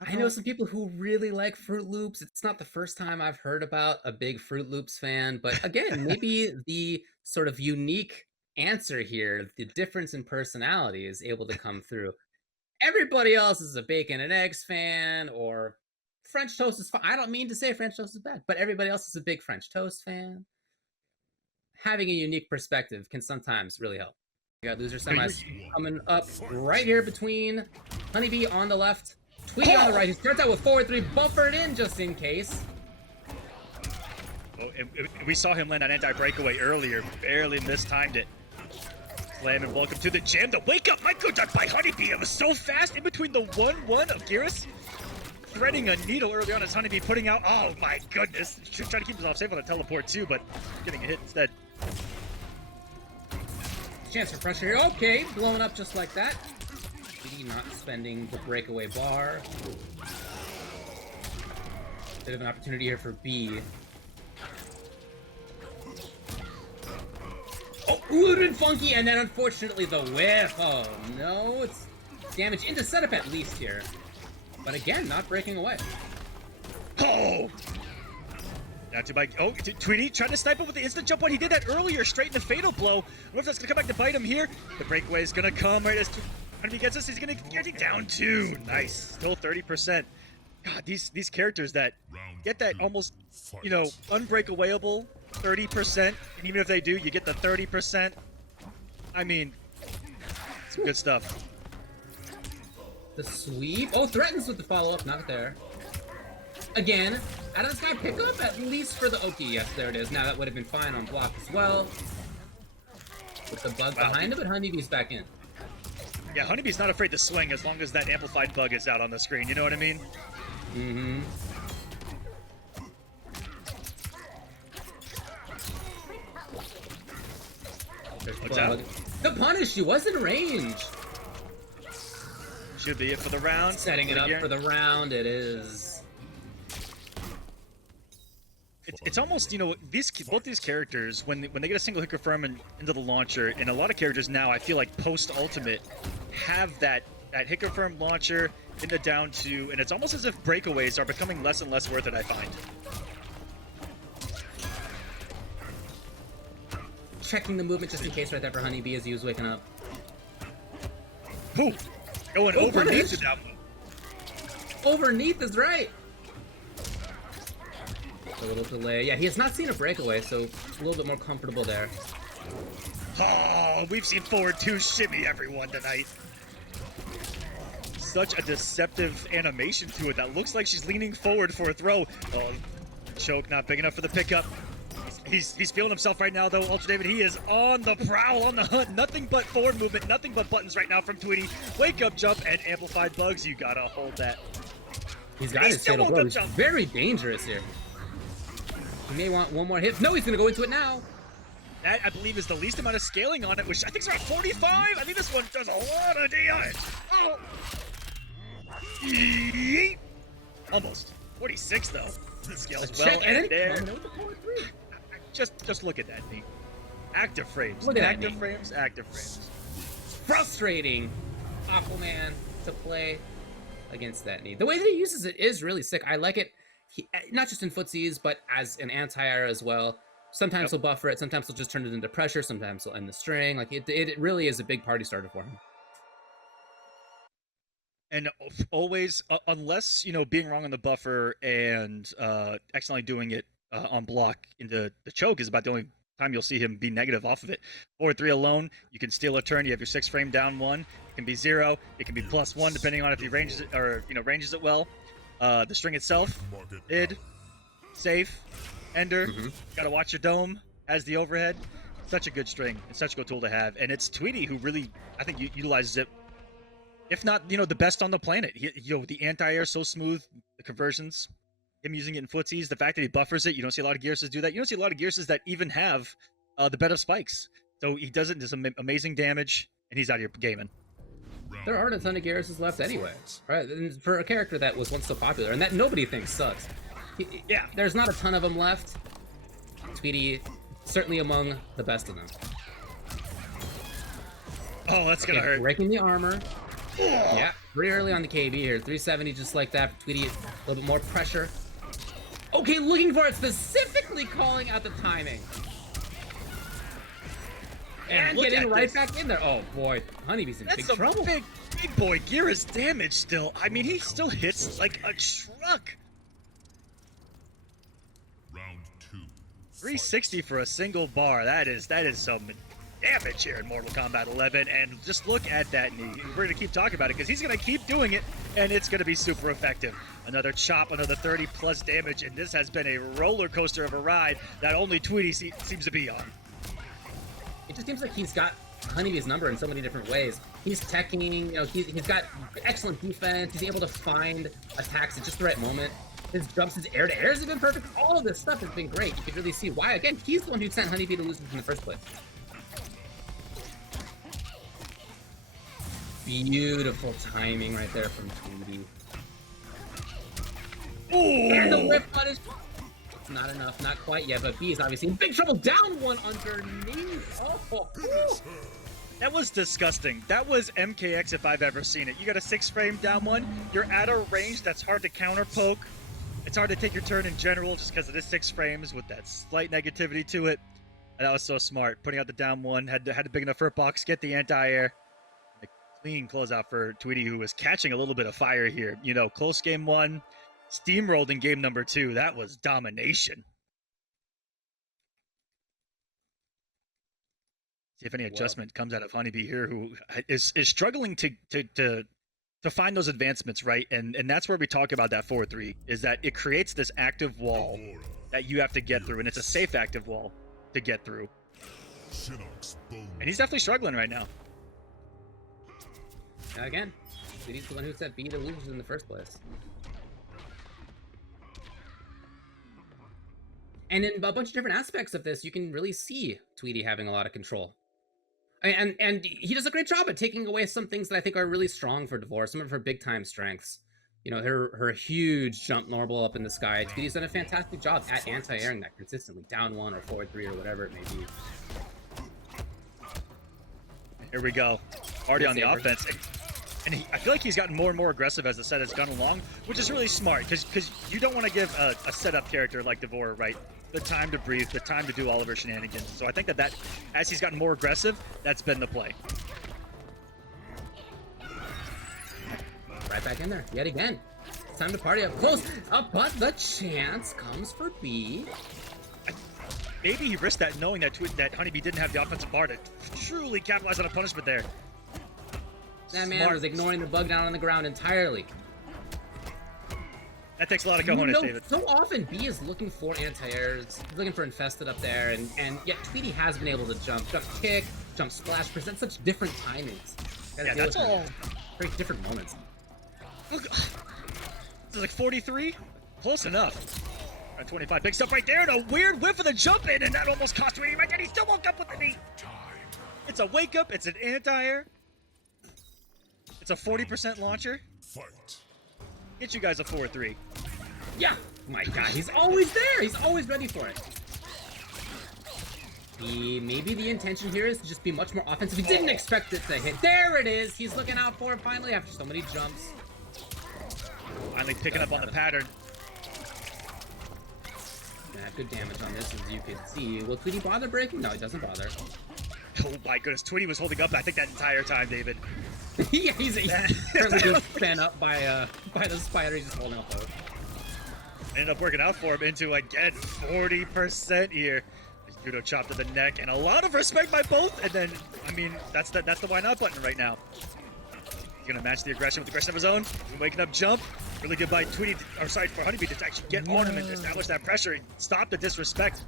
I know some people who really like Fruit Loops. It's not the first time I've heard about a big Fruit Loops fan, but again, maybe the sort of unique answer here, the difference in personality, is able to come through. Everybody else is a bacon and eggs fan, or French toast is fine. I don't mean to say French toast is bad, but everybody else is a big French toast fan. Having a unique perspective can sometimes really help. We got loser semis coming up right here between HoneyBee on the left, Tweedy on the right. He starts out with forward 3, buffered in just in case. Oh, we saw him land an anti-breakaway earlier, barely mistimed it. Slam and welcome to the jam. The wake up micro duck by HoneyBee. It was so fast in between the 1-1 of Geras. Threading a needle early on as HoneyBee putting out. Oh my goodness. Trying to keep himself safe on the teleport too, but getting a hit instead. Chance for pressure here. Okay, blowing up just like that. Tweedy not spending the breakaway bar. Bit of an opportunity here for B. Oh, would have been funky, and then unfortunately the whiff. Oh no, it's damage into setup at least here. But again, not breaking away. Oh! Down to by Tweedy trying to snipe him with the instant jump on. He did that earlier, straight in the fatal blow. I wonder if that's gonna come back to bite him here. The breakaway is gonna come right as HoneyBee gets this. He's gonna get it down 2. Nice, still 30%. God, these characters that get that almost, unbreakawayable 30%, and even if they do, you get the 30%. I mean, some good stuff. The sweep. Oh, threatens with the follow-up, not there. Again, out of the sky pickup, at least for the Oki. Yes, there it is. Now that would have been fine on block as well. With the bug behind him, but HoneyBee's back in. Yeah, HoneyBee's not afraid to swing as long as that amplified bug is out on the screen. You know what I mean? Mm-hmm. What's out? The punish, she was in range. Should be it for the round. Setting it up for the round, it is. It's almost, both these characters, when they get a single hit confirm into the launcher, and a lot of characters now, I feel like post-ultimate, have that hit confirm launcher in the down 2, and it's almost as if breakaways are becoming less and less worth it, I find. Checking the movement just in case right there for HoneyBee as he was waking up. Ooh, going overneath it that one. Overneath is right. A little delay. Yeah, he has not seen a breakaway, so a little bit more comfortable there. Oh, we've seen forward 2 shimmy everyone tonight. Such a deceptive animation to it that looks like she's leaning forward for a throw. Oh, choke not big enough for the pickup. He's feeling himself right now, though. Ultra David, he is on the prowl, on the hunt. Nothing but forward movement, nothing but buttons right now from Tweedy. Wake up jump and amplified bugs. You gotta hold that. He's got his fatal blow. He's very dangerous here. He may want one more hit. No, he's gonna go into it now. That, I believe, is the least amount of scaling on it, which I think is around 45. I think this one does a lot of damage. Oh! Yeet. Almost. 46, though. Scales well, and there. Just look at that, Nate. Active frames. Look at that, active frames, active frames. Frustrating Aquaman to play against that need. The way that he uses it is really sick. I like it. Not just in footsies, but as an anti-air as well. Sometimes he'll buffer it, sometimes he'll just turn it into pressure, sometimes he'll end the string. Like it really is a big party starter for him. And always, unless, being wrong on the buffer and accidentally doing it on block into the choke is about the only time you'll see him be negative off of it. 4-3 alone, you can steal a turn. You have your 6 frame down 1. It can be 0. It can be +1 depending on if he ranges it or ranges it well. The string itself, id, safe, ender. Gotta watch your dome as the overhead. such a good string. It's such a good tool to have. And it's Tweedy who really, I think, utilizes it. If not, you know, the best on the planet. The anti-air so smooth, the conversions, him using it in footsies, the fact that he buffers it. You don't see a lot of Gearses do that. You don't see a lot of Gearses that even have the bed of spikes. So he does it, does amazing damage, and he's out here gaming. There aren't a ton of Gearses left anyway, right? And for a character that was once so popular and that nobody thinks sucks. Yeah, there's not a ton of them left. Tweedy, certainly among the best of them. Oh, that's gonna hurt. Breaking the armor. Yeah, pretty early on the KB here. 370 just like that. Tweedy, a little bit more pressure. Okay, looking for it, specifically calling out the timing. And getting right back in there. Oh boy, HoneyBee's in big trouble. Big boy Gear's damage still. I mean, he still hits like a truck. Round 2. 360 for a single bar. That is some damage here in Mortal Kombat 11. And just look at that knee. We're gonna keep talking about it because he's gonna keep doing it, and it's gonna be super effective. Another chop, another 30 plus damage, and this has been a roller coaster of a ride that only Tweedy seems to be on. It just seems like he's got HoneyBee's number in so many different ways. He's teching, you know, he's got excellent defense. He's able to find attacks at just the right moment. His jumps, his air-to-airs have been perfect. All of this stuff has been great. You can really see why. Again, he's the one who sent HoneyBee to lose in the first place. Beautiful timing right there from Tweedy. Ooh. And the whip punish. Not enough, not quite yet, but B is obviously in big trouble. Down one underneath. Oh, that was disgusting. That was MKX if I've ever seen it. You got a 6-frame down one. You're at a range that's hard to counter poke. It's hard to take your turn in general just because it is 6 frames with that slight negativity to it. And that was so smart. Putting out the down one, had a big enough hurt box, get the anti-air. A clean closeout for Tweedy, who was catching a little bit of fire here. You know, close game 1. Steamrolled in game number 2. That was domination. See if any adjustment comes out of HoneyBee here, who is struggling to find those advancements, right? And that's where we talk about that 4-3, is that it creates this active wall that you have to get through, and it's a safe active wall to get through. And he's definitely struggling right now. Again, Tweedy's the one who set B to lose in the first place. And in a bunch of different aspects of this, you can really see Tweedy having a lot of control. And he does a great job at taking away some things that I think are really strong for Devore, some of her big-time strengths. You know, her huge jump normal up in the sky. Tweedy's done a fantastic job at anti-airing that consistently, down 1 or forward 3 or whatever it may be. Here we go. Already on the offense. And I feel like he's gotten more and more aggressive as the set has gone along, which is really smart, because you don't want to give a setup character like Devore, right, the time to breathe, the time to do all of her shenanigans. So I think that as he's gotten more aggressive, that's been the play. Right back in there, yet again. It's time to party up close, but the chance comes for B. Maybe he risked that knowing that HoneyBee didn't have the offensive bar to truly capitalize on a punishment there. That man was ignoring the bug down on the ground entirely. That takes a lot of cojones, David. So often B is looking for anti-airs, looking for infested up there, and yet Tweedy has been able to jump kick, jump splash, present such different timings. Yeah, that's all. Very different moments. Look, this is like 43? Close enough. 25, big stuff right there, and a weird whiff of the jump in, and that almost cost Tweedy right there. He still woke up with the knee. It's a wake up, it's an anti-air. It's a 40% launcher. Get you guys a 4-3. Yeah! My God, he's always there! He's always ready for it. Maybe the intention here is to just be much more offensive. He didn't expect it to hit. There it is! He's looking out for it finally after so many jumps. Finally picking up on the pattern. Yeah, good damage on this, as you can see. Will Tweedy bother breaking? No, he doesn't bother. Oh my goodness, Tweedy was holding up, I think, that entire time, David. Yeah, he's currently being spun up by the spider. He's just holding up though. Ended up working out for him into, again, 40% here. Judo chop to the neck, and a lot of respect by both. And then, I mean, that's the why not button right now. He's gonna match the aggression with the aggression of his own. Waking up jump. Really good by Tweedy, or sorry, for HoneyBee to actually get ornament, establish that pressure, and stop the disrespect.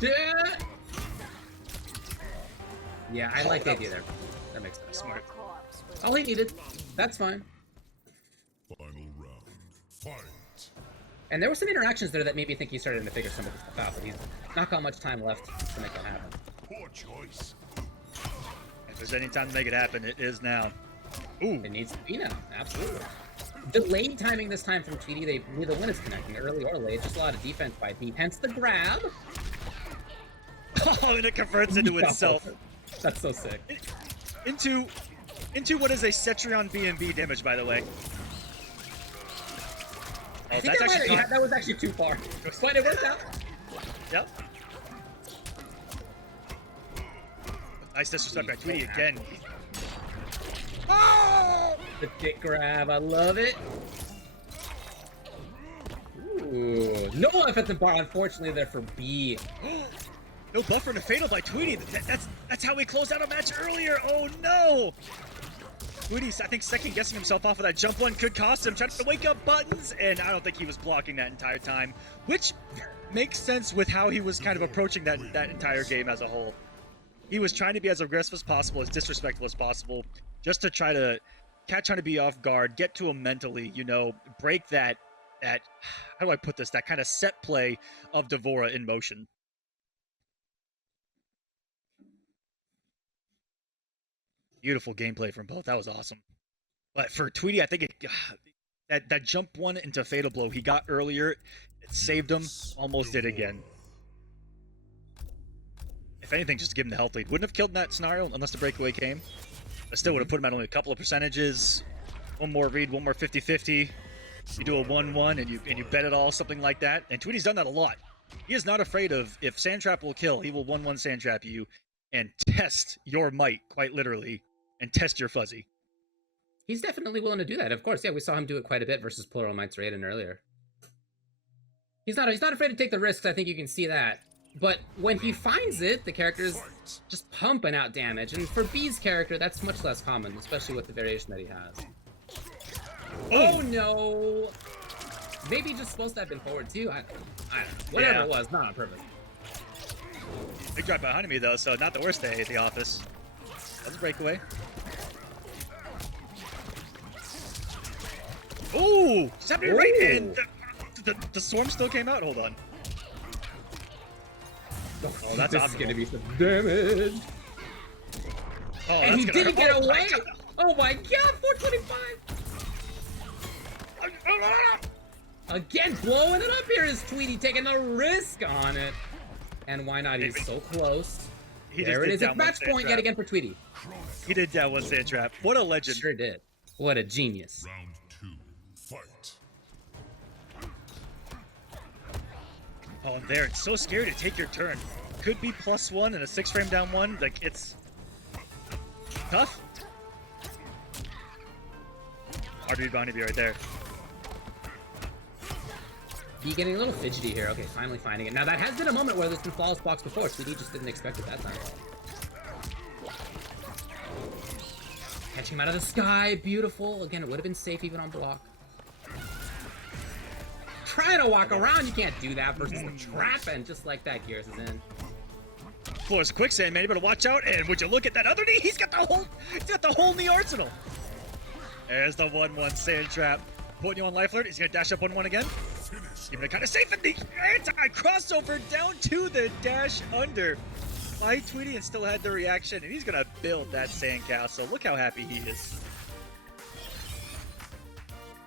Yeah. Yeah, I like the idea there. That makes sense. Your Smart. corpse will All he be needed. next. That's fine. Final round. Fight. And there were some interactions there that made me think he's starting to figure some of this stuff out, but he's not got much time left to make that happen. Poor choice. If there's any time to make it happen, it is now. Ooh. It needs to be now. Absolutely. Delayed timing this time from Tweedy. Neither one is connecting, early or late. Just a lot of defense by Pete. Hence the grab. Oh, and it converts into itself. That's so sick. Into what is a Cetrion B&B damage, by the way. Oh, I think that was actually too far. But it worked out. Yep. Nice disrespect by Tweedy again. Oh! The dick grab. I love it. Ooh. No offensive bar, unfortunately, there for B. No buffer to fatal by Tweedy. That's how we closed out a match earlier. Oh no! Tweedy's, I think, second guessing himself off of that jump one could cost him. Trying to wake up buttons, and I don't think he was blocking that entire time, which makes sense with how he was kind of approaching that entire game as a whole. He was trying to be as aggressive as possible, as disrespectful as possible, just to try to catch HoneyBee off guard, get to him mentally, you know, break that how do I put this? That kind of set play of Devora in motion. Beautiful gameplay from both. That was awesome. But for Tweedy, I think that jump one into Fatal Blow he got earlier, it saved him. Almost did again. If anything, just give him the health lead. Wouldn't have killed in that scenario unless the breakaway came. But still would have put him at only a couple of percentages. One more read, one more 50-50. You do a 1-1 and you bet it all, something like that. And Tweedy's done that a lot. He is not afraid of, if Sandtrap will kill, he will 1-1 Sandtrap you and test your might, quite literally, and test your fuzzy. He's definitely willing to do that. Of course, yeah, we saw him do it quite a bit versus Pluralmite's Raiden earlier. He's not afraid to take the risks. I think you can see that. But when he finds it, the character's just pumping out damage. And for B's character, that's much less common, especially with the variation that he has. Oh no! Maybe just supposed to have been forward too. Whatever it was, not on purpose. Big drop by HoneyBee though, so not the worst day at the office. That's a breakaway. Ooh! Just happening right in. The swarm still came out. Hold on. Oh, that's gonna be some damage. Oh, And he didn't get away. Oh my god, 425. Again, blowing it up here is Tweedy, taking the risk on it. And why not? He's so close. There it is. It's match point yet again for Tweedy. He did down one Sandtrap. What a legend. Sure did. What a genius. Round 2. Fight. Oh, and there, it's so scary to take your turn. Could be +1 and a 6-frame down one. Like, it's tough. Hard to read behind you right there. He getting a little fidgety here. Okay, finally finding it. Now, that has been a moment where there's been flawless blocks before. Tweedy just didn't expect it that time. Catching him out of the sky. Beautiful. Again, it would have been safe even on block. Trying to walk around, you can't do that versus the trap, and just like that, Gears is in. Floor's quicksand, man. You better watch out. And would you look at that other knee? He's got the whole knee arsenal. There's the 1-1 Sandtrap. Putting you on life alert. He's gonna dash up 1-1 again. Keeping it kind of safe in the anti-crossover down to the dash under by Tweedy, and still had the reaction. And he's gonna build that sandcastle. Look how happy he is.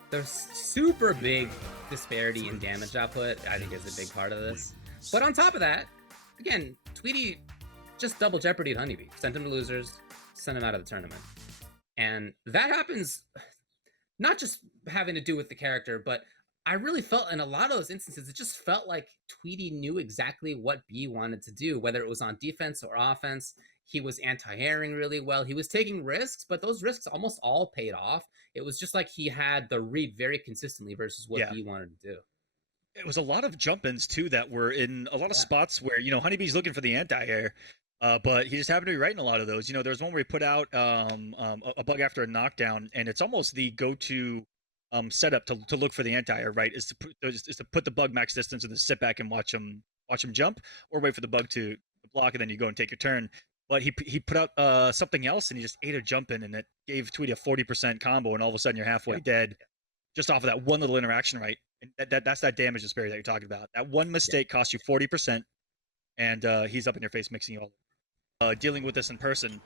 The super big disparity in damage output, I think, is a big part of this. But on top of that, again, Tweedy just double jeopardyed HoneyBee. Sent him to losers, sent him out of the tournament. And that happens not just having to do with the character, but I really felt in a lot of those instances, it just felt like Tweedy knew exactly what B wanted to do, whether it was on defense or offense. He was anti-airing really well. He was taking risks, but those risks almost all paid off. It was just like he had the read very consistently versus what B wanted to do. It was a lot of jump-ins, too, that were in a lot of spots where, you know, HoneyBee's looking for the anti-air, but he just happened to be right in a lot of those. You know, there's one where he put out a bug after a knockdown, and it's almost the go-to setup to look for the anti-air, right? Is to put the bug max distance and then sit back and watch him jump, or wait for the bug to block, and then you go and take your turn. but he put out something else and he just ate a jump in, and it gave Tweedy a 40% combo, and all of a sudden you're halfway dead just off of that one little interaction, right? And that's that damage disparity that you're talking about. That one mistake costs you 40%, and he's up in your face mixing you all. Dealing with this in person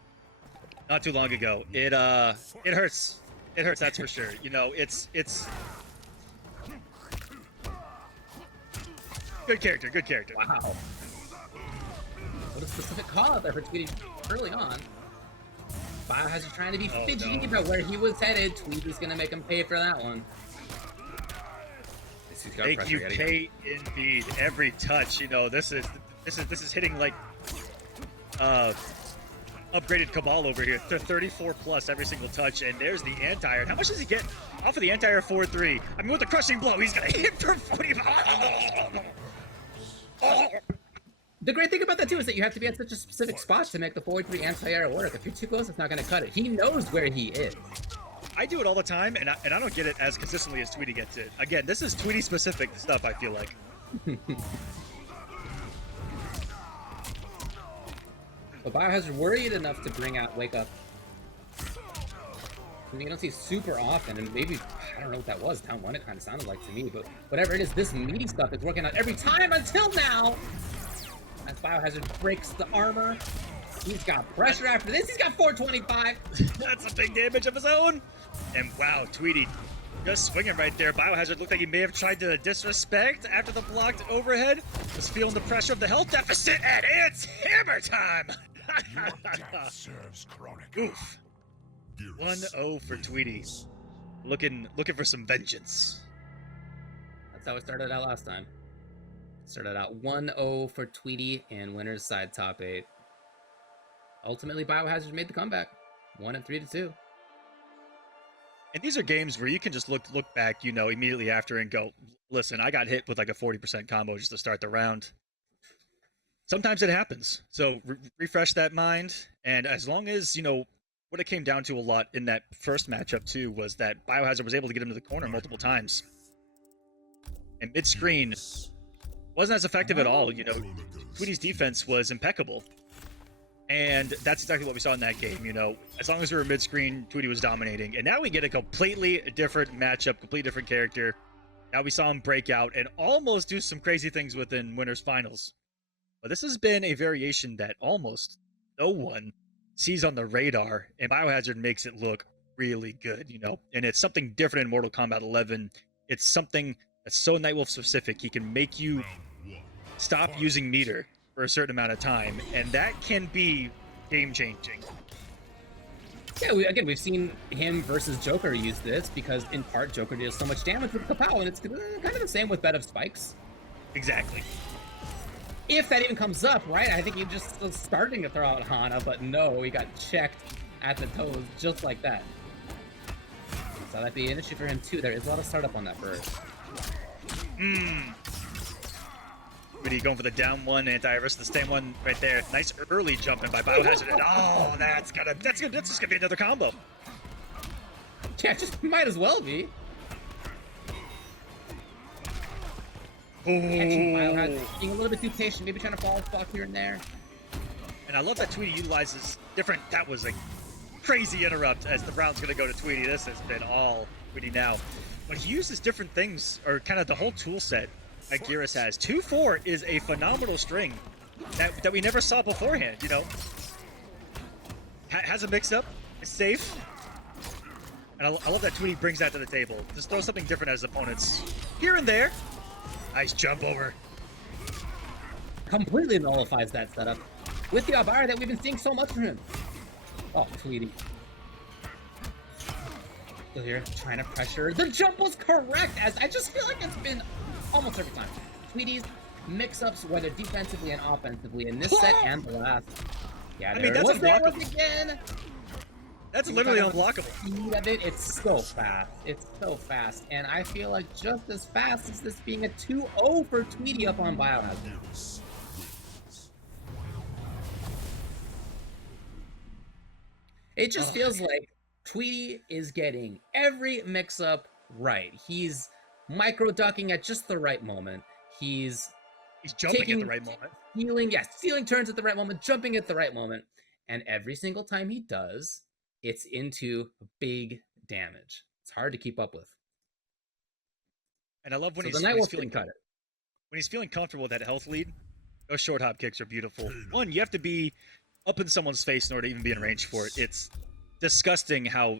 not too long ago, it hurts. It hurts, that's for sure. You know, it's good character, good character. Wow. What a specific call out there for Tweedy early on. BioHazard trying to be fidgety about where he was headed. Tweedy's gonna make him pay for that one. Make you pay indeed. Every touch, you know, this is hitting like upgraded Cabal over here to 34 plus every single touch, and there's the anti-air. How much does he get off of the anti-air 4-3? I mean, with the crushing blow, he's gonna hit for 45. The great thing about that too is that you have to be at such a specific spot to make the forward 3 anti-air work. If you're too close, it's not gonna cut it. He knows where he is. I do it all the time, and I don't get it as consistently as Tweedy gets it. Again, this is Tweedy specific stuff, I feel like. But BioHazard worried enough to bring out Wake Up. I mean, you don't see super often, and maybe, I don't know what that was, down 1 it kind of sounded like to me, but whatever it is, this meaty stuff is working out every time until now! As BioHazard breaks the armor, he's got pressure after this, he's got 425! That's a big damage of his own! And wow, Tweedy just swinging right there. BioHazard looked like he may have tried to disrespect after the blocked overhead. Was feeling the pressure of the health deficit, and it's hammer time! Serves chronic. Oof. 1-0 for Tweedy. Looking for some vengeance. That's how it started out last time. Started out 1-0 for Tweedy and winner's side top 8. Ultimately, BioHazard made the comeback. 1-3-2. And these are games where you can just look back, you know, immediately after and go, listen, I got hit with like a 40% combo just to start the round. Sometimes it happens. So refresh that mind. And as long as, you know, what it came down to a lot in that first matchup too was that BioHazard was able to get him to the corner multiple times. And mid-screen wasn't as effective at all. You know, Tweedy's defense was impeccable. And that's exactly what we saw in that game, you know. As long as we were mid-screen, Tweedy was dominating. And now we get a completely different matchup, completely different character. Now we saw him break out and almost do some crazy things within Winners Finals. But this has been a variation that almost no one sees on the radar, and BioHazard makes it look really good, you know. And it's something different in Mortal Kombat 11. It's something that's so Nightwolf specific. He can make you stop using meter for a certain amount of time, and that can be game-changing. Yeah, we've seen him versus Joker use this because, in part, Joker deals so much damage with Kapow, and it's kind of the same with Bed of Spikes. Exactly. If that even comes up, right? I think he just was starting to throw out Hana, but no, he got checked at the toes just like that. So that'd be an issue for him too. There is a lot of startup on that bird. Really going for the down one, anti-air versus the stand one right there. Nice early jumping by BioHazard. And oh, that's just gonna be another combo. Yeah, just might as well be. Catching BioHazard, being a little bit too patient, maybe trying to fall fuck here and there. And I love that Tweedy utilizes different. That was a crazy interrupt as the round's gonna go to Tweedy. This has been all Tweedy now. But he uses different things, or kind of the whole tool set that Geras has. 2-4 is a phenomenal string that we never saw beforehand, you know. Has a mix-up, is safe. And I love that Tweedy brings that to the table. Just throw something different at his opponents here and there. Nice jump over. Completely nullifies that setup with the Albara that we've been seeing so much from him. Oh, Tweedy. Still here, trying to pressure. The jump was correct, as I just feel like it's been almost every time. Tweedy's mix-ups, whether defensively and offensively, in this set and the last. Yeah, I mean, that's unblockable. Again. That's literally unblockable. Speed of it, it's so fast. It's so fast. And I feel like just as fast as this being a 2-0 for Tweedy up on BioHazard. It just feels like Tweedy is getting every mix-up right. He's micro-ducking at just the right moment. He's jumping at the right moment. Stealing turns at the right moment, jumping at the right moment. And every single time he does, it's into big damage. It's hard to keep up with. And I love when So he's the Nightwolf feeling didn't cut it. when he's feeling comfortable with that health lead. Those short hop kicks are beautiful. One, you have to be up in someone's face in order to even be in range for it. It's disgusting how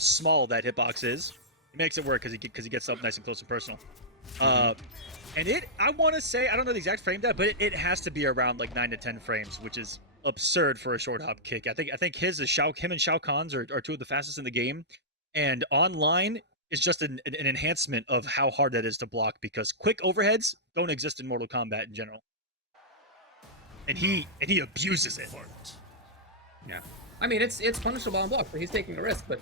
small that hitbox is. It makes it work because he gets up nice and close and personal. And I want to say, I don't know the exact frame that, but it has to be around like 9 to 10 frames, which is absurd for a short hop kick. I think him and Shao Kahn's are two of the fastest in the game, and online is just an enhancement of how hard that is to block because quick overheads don't exist in Mortal Kombat in general. And he abuses it. Yeah. I mean, it's punishable on block, but he's taking a risk, but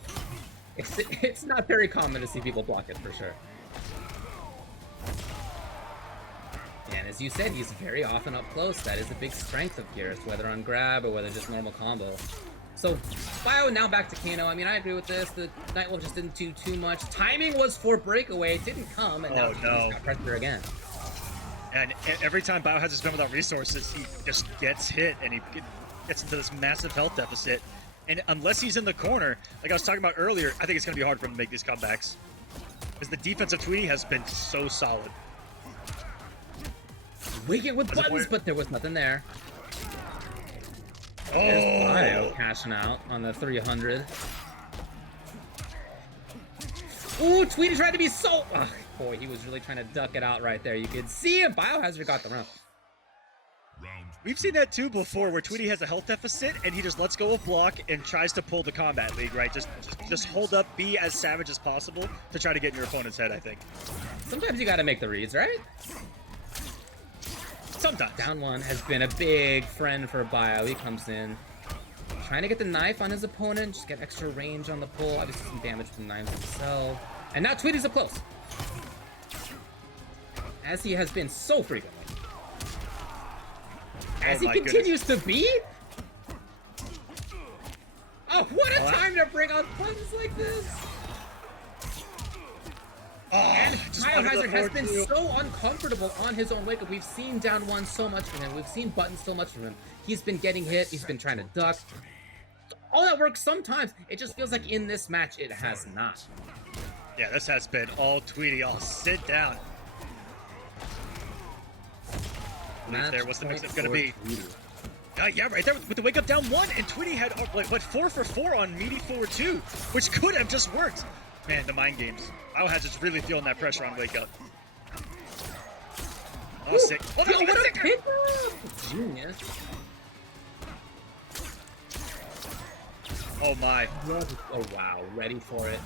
it's not very common to see people block it for sure. And as you said, he's very often up close. That is a big strength of Geras, whether on grab or whether just normal combo. So, Bio now back to Kano. I mean, I agree with this. The Nightwolf just didn't do too much. Timing was for breakaway. It didn't come, and now he's got pressure again. And every time Bio has his been without resources, he just gets hit, and he gets into this massive health deficit. And unless he's in the corner, like I was talking about earlier, I think it's going to be hard for him to make these comebacks. Because the defense of Tweedy has been so solid. Wicked with buttons, but there was nothing there. Oh! There's Bio cashing out on the 300. Ooh, Tweedy tried to be so... Ugh, boy, he was really trying to duck it out right there. You could see it. BioHazard got the round. We've seen that too before, where Tweedy has a health deficit and he just lets go of block and tries to pull the combat league, right? Just hold up, be as savage as possible to try to get in your opponent's head, I think. Sometimes you gotta make the reads, right? Sometimes. Down one has been a big friend for Bio. He comes in, trying to get the knife on his opponent, just get extra range on the pull, obviously some damage from the knives himself. And now Tweedy's up close. As he has been so frequently. As he continues to be? Oh, what a time to bring out buttons like this! And BioHazard has been so uncomfortable on his own wake-up. We've seen down one so much from him. We've seen buttons so much from him. He's been getting hit. He's been trying to duck. All that works sometimes. It just feels like in this match, it has not. Yeah, this has been all Tweedy. I'll sit down. There, what's the mix it's gonna be? Yeah, right there with the wake up down one, and Tweedy had what 4 for 4 on meaty forward 2, which could have just worked. Man, the mind games. BioHazard's really feeling that pressure on wake up. Oh, ooh, sick! Oh, yo, what a pick up! Genius. Oh my! Oh wow, ready for it.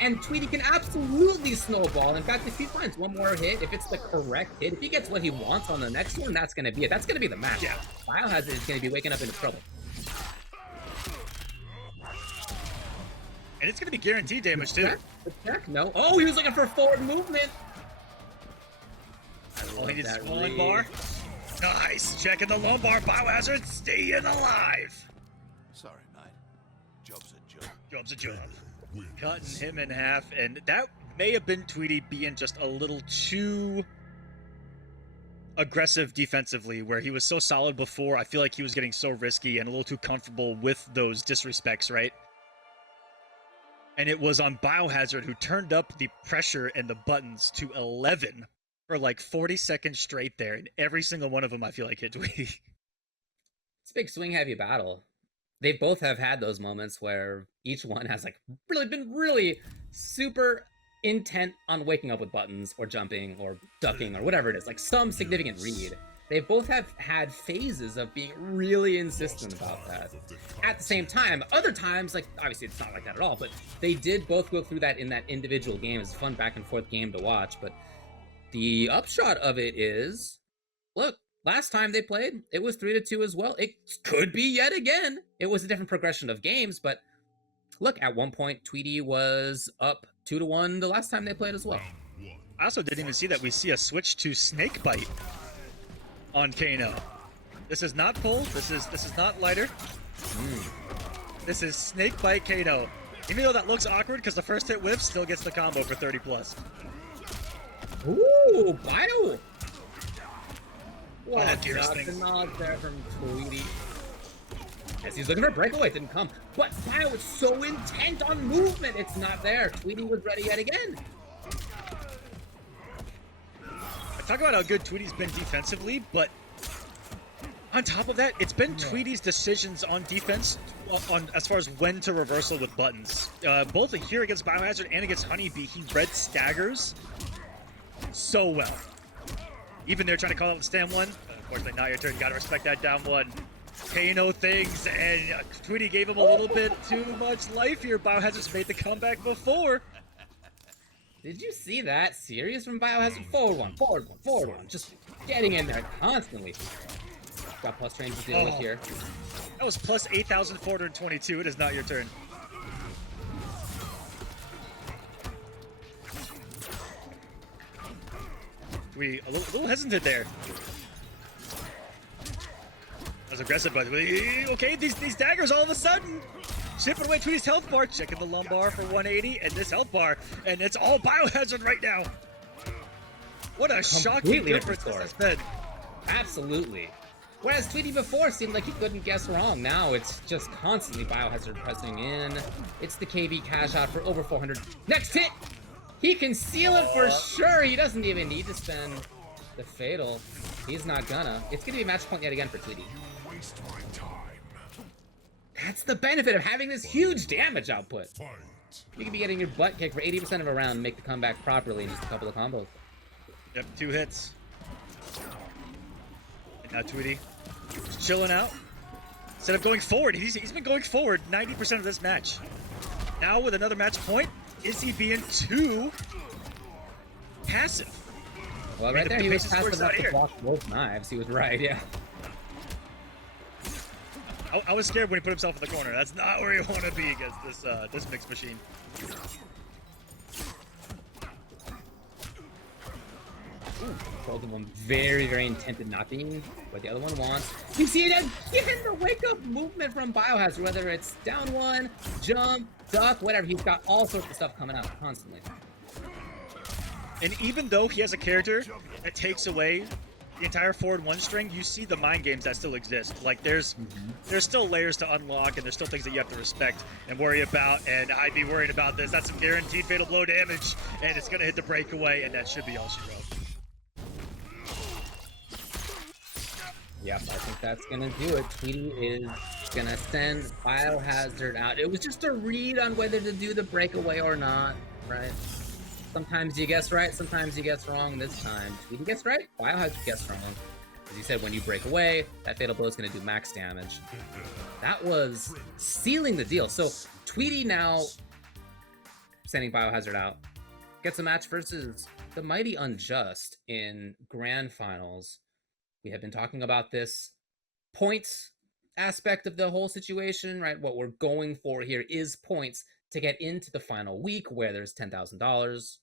And Tweedy can absolutely snowball. In fact, if he finds one more hit, if it's the correct hit, if he gets what he wants on the next one, that's going to be it. That's going to be the match. Yeah. BioHazard is going to be waking up into trouble. And it's going to be guaranteed damage, too. Check? No. Oh, he was looking for forward movement. Oh, he needs one bar. Nice. Checking the lumbar. BioHazard staying alive. Sorry, mate. Job's a job. Job's a job. Cutting him in half, and that may have been Tweedy being just a little too aggressive defensively, where he was so solid before. I feel like he was getting so risky and a little too comfortable with those disrespects, right? And it was on BioHazard who turned up the pressure and the buttons to 11 for like 40 seconds straight there, and every single one of them I feel like hit Tweedy. It's a big swing-heavy battle. They both have had those moments where each one has like been really super intent on waking up with buttons or jumping or ducking or whatever it is, like some significant read. They both have had phases of being really insistent about that. At the same time, other times, like obviously it's not like that at all, but they did both go through that in that individual game. It's a fun back and forth game to watch, but the upshot of it is, look, last time they played, it was 3-2 as well. It could be yet again. It was a different progression of games, but look, at one point, Tweedy was up 2-1 the last time they played as well. I also didn't even see that we see a switch to Snakebite on Kano. This is not pull. This is not lighter. This is Snakebite Kano. Even though that looks awkward because the first hit whip still gets the combo for 30 plus. Ooh, Bio! What Oh, a drop the nod there from Tweedy. As he's looking for a breakaway, it didn't come. But Bio was so intent on movement, it's not there. Tweedy was ready yet again. Talk about how good Tweedy's been defensively, but on top of that, it's been Tweedy's decisions on defense on as far as when to reversal with buttons. Both here against BioHazard and against HoneyBee, he read staggers so well. Even they're trying to call out the stand one. Unfortunately, not your turn. Gotta respect that down one. Kano things, and Tweedy gave him a little bit too much life here. BioHazard's made the comeback before. Did you see that? Serious from BioHazard? Forward one, forward one, forward one. Just getting in there constantly. Got plus range to deal with here. That was plus 8,422. It is not your turn. We a little hesitant there. That was aggressive, but okay, these daggers all of a sudden chipping away Tweedy's health bar, checking the lumbar for 180, and this health bar, and it's all BioHazard right now. What a shocking difference this has been. Absolutely. Whereas Tweedy before seemed like he couldn't guess wrong. Now it's just constantly BioHazard pressing in. It's the KV cash out for over 400. Next hit! He can seal it for sure. He doesn't even need to spend the fatal. He's not gonna. It's gonna be a match point yet again for Tweedy. That's the benefit of having this huge damage output. You can be getting your butt kicked for 80% of a round and make the comeback properly in just a couple of combos. Yep, 2 hits. And now Tweedy just chilling out. Instead of going forward, he's been going forward 90% of this match. Now with another match point, is he being too passive? Well, right there, he was passive enough to block both knives. He was right, yeah. I was scared when he put himself in the corner. That's not where you want to be against this mixed machine. Told him one very, very intent at not being what the other one wants. You see it again, the wake-up movement from BioHazard, whether it's down one, jump, duck, whatever. He's got all sorts of stuff coming out constantly. And even though he has a character that takes away the entire forward one string, you see the mind games that still exist. Like there's still layers to unlock, and there's still things that you have to respect and worry about. And I'd be worried about this. That's some guaranteed fatal blow damage, and it's gonna hit the breakaway, and that should be all she wrote. Yep, I think that's gonna do it. Tweedy is gonna send BioHazard out. It was just a read on whether to do the breakaway or not, right? Sometimes you guess right, sometimes you guess wrong. This time, Tweedy gets right, BioHazard gets wrong. As you said, when you break away, that fatal blow is gonna do max damage. That was sealing the deal. So Tweedy now sending BioHazard out. Gets a match versus TheMightyUnjust in Grand Finals. We have been talking about this points aspect of the whole situation, right? What we're going for here is points to get into the final week where there's $10,000.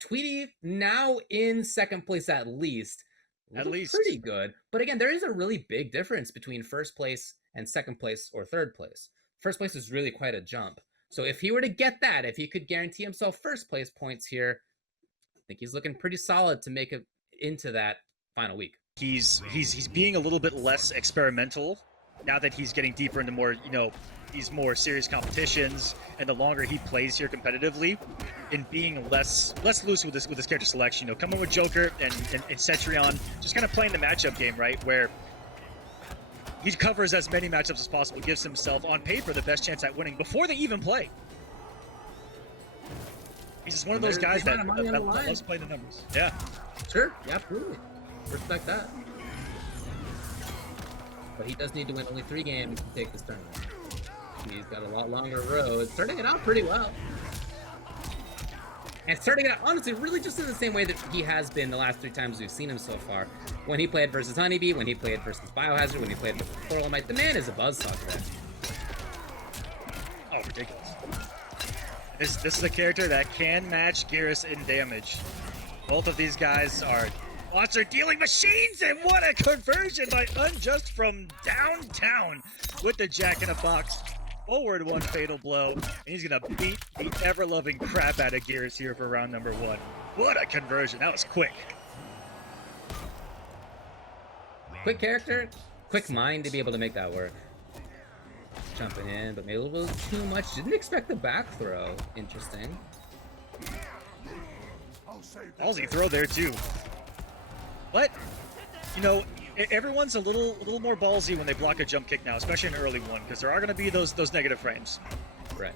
Tweedy now in second place at least. Pretty good. But again, there is a really big difference between first place and second place or third place. First place is really quite a jump. So if he were to get that, if he could guarantee himself first place points here, I think he's looking pretty solid to make it into that final week. He's being a little bit less experimental now that he's getting deeper into more, these more serious competitions, and the longer he plays here competitively, in being less loose with this character selection. Coming with Joker and Cetrion, just kind of playing the matchup game, right, where he covers as many matchups as possible, gives himself on paper the best chance at winning before they even play. He's just one of those guys that loves playing the numbers. Yeah. Sure, yeah, absolutely. Respect that. But he does need to win only 3 games to take this tournament. He's got a lot longer road. Starting it out pretty well. And starting it out, honestly, really just in the same way that he has been the last 3 times we've seen him so far. When he played versus HoneyBee, when he played versus BioHazard, when he played versus Pluralmite. The man is a buzzsaw today. Oh, ridiculous. This is a character that can match Geras in damage. Both of these guys are monster dealing machines, and what a conversion by Unjust from downtown with the Jack-in-a-Box. Forward one fatal blow, and he's gonna beat the ever-loving crap out of Geras here for round number 1. What a conversion. That was quick. Quick character, quick mind to be able to make that work. Jumping in, but maybe a little too much. Didn't expect the back throw. Interesting. Ballsy throw there too. But, you know, everyone's a little more ballsy when they block a jump kick now, especially an early one, because there are going to be those negative frames. Right.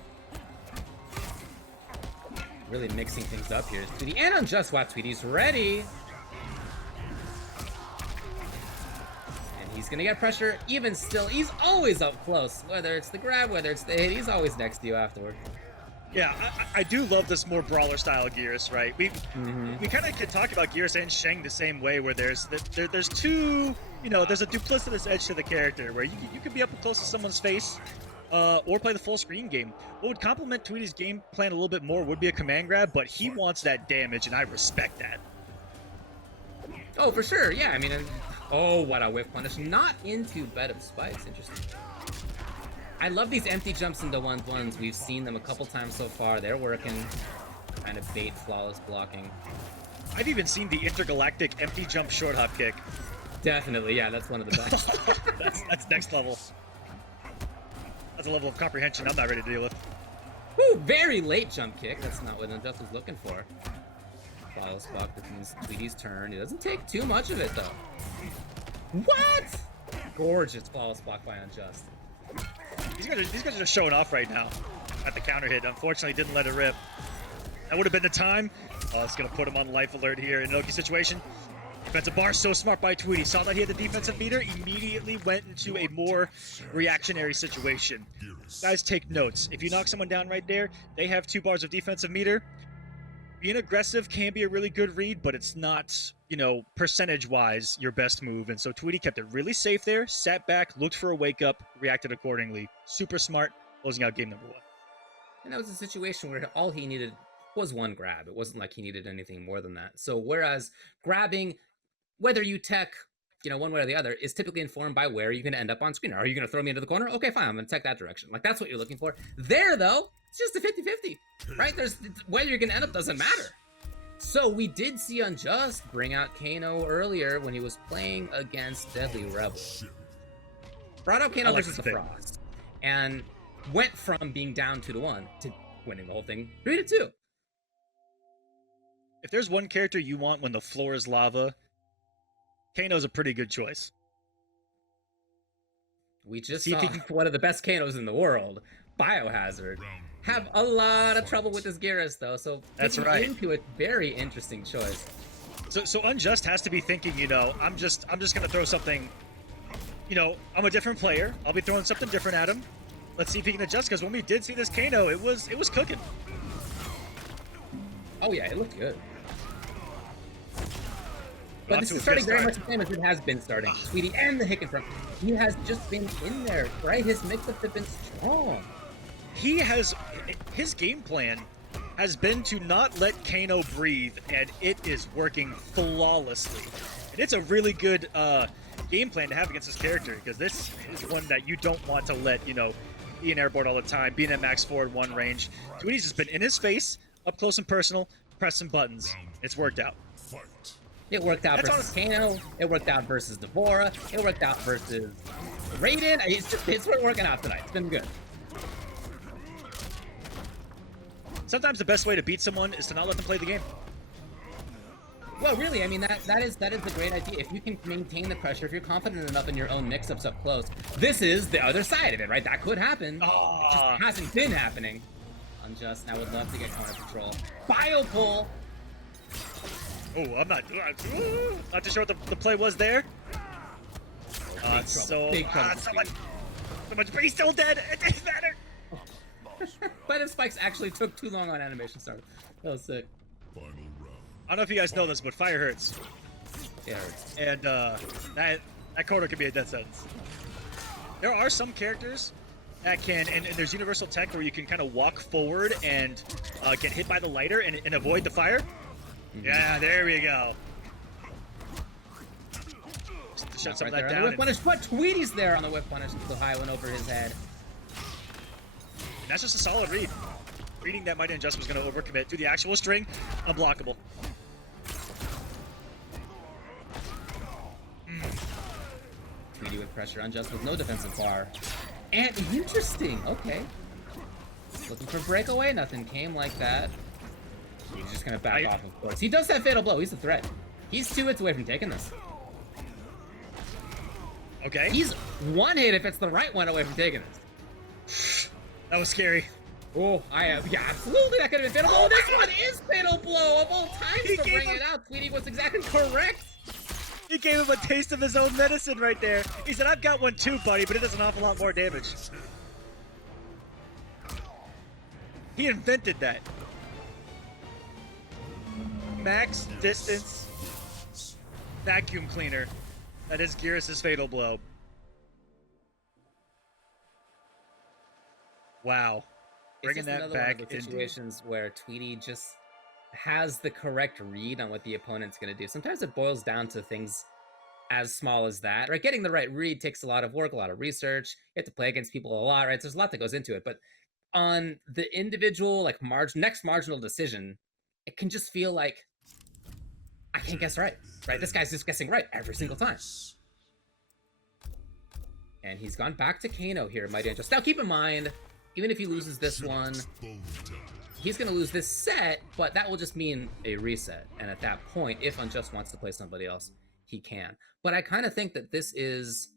Really mixing things up here. Tweedy and Unjust. Wow, Tweedy's ready. And he's gonna get pressure even still. He's always up close. Whether it's the grab, whether it's the hit, he's always next to you afterward. Yeah, I do love this more brawler style Gears, right? We kind of could talk about Gears and Sheng the same way, where there's two, you know, there's a duplicitous edge to the character where you can be up close to someone's face, or play the full screen game. What would complement Tweedy's game plan a little bit more would be a command grab, but he wants that damage, and I respect that. Oh, for sure. Yeah, I mean, oh, what a whiff punish. Not into bed of spikes. Interesting. I love these empty jumps into 1-1s. We've seen them a couple times so far. They're working. Kind of bait flawless blocking. I've even seen the intergalactic empty jump short hop kick. Definitely, yeah, that's one of the best. that's next level. That's a level of comprehension I'm not ready to deal with. Woo, very late jump kick. That's not what Unjust was looking for. Flawless block between Tweedy's turn. He doesn't take too much of it, though. What? Gorgeous flawless block by Unjust. These guys are just showing off right now at the counter hit. Unfortunately, didn't let it rip. That would have been the time. Oh, it's going to put him on life alert here in an Oki situation. Defensive bar, so smart by Tweedy. Saw that he had the defensive meter, immediately went into a more reactionary situation. Guys, take notes. If you knock someone down right there, they have 2 bars of defensive meter. Being aggressive can be a really good read, but it's not, you know, percentage-wise your best move. And so Tweedy kept it really safe there, sat back, looked for a wake-up, reacted accordingly. Super smart, closing out game number 1. And that was a situation where all he needed was one grab. It wasn't like he needed anything more than that. So whereas grabbing, whether you tech, you know, one way or the other, is typically informed by where you're going to end up on screen. Are you going to throw me into the corner? Okay, fine, I'm going to tech that direction. Like, that's what you're looking for. There, though, it's just a 50-50, right? Whether you're going to end up doesn't matter. So we did see Unjust bring out Kano earlier when he was playing against Deadly Rebel. Brought out Kano versus the Frost. And went from being down 2-1 to winning the whole thing 3-2. If there's one character you want when the floor is lava, Kano's a pretty good choice. We just saw one of the best Kanos in the world, BioHazard, have a lot of trouble with his Geras, though, so that's right. Into a very interesting choice. So Unjust has to be thinking, you know, I'm just gonna throw something, you know, I'm a different player. I'll be throwing something different at him. Let's see if he can adjust, because when we did see this Kano, it was cooking. Oh yeah, it looked good. But this is starting very much the same as it has been starting. Tweedy and the Hijinx from he has just been in there, right? His mix-ups have been strong. His game plan has been to not let Kano breathe, and it is working flawlessly. And it's a really good game plan to have against this character, because this is one that you don't want to let, you know, be an airboard all the time, being at max forward 1 range. Tweedy's just been in his face, up close and personal, pressing buttons. It's worked out. It worked out versus Kano. It worked out versus Devora. It worked out versus Raiden. It's working out tonight. It's been good. Sometimes the best way to beat someone is to not let them play the game. Well, really, I mean, that is a great idea. If you can maintain the pressure, if you're confident enough in your own mix-ups up close, this is the other side of it, right? That could happen. It just hasn't been happening. Unjust. I would love to get corner control. Bio pull. Oh, I'm not too sure what the play was there. So much, but he's still dead. It doesn't matter. But if Spikes actually took too long on animation start. That was sick. Final round. I don't know if you guys know this, but fire hurts. It hurts. And that corner can be a death sentence. There are some characters that can, and there's universal tech where you can kind of walk forward and get hit by the lighter and avoid the fire. Yeah, there we go. Just shut some of that down. Whip punish, but Tweedy's there on the whip punish. The high one over his head. That's just a solid read. Reading that TheMightyUnjust was going to overcommit to the actual string. Unblockable. Tweedy with pressure. Unjust with no defensive bar. And interesting. Okay. Looking for breakaway. Nothing came like that. He's just gonna back off, of course. He does have Fatal Blow. He's a threat. He's 2 hits away from taking this. Okay. He's 1 hit if it's the right one away from taking this. That was scary. Oh, yeah, absolutely. That could have been Fatal Blow. This one is Fatal Blow of all times to bring it out. Tweedy was exactly correct. He gave him a taste of his own medicine right there. He said, I've got one too, buddy, but it does an awful lot more damage. He invented that. Max distance vacuum cleaner. That is Geras' Fatal Blow. Wow. Bringing that back one of the situations where Tweedy just has the correct read on what the opponent's going to do. Sometimes it boils down to things as small as that, right? Getting the right read takes a lot of work, a lot of research. You have to play against people a lot, right? There's a lot that goes into it. But on the individual, like, next marginal decision, it can just feel like, I can't guess right? This guy's just guessing right every single time. And he's gone back to Kano here, MightyUnjust. Now, keep in mind, even if he loses this one, he's going to lose this set, but that will just mean a reset. And at that point, if Unjust wants to play somebody else, he can. But I kind of think that this is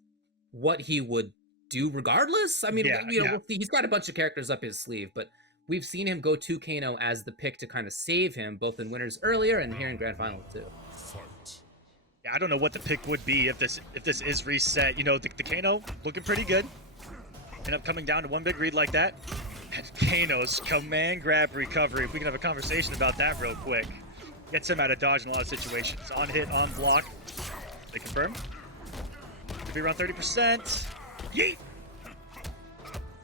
what he would do regardless. I mean, we'll see. He's got a bunch of characters up his sleeve, but we've seen him go to Kano as the pick to kind of save him, both in winners earlier and here in Grand Final too. Yeah, I don't know what the pick would be if this is reset. You know, the Kano looking pretty good. End up coming down to one big read like that. And Kano's command grab recovery. If we can have a conversation about that real quick. Gets him out of dodge in a lot of situations. On hit, on block. They confirm. Could be around 30%. Yeet!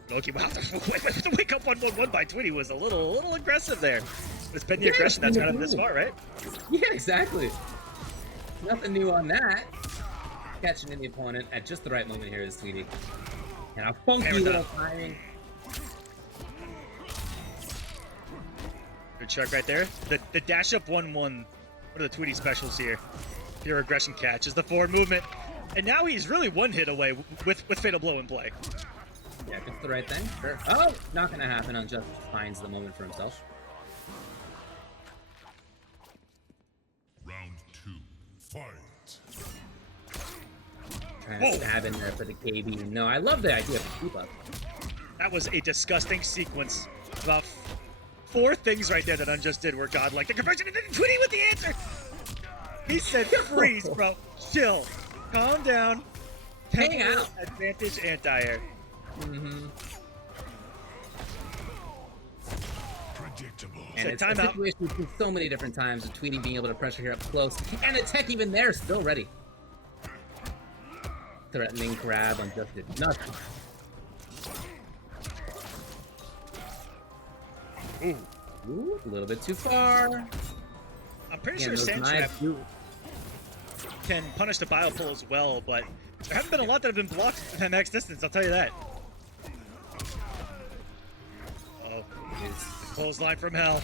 Loki, wow, the wake up 1-1-1 by Tweedy was a little aggressive there. It's been the aggression that's got him this far, right? Yeah, exactly. Nothing new on that. Catching in the opponent at just the right moment here is Tweedy. And a funky little timing. Good check right there. The dash up 1-1. What are the Tweedy specials here? Pure aggression catch is the forward movement. And now he's really 1 hit away with Fatal Blow in play. Yeah, if it's the right thing, sure. Oh, not gonna happen. Unjust finds the moment for himself. Round 2, fight. Trying to stab in there for the KB. No, I love the idea of the keep up. That was a disgusting sequence. About 4 things right there that Unjust did were godlike. The conversion and then Tweedy with the answer. He said, freeze, bro. Chill. Calm down. Hang out. Advantage anti-air. Predictable. And it's a situation we've seen so many different times with Tweedy being able to pressure here up close. And the tech even there, still ready. Threatening grab, Unjust did nothing. Ooh, a little bit too far. I'm pretty sure Sandtrap can punish the bio pull as well, but there haven't been a lot that have been blocked in that max distance, I'll tell you that. Oh, clothesline from hell.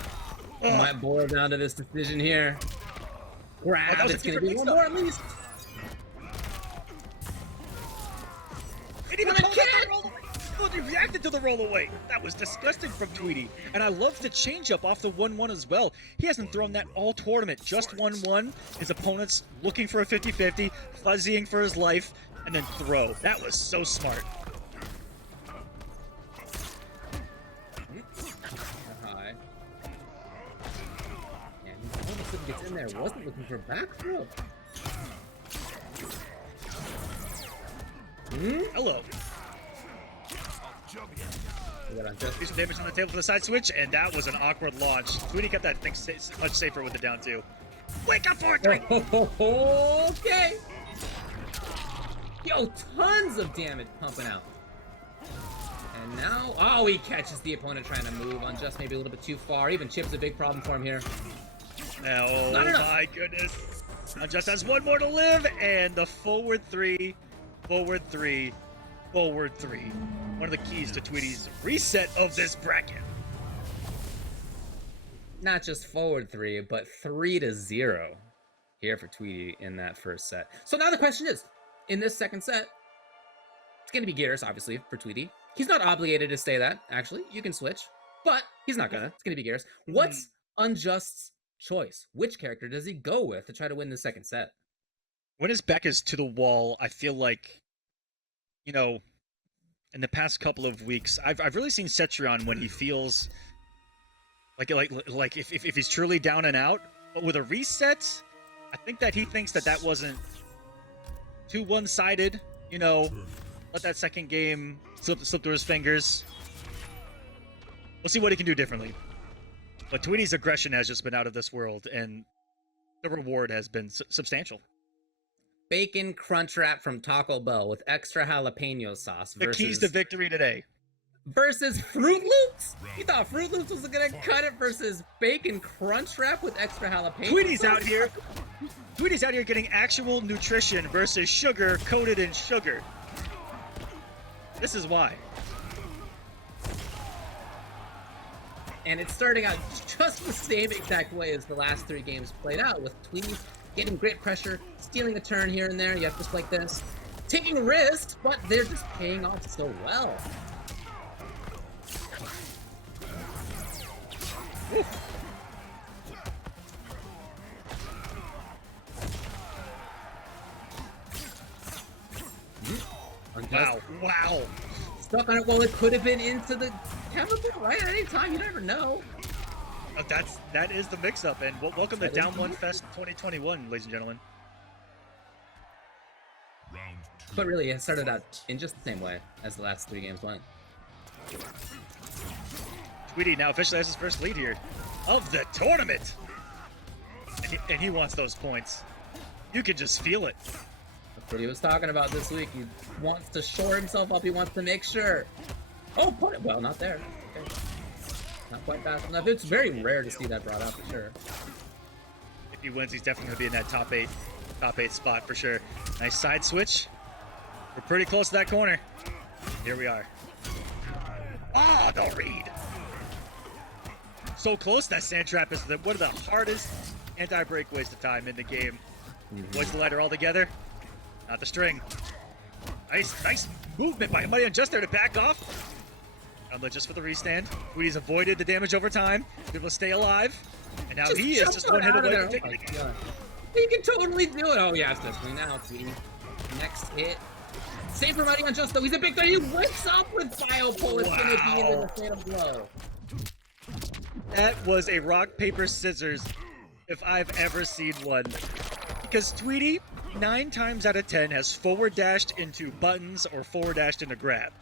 Oh. Might boil down to this decision here. Grab, it's going to be one more at least. It even called out the roll away. Oh, he reacted to the roll away. That was disgusting from Tweedy. And I love the change up off the 1-1 as well. He hasn't thrown that all tournament. Just 1-1. His opponent's looking for a 50-50, fuzzying for his life, and then throw. That was so smart. High. And he all of a sudden gets in there. Wasn't looking for back throw. Hello. Piece of damage on the table for the side switch, and that was an awkward launch. Tweedy kept that thing much safer with the down 2. Wake up for it! Okay. Yo, tons of damage pumping out. And now, oh, he catches the opponent trying to move on just maybe a little bit too far. Even Chip's a big problem for him here. Oh my goodness. Unjust has 1 more to live, and the forward 3, forward 3, forward 3. One of the keys to Tweedy's reset of this bracket. Not just forward 3, but 3-0 here for Tweedy in that first set. So now the question is, in this second set, gonna be Gears, obviously, for Tweedy. He's not obligated to say that, actually. You can switch, but he's not gonna. It's gonna be Gears. What's Unjust's choice? Which character does he go with to try to win the second set? When his back is to the wall, I feel like, you know, in the past couple of weeks, I've really seen Cetrion when he feels like if he's truly down and out. But with a reset, I think that he thinks that wasn't too one-sided. You know, let that second game slip through his fingers. We'll see what he can do differently. But Tweedy's aggression has just been out of this world, and the reward has been substantial. Bacon crunch wrap from Taco Bell with extra jalapeno sauce versus... The keys to victory today. Versus Fruit Loops? You thought Fruit Loops was gonna cut it versus bacon crunch wrap with extra jalapeno Tweedy's sauce? out here. Tweedy's out here getting actual nutrition versus sugar coated in sugar. This is why. And it's starting out just the same exact way as the last 3 games played out, with Tweedy getting great pressure, stealing a turn here and there, just like this. Taking risks, but they're just paying off so well. Wow. Stuck on it. Well, it could have been into the chemical, right? At any time, you never know. That is the mix-up, and welcome to Down One Fest 2021, ladies and gentlemen. But really, it started out in just the same way as the last 3 games went. Tweedy now officially has his first lead here of the tournament, and he wants those points. You can just feel it. That's what he was talking about this week. He wants to shore himself up. He wants to make sure. Oh, put it. Well, not there. Okay. Not quite fast enough. It's very rare to see that brought up for sure. If he wins, he's definitely going to be in that top eight spot for sure. Nice side switch. We're pretty close to that corner. Here we are. Ah, the read. So close. That sand trap is one of the hardest anti-breakaways to time in the game. Voice the ladder all together. Not the string. Nice movement by MK11 there to back off. Just for the restand. Tweedy's avoided the damage over time. Able to stay alive. And now he is just one hit away from taking it. He can totally do it. Oh, yeah, especially now, Tweedy. Next hit. Same for MK11 though. He's a big guy. He wakes up with Biopole. It's going to be in the fatal blow. That was a rock, paper, scissors if I've ever seen one. Because Tweedy, 9 times out of 10, has forward dashed into buttons or forward dashed into grab.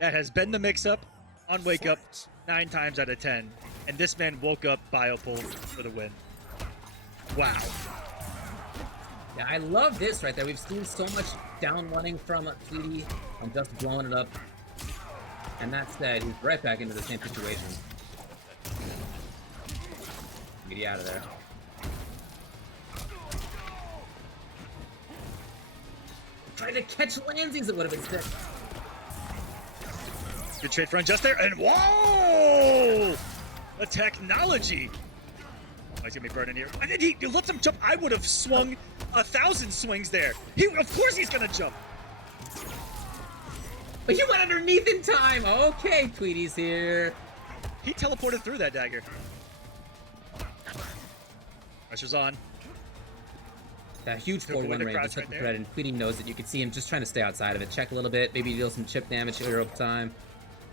That has been the mix-up on Wake Up 9 times out of 10. And this man woke up Biopole for the win. Wow. Yeah, I love this right there. We've seen so much down running from Tweedy and just blowing it up. And that said, he's right back into the same situation. Get you out of there. Try to catch Landsies, it would have been sick. Good trade for Unjust there, and whoa! The technology. Oh, he's gonna be burning here. And then he lets him jump. I would have swung 1,000 swings there. Of course he's gonna jump. But you went underneath in time. Okay, Tweedy's here. He teleported through that dagger. Pressure's on. That huge forward one range just hit the thread, and Tweedy knows it. You can see him just trying to stay outside of it. Check a little bit, maybe deal some chip damage here over time.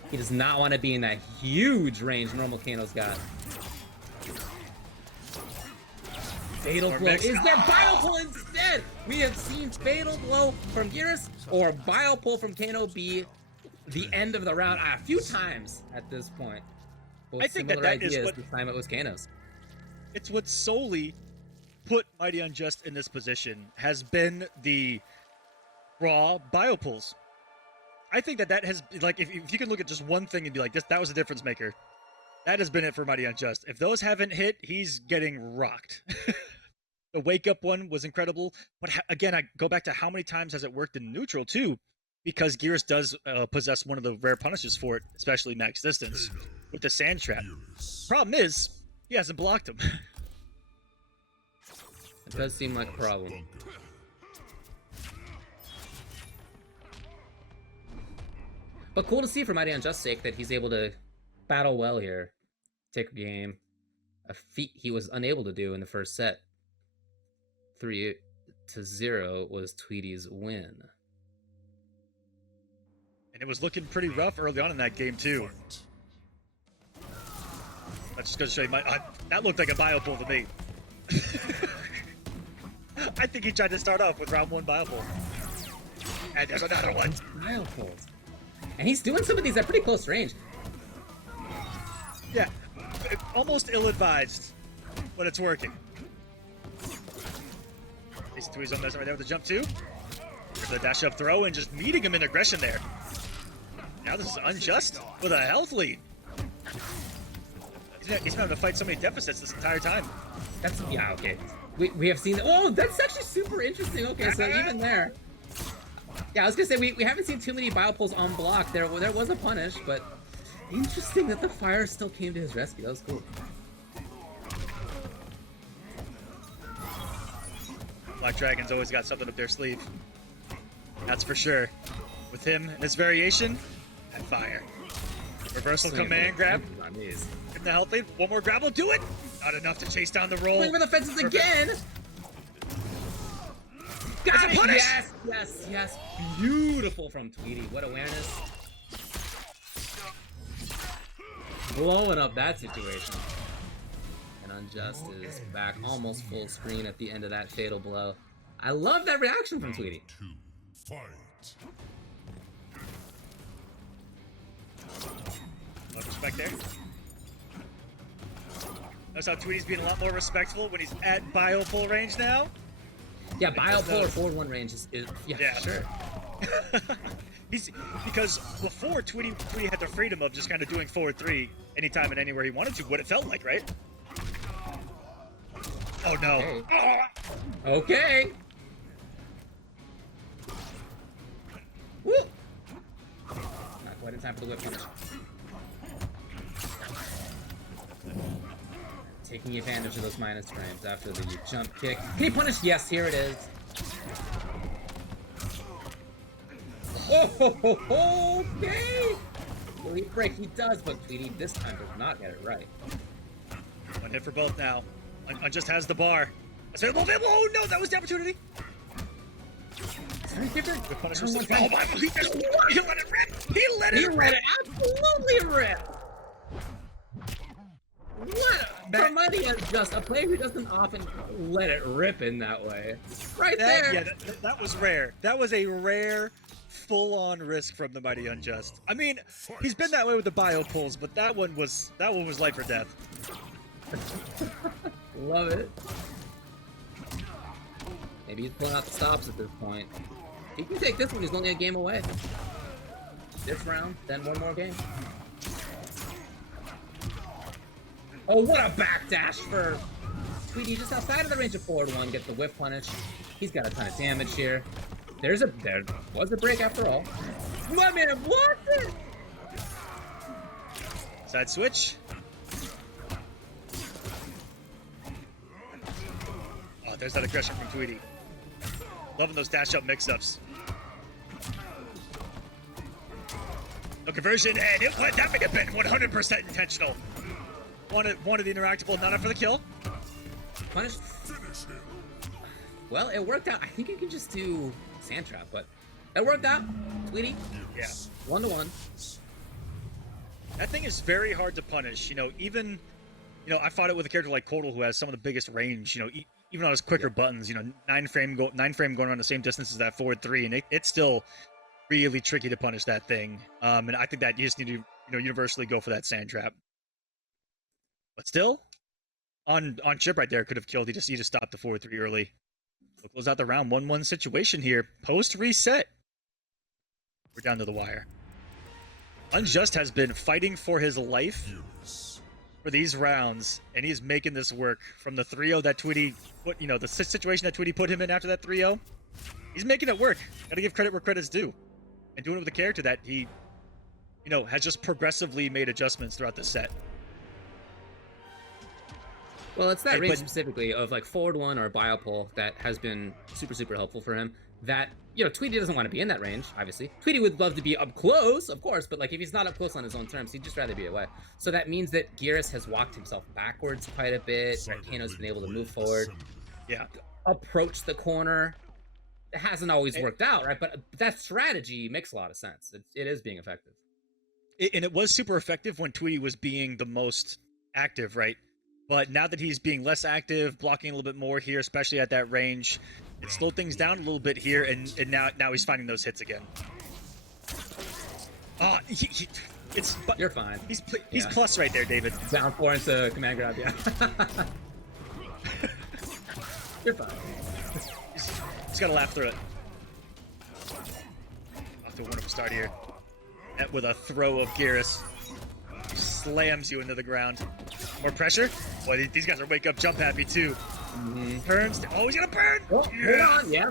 He does not want to be in that huge range normal Kano's got. Fatal Blow. Is there Biopole instead? We have seen Fatal Blow from Geras or Biopole from Kano be the end of the round a few times at this point. Both I think similar that is ideas. what... This time it was Kano's. It's what solely put MK11 in this position has been the raw Biopoles. I think that has, like, if you can look at just one thing and be like, that was a difference maker. That has been it for MK11. If those haven't hit, he's getting rocked. The Wake Up one was incredible. But again, I go back to how many times has it worked in neutral, too? Because Geras does possess one of the rare punishes for it, especially max distance, with the sand trap. Problem is, he hasn't blocked him. It does seem like a problem. But cool to see for MightyUnjust's sake that he's able to battle well here. Take a game. A feat he was unable to do in the first set. 3-0 was Tweedy's win. And it was looking pretty rough early on in that game, too. That's just going to show you that looked like a bio pull to me. I think he tried to start off with round 1 bio pull. And there's another one. Bio pulls. And he's doing some of these at pretty close range. Yeah, almost ill-advised, but it's working. These Tweedy's on right there with the jump too. The dash up throw and just meeting him in aggression there. Now this is Unjust with a health lead. He's been having to fight so many deficits this entire time. That's, yeah, okay. We have seen, oh, that's actually super interesting. Okay, so even there. Yeah, I was gonna say, we haven't seen too many bio pulls on block. There was a punish, but interesting that the fire still came to his rescue. That was cool. Black Dragon's always got something up their sleeve. That's for sure. With him and his variation, and fire. Reversal command grab. In the health lead. One more grab will do it. Not enough to chase down the roll. Playing for the fences again. Got it. Yes, yes, yes. Beautiful from Tweedy. What awareness. Blowing up that situation. And Unjust is back almost full screen at the end of that fatal blow. I love that reaction from Tweedy. Love respect there. Notice how Tweedy's being a lot more respectful when he's at bio pull range now. Yeah, bio pull or forward 1 range is yeah, sure. Because before Tweedy had the freedom of just kind of doing forward 3 anytime and anywhere he wanted to, what it felt like, right? Oh no. Okay. Woo! Not quite in time for the whip punish. Taking advantage of those minus frames after the jump kick. Can he punish? Yes, here it is. Oh, okay. Will he break? He does, but Tweedy this time does not get it right. One hit for both now. Unjust has the bar. Oh no, that was the opportunity. Very different. He let it rip. He let it absolutely rip. What? From MightyUnjust, a player who doesn't often let it rip in that way. Right there. Yeah, that was rare. That was a rare, full-on risk from the MightyUnjust. I mean, he's been that way with the bio pulls, but that one was life or death. Love it. Maybe he's pulling out the stops at this point. He can take this one. He's only a game away. This round, then one more game. Oh, what a backdash for Tweedy, just outside of the range of forward 1, gets the whiff punish. He's got a ton of damage here. There was a break after all. My man, what? Side switch. Oh, there's that aggression from Tweedy. Loving those dash up mix-ups. No conversion, and that may have been 100% intentional. Wanted the interactable, not up for the kill. Punish. Well, it worked out. I think you can just do Sand Trap, but it worked out. Tweedy. Yeah. 1-1. That thing is very hard to punish. Even I fought it with a character like Cordal who has some of the biggest range. Even on his quicker buttons. 9 frame going around the same distance as that forward 3, and it's still really tricky to punish that thing. And I think that you just need to universally go for that Sand Trap. But still, on chip right there could have killed. He just stopped the forward 3 early. We'll close out the round 1-1 situation here. Post reset. We're down to the wire. Unjust has been fighting for his life for these rounds, and he's making this work. From the 3-0 that Tweedy put, the situation that Tweedy put him in after that 3-0, he's making it work. Gotta give credit where credit's due. And doing it with a character that he, has just progressively made adjustments throughout the set. Well, it's that range specifically of like forward 1 or bio pull that has been super, super helpful for him. that, you know, Tweedy doesn't want to be in that range, obviously. Tweedy would love to be up close, of course, but like if he's not up close on his own terms, he'd just rather be away. So that means that Geras has walked himself backwards quite a bit. Kano's been able to move forward, Yeah. approach the corner. It hasn't always worked out, right? But that strategy makes a lot of sense. It is being effective. And it was super effective when Tweedy was being the most active, right? But now that he's being less active, blocking a little bit more here, especially at that range, it slowed things down a little bit here, and now he's finding those hits again. You're fine. He's plus right there, David. Down 4 into command grab, yeah. You're fine. He's got to laugh through it. Off to a wonderful start here. With a throw of Geras. Slams you into the ground. More pressure. Boy, these guys are wake up jump happy too. Turns. Oh, he's gonna burn! Oh, hold on, yeah.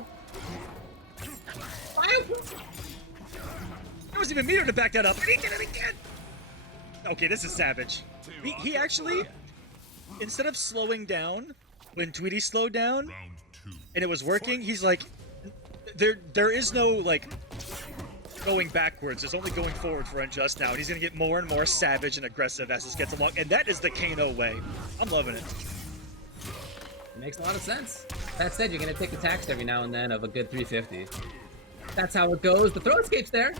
There wasn't even meter to back that up. And he did it again! Okay, this is savage. He actually, instead of slowing down, when Tweedy slowed down, and it was working, he's like, there is no, like, going backwards. There's only going forward for Unjust now, and he's going to get more and more savage and aggressive as this gets along, and that is the Kano way. I'm loving it. It makes a lot of sense. That said, you're going to take attacks every now and then of a good 350. That's how it goes. The throw escape's there.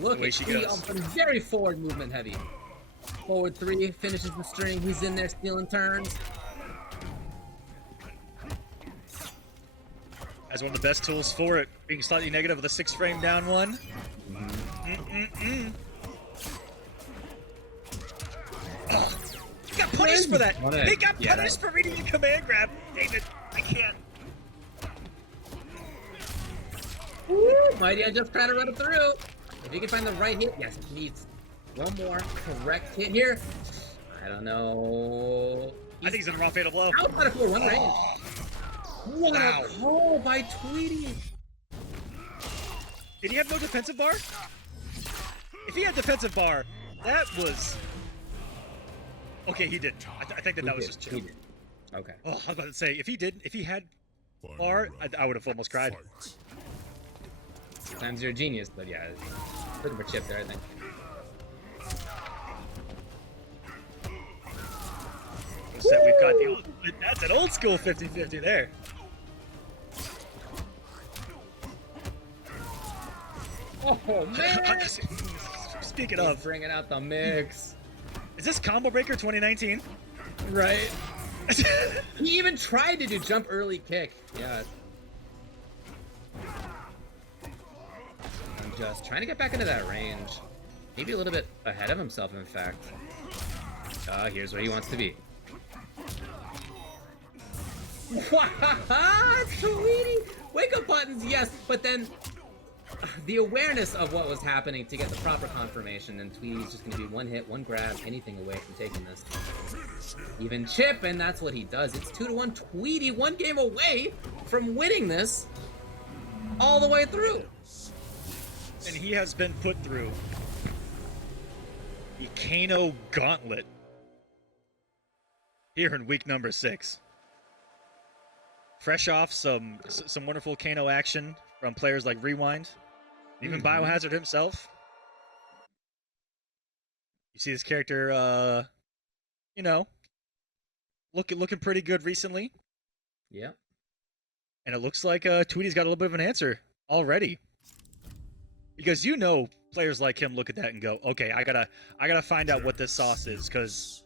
Look at Tweedy, very forward movement heavy. Forward 3, finishes the string. He's in there stealing turns. As one of the best tools for it, being slightly negative with a 6-frame down one. Oh, he got punished for that. He got punished for reading a command grab. David, I can't. Woo, MightyUnjust trying to run it through. If you can find the right hit, yes, it needs one more correct hit here. I don't know. I think he's in the wrong fatal blow. Outside of 4-1 range. What Wow. a call by Tweedy. Did he have no defensive bar? If he had defensive bar, that was... Okay, he did. I think that was just chill. Okay. Oh, I was about to say, if he had bar, I would have almost cried. Sometimes you're a genius, but yeah, looking for chip there, I think. So we've got the old, that's an old school 50-50 there. Oh man! Speaking of, bringing out the mix. Is this Combo Breaker 2019? Right. He even tried to do jump early kick. Yeah. I'm just trying to get back into that range. Maybe a little bit ahead of himself, in fact. Here's where he wants to be. Tweedy! Wake up buttons, yes, but then the awareness of what was happening to get the proper confirmation, and Tweedy's just going to be one hit, one grab, anything away from taking this. Even chip, and that's what he does. It's 2-1. Tweedy, one game away from winning this all the way through. And he has been put through the Kano Gauntlet here in week number 6. Fresh off some wonderful Kano action from players like Rewind, even BioHazard himself. You see this character, you know, looking pretty good recently. Yeah. And it looks like Tweedy's got a little bit of an answer already. Because you know players like him look at that and go, okay, I gotta find out what this sauce is, because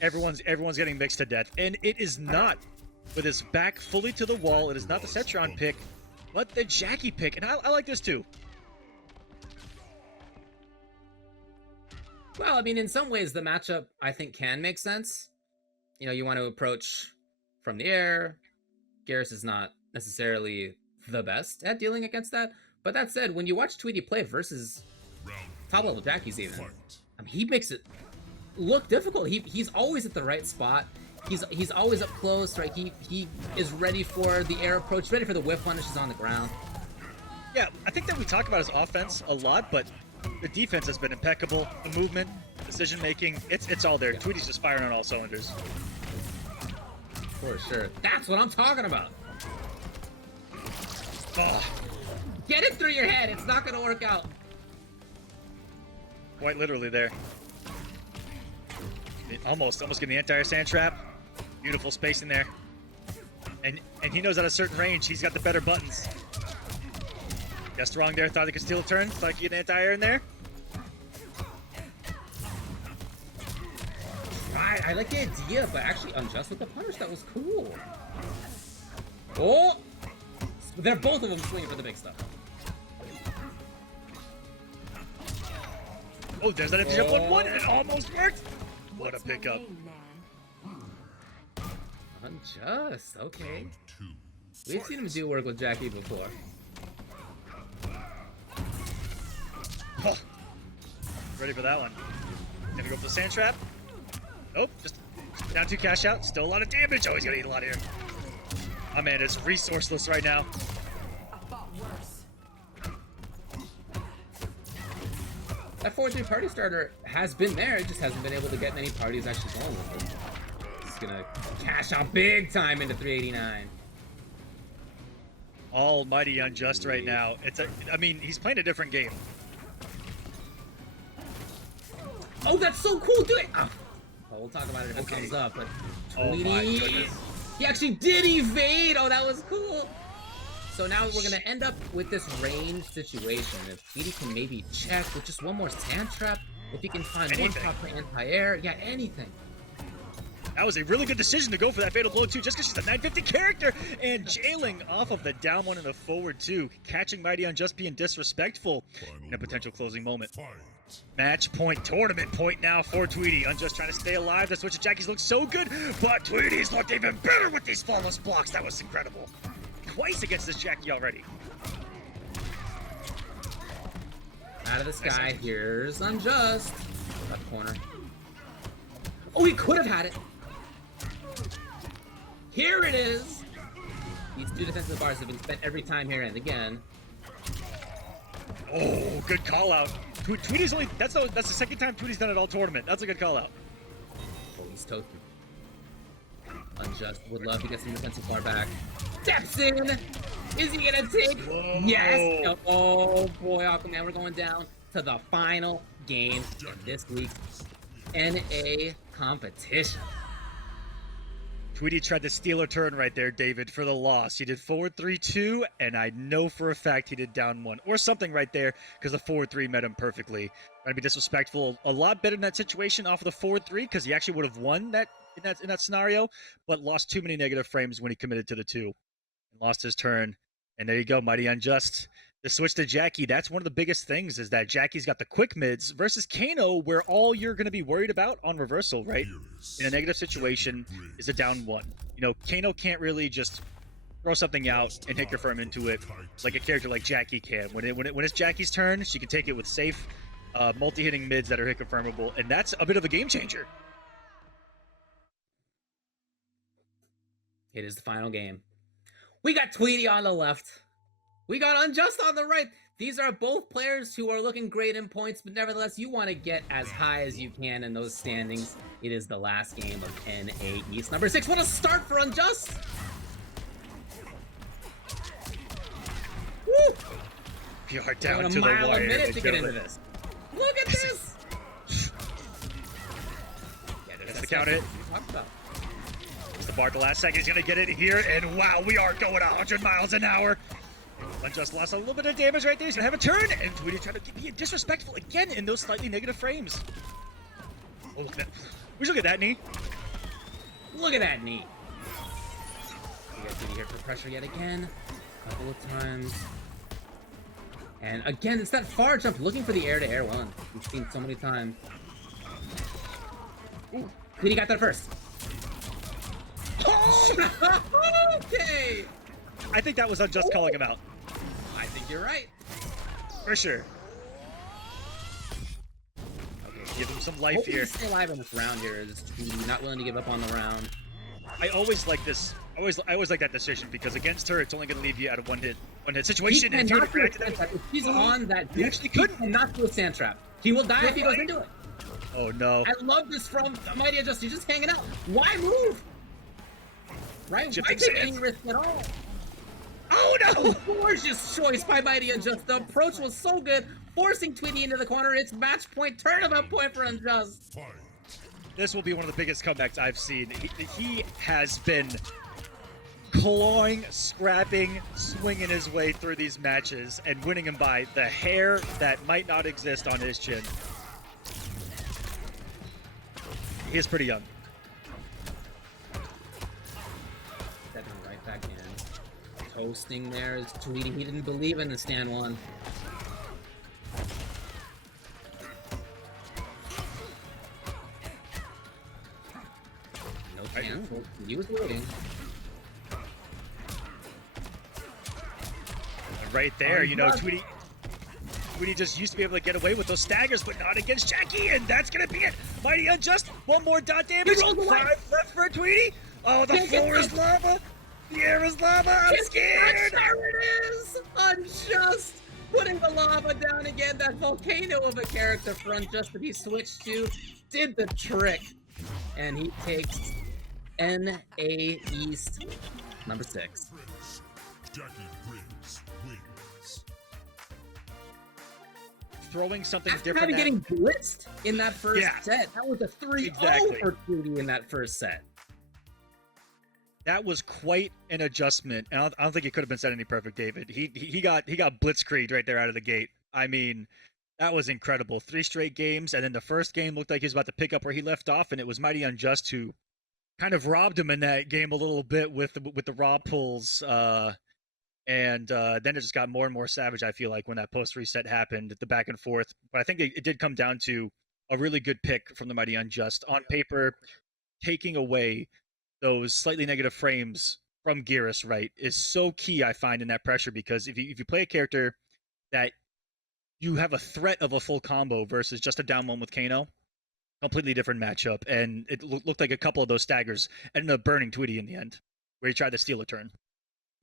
everyone's getting mixed to death. And it is not with his back fully to the wall. It is not the Cetron pick, but the Jackie pick. And I like this too. Well, I mean, in some ways, the matchup, I think, can make sense. You know, you want to approach from the air. Geras is not necessarily the best at dealing against that. But that said, when you watch Tweedy play versus top-level Jackies even, I mean, he makes it look difficult. He's always at the right spot. He's always up close, right? He is ready for the air approach, ready for the whiff punishes on the ground. Yeah, I think that we talk about his offense a lot, but the defense has been impeccable. The movement, decision making, it's all there. Yeah. Tweedy's just firing on all cylinders. For sure. That's what I'm talking about. Oh, Get it through your head. It's not gonna work out. quite literally there. Almost getting the anti-air sand trap. Beautiful space in there. And he knows at a certain range, he's got the better buttons. Guessed wrong there, thought he could steal a turn. Thought he could get an anti-air in there. Right, I like the idea, but actually Unjust with the punish, that was cool. Oh! They're both of them swinging for the big stuff. Oh, there's that empty jump 1-1, and it almost worked. What a pickup. Unjust, okay. We've seen him do work with Jackie before. Oh. Ready for that one. Gonna go for the sand trap. Nope, just down 2 cash out. Still a lot of damage. Oh, he's gonna eat a lot here. My man is resourceless right now. That 4-3 party starter has been there, it just hasn't been able to get many parties actually going with him. He's gonna cash out big time into 389. Almighty Unjust right now. I mean, he's playing a different game. Oh, that's so cool, do it! Oh, we'll talk about it if it comes up, but Oh my goodness. He actually did evade! Oh, that was cool! So now we're gonna end up with this range situation. If Tweedy can maybe check with just one more sand trap, if he can find one proper anti-air, yeah, anything. That was a really good decision to go for that fatal blow too, just because she's a 950 character and jailing off of the down 1 and the forward 2, catching Mighty Unjust being disrespectful in a potential closing moment. Match point, tournament point now for Tweedy. Unjust trying to stay alive. The switch of Jackie's looked so good, but Tweedy's looked even better with these flawless blocks. That was incredible. Twice against this Jackie already. Out of the sky, here's Unjust. Left corner. Oh, he could have had it. Here it is. These 2 defensive bars have been spent every time here, and again. Oh, good call out. Tweedy's only that's the second time Tweedy's done it all tournament. That's a good call out. Oh, he's toasted. Unjust would love to get some defensive bar back. Steps in. Is he gonna take? Whoa. Yes. Oh boy, Aquaman, we're going down to the final game of this week's NA competition. Tweedy tried to steal a turn right there, David, for the loss. He did forward 3-2, and I know for a fact he did down 1 or something right there because the forward 3 met him perfectly. Trying to be disrespectful, a lot better in that situation off of the forward 3 because he actually would have won that in that scenario, but lost too many negative frames when he committed to the 2 and lost his turn. And there you go, Mighty Unjust. The switch to Jackie, that's one of the biggest things is that Jackie's got the quick mids versus Kano, where all you're going to be worried about on reversal, right? In a negative situation is a down 1. You know, Kano can't really just throw something out and hit confirm into it like a character like Jackie can. When it's Jackie's turn, she can take it with safe multi-hitting mids that are hit confirmable, and that's a bit of a game changer. It is the final game. We got Tweedy on the left. We got Unjust on the right. These are both players who are looking great in points, but nevertheless, you want to get as high as you can in those standings. It is the last game of NA East. Number 6, what a start for Unjust! Woo! We are down a to the mile wire. a minute to get into this. Look at this! Yeah, That's the count hit. Talked about. It's the bar at the last second. He's going to get it here, and wow, we are going 100 miles an hour. Unjust lost a little bit of damage right there. He's going to have a turn, and Tweedy trying to be disrespectful again in those slightly negative frames. Oh, look at that. We should look at that knee. Look at that knee. We got Tweedy here for pressure yet again. A couple of times. And again, it's that far jump, looking for the air-to-air one. We've seen so many times. Ooh, Tweedy got that first. Oh! Okay! I think that was Unjust calling him out. I think you're right. For sure. Okay, give him some life Hopefully here. stay alive in this round here. Is Tweedy not willing to give up on the round. I always like this. I always like that decision because against her, it's only going to leave you at a one hit situation. He And if you were cannot to do a react to sand that, trap. If he's on that, he actually could. He cannot do a sand trap. He will die if he goes into it. Oh no! I love this from Mighty Unjust. He's just hanging out. Why move? Right? Why Shifting take sands. any risk at all? Oh no! Gorgeous choice by Mighty Unjust. The approach was so good, forcing Tweedy into the corner. It's match point, tournament point for Unjust. Fight. This will be one of the biggest comebacks I've seen. He has been clawing, scrapping, swinging his way through these matches and winning them by the hair that might not exist on his chin. He is pretty young. Stepping right back in. Toasting there is Tweedy. He didn't believe in the stand one. No cancel. He was waiting. Right there, you know, Tweedy just used to be able to get away with those staggers, but not against Jackie, and that's gonna be it. Mighty Unjust, one more dot damage. 5 left for Tweedy. Oh, the floor is lava. The air is lava. I'm scared. There it is. Unjust putting the lava down again. That volcano of a character for Unjust that he switched to did the trick, and he takes NA East number 6. Jackie Briggs wins. Throwing something After different. kind of getting blitzed in that first Yeah. set, that was a 3-0 Exactly. for Tweedy in that first set. That was quite an adjustment. And I don't think it could have been said any perfect, David. He got blitzkrieged right there out of the gate. I mean, that was incredible. 3 straight games, and then the first game looked like he was about to pick up where he left off, and it was Mighty Unjust who kind of robbed him in that game a little bit with the rob pulls. And then it just got more and more savage, I feel like, when that post reset happened, the back and forth. But I think it did come down to a really good pick from the Mighty Unjust. On paper, taking away those slightly negative frames from Geras, right, is so key, I find, in that pressure, because if you play a character that you have a threat of a full combo versus just a down one with Kano, completely different matchup. And it looked like a couple of those staggers ended up burning Tweedy in the end, where he tried to steal a turn.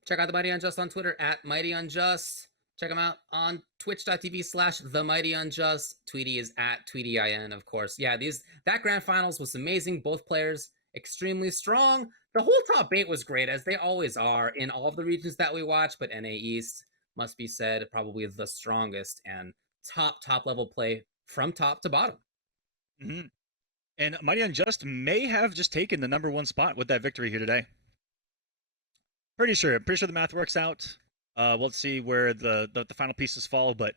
Check out the Mighty Unjust on Twitter at Mighty Unjust. Check him out on twitch.tv/TheMightyUnjust. Tweedy is at TweedyIN, of course. Yeah, that grand finals was amazing. Both players extremely strong. The whole top 8 was great, as they always are in all of the regions that we watch, but NA East, must be said, probably the strongest and top level play from top to bottom. Mm-hmm. And Mighty Unjust may have just taken the #1 spot with that victory here today. Pretty sure the math works out. We'll see where the final pieces fall, but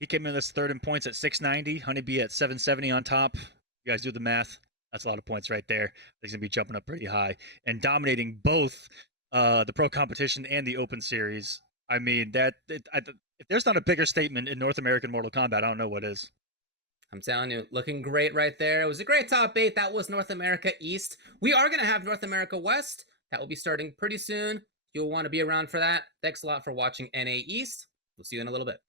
he came in this third in points at 690, HoneyBee at 770 on top. You guys do the math. That's a lot of points right there. He's going to be jumping up pretty high and dominating both the Pro Competition and the Open Series. I mean, if there's not a bigger statement in North American Mortal Kombat, I don't know what is. I'm telling you, looking great right there. It was a great top 8. That was North America East. We are going to have North America West. That will be starting pretty soon. You'll want to be around for that. Thanks a lot for watching NA East. We'll see you in a little bit.